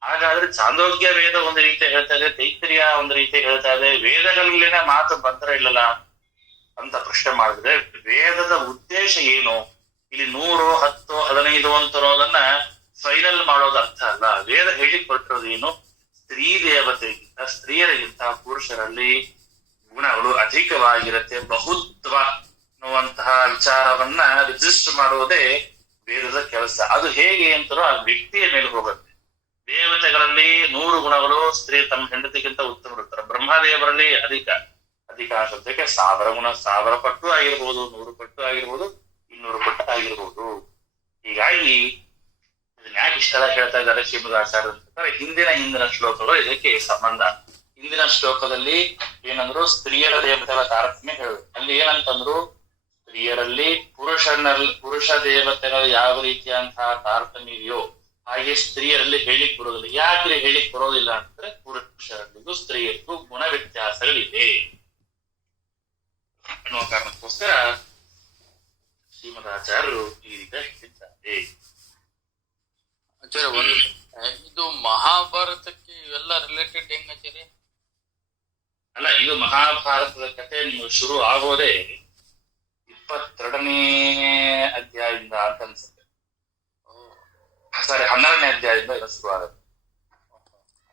ಹಾಗಾದ್ರೆ ಚಾಂದೋಗ್ಯ ವೇದ ಒಂದು ರೀತಿ ಹೇಳ್ತಾ ಇದೆ, ತೈತ್ರಿಯ ಒಂದು ರೀತಿ ಹೇಳ್ತಾ ಇದೆ, ವೇದಗಳಲ್ಲಿನ ಮಾತು ಬಂದ್ರೆ ಇಲ್ಲಲ್ಲ ಅಂತ ಪ್ರಶ್ನೆ ಮಾಡಿದ್ರೆ ವೇದದ ಉದ್ದೇಶ ಏನು? ಇಲ್ಲಿ 100, 10, 15 ಅಂತ ಅನ್ನೋದನ್ನ ಫೈನಲ್ ಮಾಡೋದು ಅರ್ಥ ಅಲ್ಲ. ವೇದ ಹೇಳಿಕೊಟ್ಟಿರೋದು ಏನು? ಸ್ತ್ರೀ ದೇವತೆಗಿಂತ ಸ್ತ್ರೀಯರಿಗಿಂತ ಪುರುಷರಲ್ಲಿ ಗುಣಗಳು ಅಧಿಕವಾಗಿರುತ್ತೆ, ಬಹುತ್ವ ಅನ್ನುವಂತಹ ವಿಚಾರವನ್ನ ರಿಜಿಸ್ಟರ್ ಮಾಡುವುದೇ ವೇದದ ಕೆಲಸ. ಅದು ಹೇಗೆ ಅಂತಲೂ ಆ ವ್ಯಕ್ತಿಯ ಮೇಲೆ ಹೋಗುತ್ತೆ. ದೇವತೆಗಳಲ್ಲಿ 100 ಗುಣಗಳು ಸ್ತ್ರೀ ತಮ್ಮ ಹೆಂಡತಿಗಿಂತ ಉತ್ತಮ ಇರ್ತಾರೆ. ಬ್ರಹ್ಮದೇವರಲ್ಲಿ ಅಧಿಕಾಂಶಕ್ಕೆ 1000 ಗುಣ, 1000 ಪಟ್ಟು ಆಗಿರ್ಬೋದು, 100 ಪಟ್ಟು ಆಗಿರ್ಬೋದು, 200 ಪಟ್ಟು ಆಗಿರ್ಬೋದು. ಹೀಗಾಗಿ ಇದನ್ನ ಯಾಕೆ ಇಷ್ಟೆಲ್ಲ ಹೇಳ್ತಾ ಇದ್ದಾರೆ ಶ್ರೀಮದಾಚಾರ್ಯ ಅಂತಂದ್ರೆ ಹಿಂದಿನ ಶ್ಲೋಕಗಳು ಇದಕ್ಕೆ ಸಂಬಂಧ. ಹಿಂದಿನ ಶ್ಲೋಕದಲ್ಲಿ ಏನಂದ್ರು, ಸ್ತ್ರೀಯರ ದೇವತೆಗಳ ತಾರತಮ್ಯ ಹೇಳಿದ್ರು. ಅಲ್ಲಿ ಏನಂತಂದ್ರು, ಸ್ತ್ರೀಯರಲ್ಲಿ ಪುರುಷ ದೇವತೆಗಳು ಯಾವ ರೀತಿಯಂತಹ ತಾರತಮ್ಯ ಇದೆಯೋ ಹಾಗೆ ಸ್ತ್ರೀಯರಲ್ಲಿ ಹೇಳಿಕ್ ಬರೋದಿಲ್ಲ. ಯಾಕೆ ಹೇಳಿಕ್ ಬರೋದಿಲ್ಲ ಅಂತಂದ್ರೆ ಪುರುಷರಲ್ಲಿಗೂ ಸ್ತ್ರೀಯರಿಗೂ ಗುಣ ವ್ಯತ್ಯಾಸಗಳಿದೆ ಅನ್ನುವ ಕಾರಣಕ್ಕೋಸ್ಕರ ಶ್ರೀಮದಾಚಾರ್ಯರು ಈ ರೀತಿ ಹೇಳಿದ್ದಾರೆ. ಆಚಾರ್ಯ, ಇದು ಮಹಾಭಾರತಕ್ಕೆ ಇವೆಲ್ಲ ರಿಲೇಟೆಡ್ ಹೆಂಗ್ ಆಚಾರ್ಯ? ಅಲ್ಲ, ಇದು ಮಹಾಭಾರತದ ಕಥೆ ಶುರು ಆಗೋದೇ 22ನೇ ಅಧ್ಯಾಯದಿಂದ ಅಂತ ಅನ್ಸುತ್ತೆ. ಸಾರಿ, 12ನೇ ಅಧ್ಯಾಯದಿಂದ ಇದು ಶುರುವಾಗುತ್ತೆ.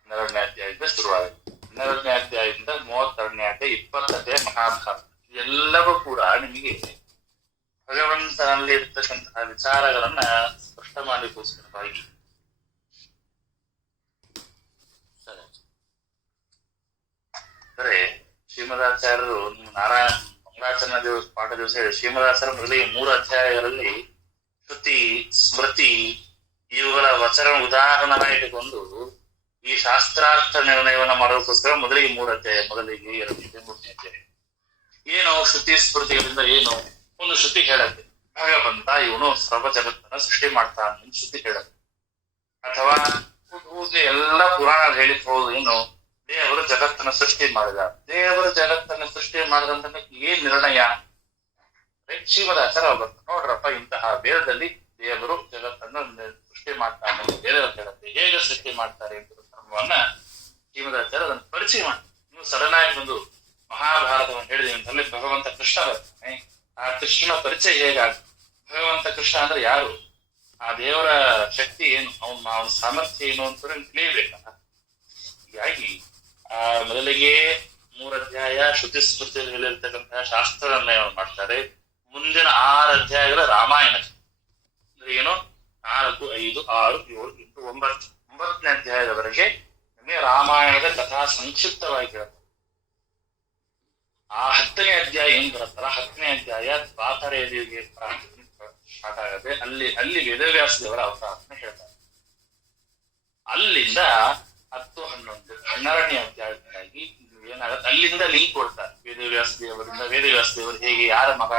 12ನೇ ಅಧ್ಯಾಯದಿಂದ ಶುರುವಾಗುತ್ತೆ. 12ನೇ ಅಧ್ಯಾಯದಿಂದ 32ನೇ ಅಧ್ಯಾಯ 20ನೇ ಮಹಾಭಾರತ. ಎಲ್ಲವೂ ಕೂಡ ನಿಮಗೆ ಭಗವಂತನಲ್ಲಿ ಇರ್ತಕ್ಕಂತಹ ವಿಚಾರಗಳನ್ನ ಸ್ಪಷ್ಟ ಮಾಡಲಿಕ್ಕೋಸ್ಕರವಾಗಿ. ಅಂದರೆ ಶ್ರೀಮದಾಚಾರ್ಯರು ಮಂಗಳಾಚರಣ ದಿವಸ ಪಾಠ ದಿವಸ ಹೇಳಿ, ಶ್ರೀಮದಾಚಾರ್ಯ ಮೊದಲಿಗೆ 3 ಅಧ್ಯಾಯಗಳಲ್ಲಿ ಶ್ರುತಿ, ಸ್ಮೃತಿ ಇವುಗಳ ವಚನ ಉದಾಹರಣೆ ಇಟ್ಟುಕೊಂಡು ಈ ಶಾಸ್ತ್ರಾರ್ಥ ನಿರ್ಣಯವನ್ನ ಮಾಡೋದಕ್ಕೋಸ್ಕರ ಮೊದಲಿಗೆ 3 ಅಧ್ಯಾಯ, ಮೊದಲಿಗೆ 2ನೇ 3ನೇ ಅಧ್ಯಾಯ. ಏನು ಶ್ರುತಿ ಸ್ಮೃತಿಗಳಿಂದ ಏನು? ಒಂದು ಶ್ರುತಿ ಹೇಳುತ್ತೆ, ಭಗವಂತ ಇವನು ಸರ್ವ ಜಗತ್ತನ್ನ ಸೃಷ್ಟಿ ಮಾಡ್ತಾನೆ ಅಂತ ಶ್ರುತಿ ಹೇಳುತ್ತೆ. ಅಥವಾ ಎಲ್ಲ ಪುರಾಣ ಹೇಳಿಬಹುದು, ಏನು ದೇವರು ಜಗತ್ತನ್ನ ಸೃಷ್ಟಿ ಮಾಡಿದ. ದೇವರು ಜಗತ್ತನ್ನ ಸೃಷ್ಟಿ ಮಾಡಿದಂತ ಏನ್ ನಿರ್ಣಯ? ಶ್ರೀಮದಾಚಾರ್ಯ ಬರ್ತಾರೆ, ನೋಡ್ರಪ್ಪ ಇಂತಹ ವೇದದಲ್ಲಿ ದೇವರು ಜಗತ್ತನ್ನು ಸೃಷ್ಟಿ ಮಾಡ್ತಾನೆ ವೇದ ಹೇಳುತ್ತೆ. ಹೇಗೆ ಸೃಷ್ಟಿ ಮಾಡ್ತಾರೆ ಅಂತ ಧರ್ಮವನ್ನ ಶ್ರೀಮದಾಚಾರ್ಯ ಅದನ್ನು ಪರಿಚಯ ಮಾಡ್ತಾರೆ. ನೀವು ಸಡನ್ ಆಗಿ ಒಂದು ಮಹಾಭಾರತವನ್ನು ಹೇಳಿದೀವಿ ಅಂತಲ್ಲಿ ಭಗವಂತ ಕೃಷ್ಣ ಬರ್ತಾನೆ. ಆ ಕೃಷ್ಣನ ಪರಿಚಯ ಹೇಗಾಗ್ತದೆ? ಭಗವಂತ ಕೃಷ್ಣ ಅಂದ್ರೆ ಯಾರು? ಆ ದೇವರ ಶಕ್ತಿ ಏನು? ಅವನ ಸಾಮರ್ಥ್ಯ ಏನು ಅಂತ ತಿಳಿಯಬೇಕಲ್ಲ. ಹೀಗಾಗಿ ಆ ಮೊದಲಿಗೆ 3 ಅಧ್ಯಾಯ ಶ್ರುತಿ ಸ್ಮೃತಿಯಲ್ಲಿ ಹೇಳಿರ್ತಕ್ಕಂತಹ ಶಾಸ್ತ್ರ ನಿರ್ಣಯವನ್ನು ಮಾಡ್ತಾರೆ. ಮುಂದಿನ 6 ಅಧ್ಯಾಯಗಳ ರಾಮಾಯಣ ಅಂದ್ರೆ ಏನು? 4, 5, 6, 7, 8, 9, 9ನೇ ಅಧ್ಯಾಯದವರೆಗೆ ನಿಮಗೆ ರಾಮಾಯಣದ ಕಥಾ ಸಂಕ್ಷಿಪ್ತವಾಗಿ ಹೇಳ್ತಾರೆ. ಆ 10ನೇ ಅಧ್ಯಾಯ ಏನ್ ಬರುತ್ತಲ್ಲ, 10ನೇ ಅಧ್ಯಾಯ ದ್ವಾಪರಯುಗಕ್ಕೆ ಸ್ಟಾರ್ಟ್ ಆಗದೆ. ಅಲ್ಲಿ ವೇದವ್ಯಾಸ ದೇವರ ಅವತಾರನ ಹೇಳ್ತಾರೆ. ಅಲ್ಲಿಂದ 10, 11, 12ನೇ ಅಧ್ಯಾಯದಿಂದಾಗಿ ಏನಾಗುತ್ತೆ, ಅಲ್ಲಿಂದ ಲಿಂಕ್ ಕೊಡ್ತಾರೆ ವೇದವ್ಯಾಸ ದೇವರು ಹೇಗೆ, ಯಾರ ಮಗ,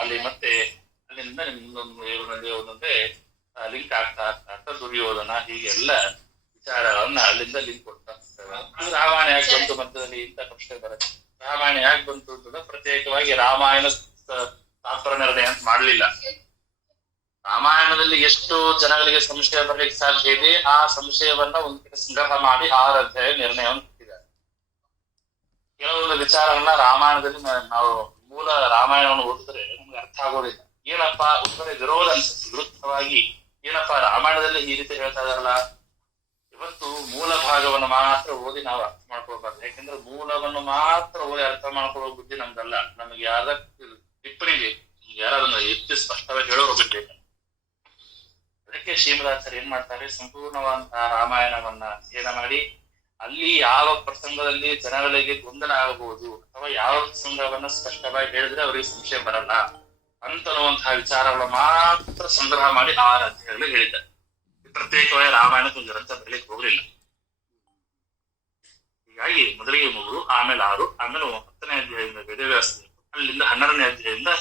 ಅಲ್ಲಿ ಮತ್ತೆ ಅಲ್ಲಿಂದ ಒಂದೊಂದೇ ಲಿಂಕ್ ಆಗ್ತಾ ದುರ್ಯೋಧನ, ಹೀಗೆಲ್ಲ ವಿಚಾರಗಳನ್ನ ಅಲ್ಲಿಂದ ಲಿಂಕ್ ಕೊಡ್ತಾ ರಾಮಾಯಣ ಯಾಕೆ ಬಂತು ಮಧ್ಯದಲ್ಲಿ ಇಂಥ ಪ್ರಶ್ನೆ ಬರುತ್ತೆ. ರಾಮಾಯಣ ಯಾಕೆ ಬಂತು ಅಂತ ಪ್ರತ್ಯೇಕವಾಗಿ ರಾಮಾಯಣ ತಾತ್ಪರ್ಯ ನಿರ್ಣಯ ಅಂತ ಮಾಡಲಿಲ್ಲ. ರಾಮಾಯಣದಲ್ಲಿ ಎಷ್ಟು ಜನಗಳಿಗೆ ಸಂಶಯ ಬರ್ಲಿಕ್ಕೆ ಸಾಧ್ಯ ಇದೆ, ಆ ಸಂಶಯವನ್ನ ಒಂದು ಕಡೆ ಸಂಗ್ರಹ ಮಾಡಿ 6 ಅಧ್ಯಾಯ ನಿರ್ಣಯವನ್ನು ಕೊಟ್ಟಿದ್ದಾರೆ. ಕೆಲವೊಂದು ವಿಚಾರಗಳನ್ನ ರಾಮಾಯಣದಲ್ಲಿ ನಾವು ಮೂಲ ರಾಮಾಯಣವನ್ನು ಓದಿದ್ರೆ ನಮ್ಗೆ ಅರ್ಥ ಆಗೋದಿಲ್ಲ. ಏನಪ್ಪಾ ಒಂದು ವಿರೋಧ ಅನ್ಸುತ್ತೆ ವಿರುದ್ಧವಾಗಿ, ಏನಪ್ಪಾ ರಾಮಾಯಣದಲ್ಲಿ ಈ ರೀತಿ ಹೇಳ್ತಾ ಇದಾರಲ್ಲ. ಇವತ್ತು ಮೂಲ ಭಾಗವನ್ನು ಮಾತ್ರ ಓದಿ ನಾವು ಅರ್ಥ ಮಾಡ್ಕೊಳ್ಬಾರ್ದು. ಯಾಕಂದ್ರೆ ಮೂಲವನ್ನು ಮಾತ್ರ ಓದಿ ಅರ್ಥ ಮಾಡ್ಕೊಳ್ಳೋ ಬುದ್ಧಿ ನಮ್ದಲ್ಲ. ನಮ್ಗೆ ಯಾರ ಟಿಪ್ಪಣಿ ಬೇಕು, ಯಾರಾದನ್ನ ಎತ್ತಿ ಸ್ಪಷ್ಟವಾಗಿ ಹೇಳೋರು ಬೇಕು. ಅದಕ್ಕೆ ಶ್ರೀಮದಾಚಾರ್ಯ ಏನ್ ಮಾಡ್ತಾರೆ, ಸಂಪೂರ್ಣವಾದಂತಹ ರಾಮಾಯಣವನ್ನ ಅಧ್ಯಯನ ಮಾಡಿ ಅಲ್ಲಿ ಯಾವ ಪ್ರಸಂಗದಲ್ಲಿ ಜನಗಳಿಗೆ ಗೊಂದಲ ಆಗಬಹುದು ಅಥವಾ ಯಾವ ಪ್ರಸಂಗವನ್ನ ಸ್ಪಷ್ಟವಾಗಿ ಹೇಳಿದ್ರೆ ಅವರಿಗೆ ಸಂಶಯ ಬರಲ್ಲ ಅಂತನ್ನುವಂತಹ ವಿಚಾರಗಳ ಮಾತ್ರ ಸಂಗ್ರಹ ಮಾಡಿ 6 ಅಧ್ಯಾಯಗಳು ಹೇಳಿದ್ದಾರೆ. ಪ್ರತ್ಯೇಕವಾಗಿ ರಾಮಾಯಣಕ್ಕೆ ಒಂದು ಗ್ರಂಥ ಬರಲಿಕ್ಕೆ ಹೋಗ್ಲಿಲ್ಲ. ಹೀಗಾಗಿ ಮೊದಲಿಗೆ 3, ಆಮೇಲೆ 6, ಆಮೇಲೆ 10ನೇ ಅಧ್ಯಾಯದಿಂದ ವೇದವ್ಯಾಸ, ಅಲ್ಲಿಂದ 12ನೇ ಅಧ್ಯಾಯದಿಂದ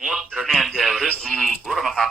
32ನೇ ಅಧ್ಯಾಯವರೆಗೆ ಸಂಪೂರ್ಣ ಮಹಾ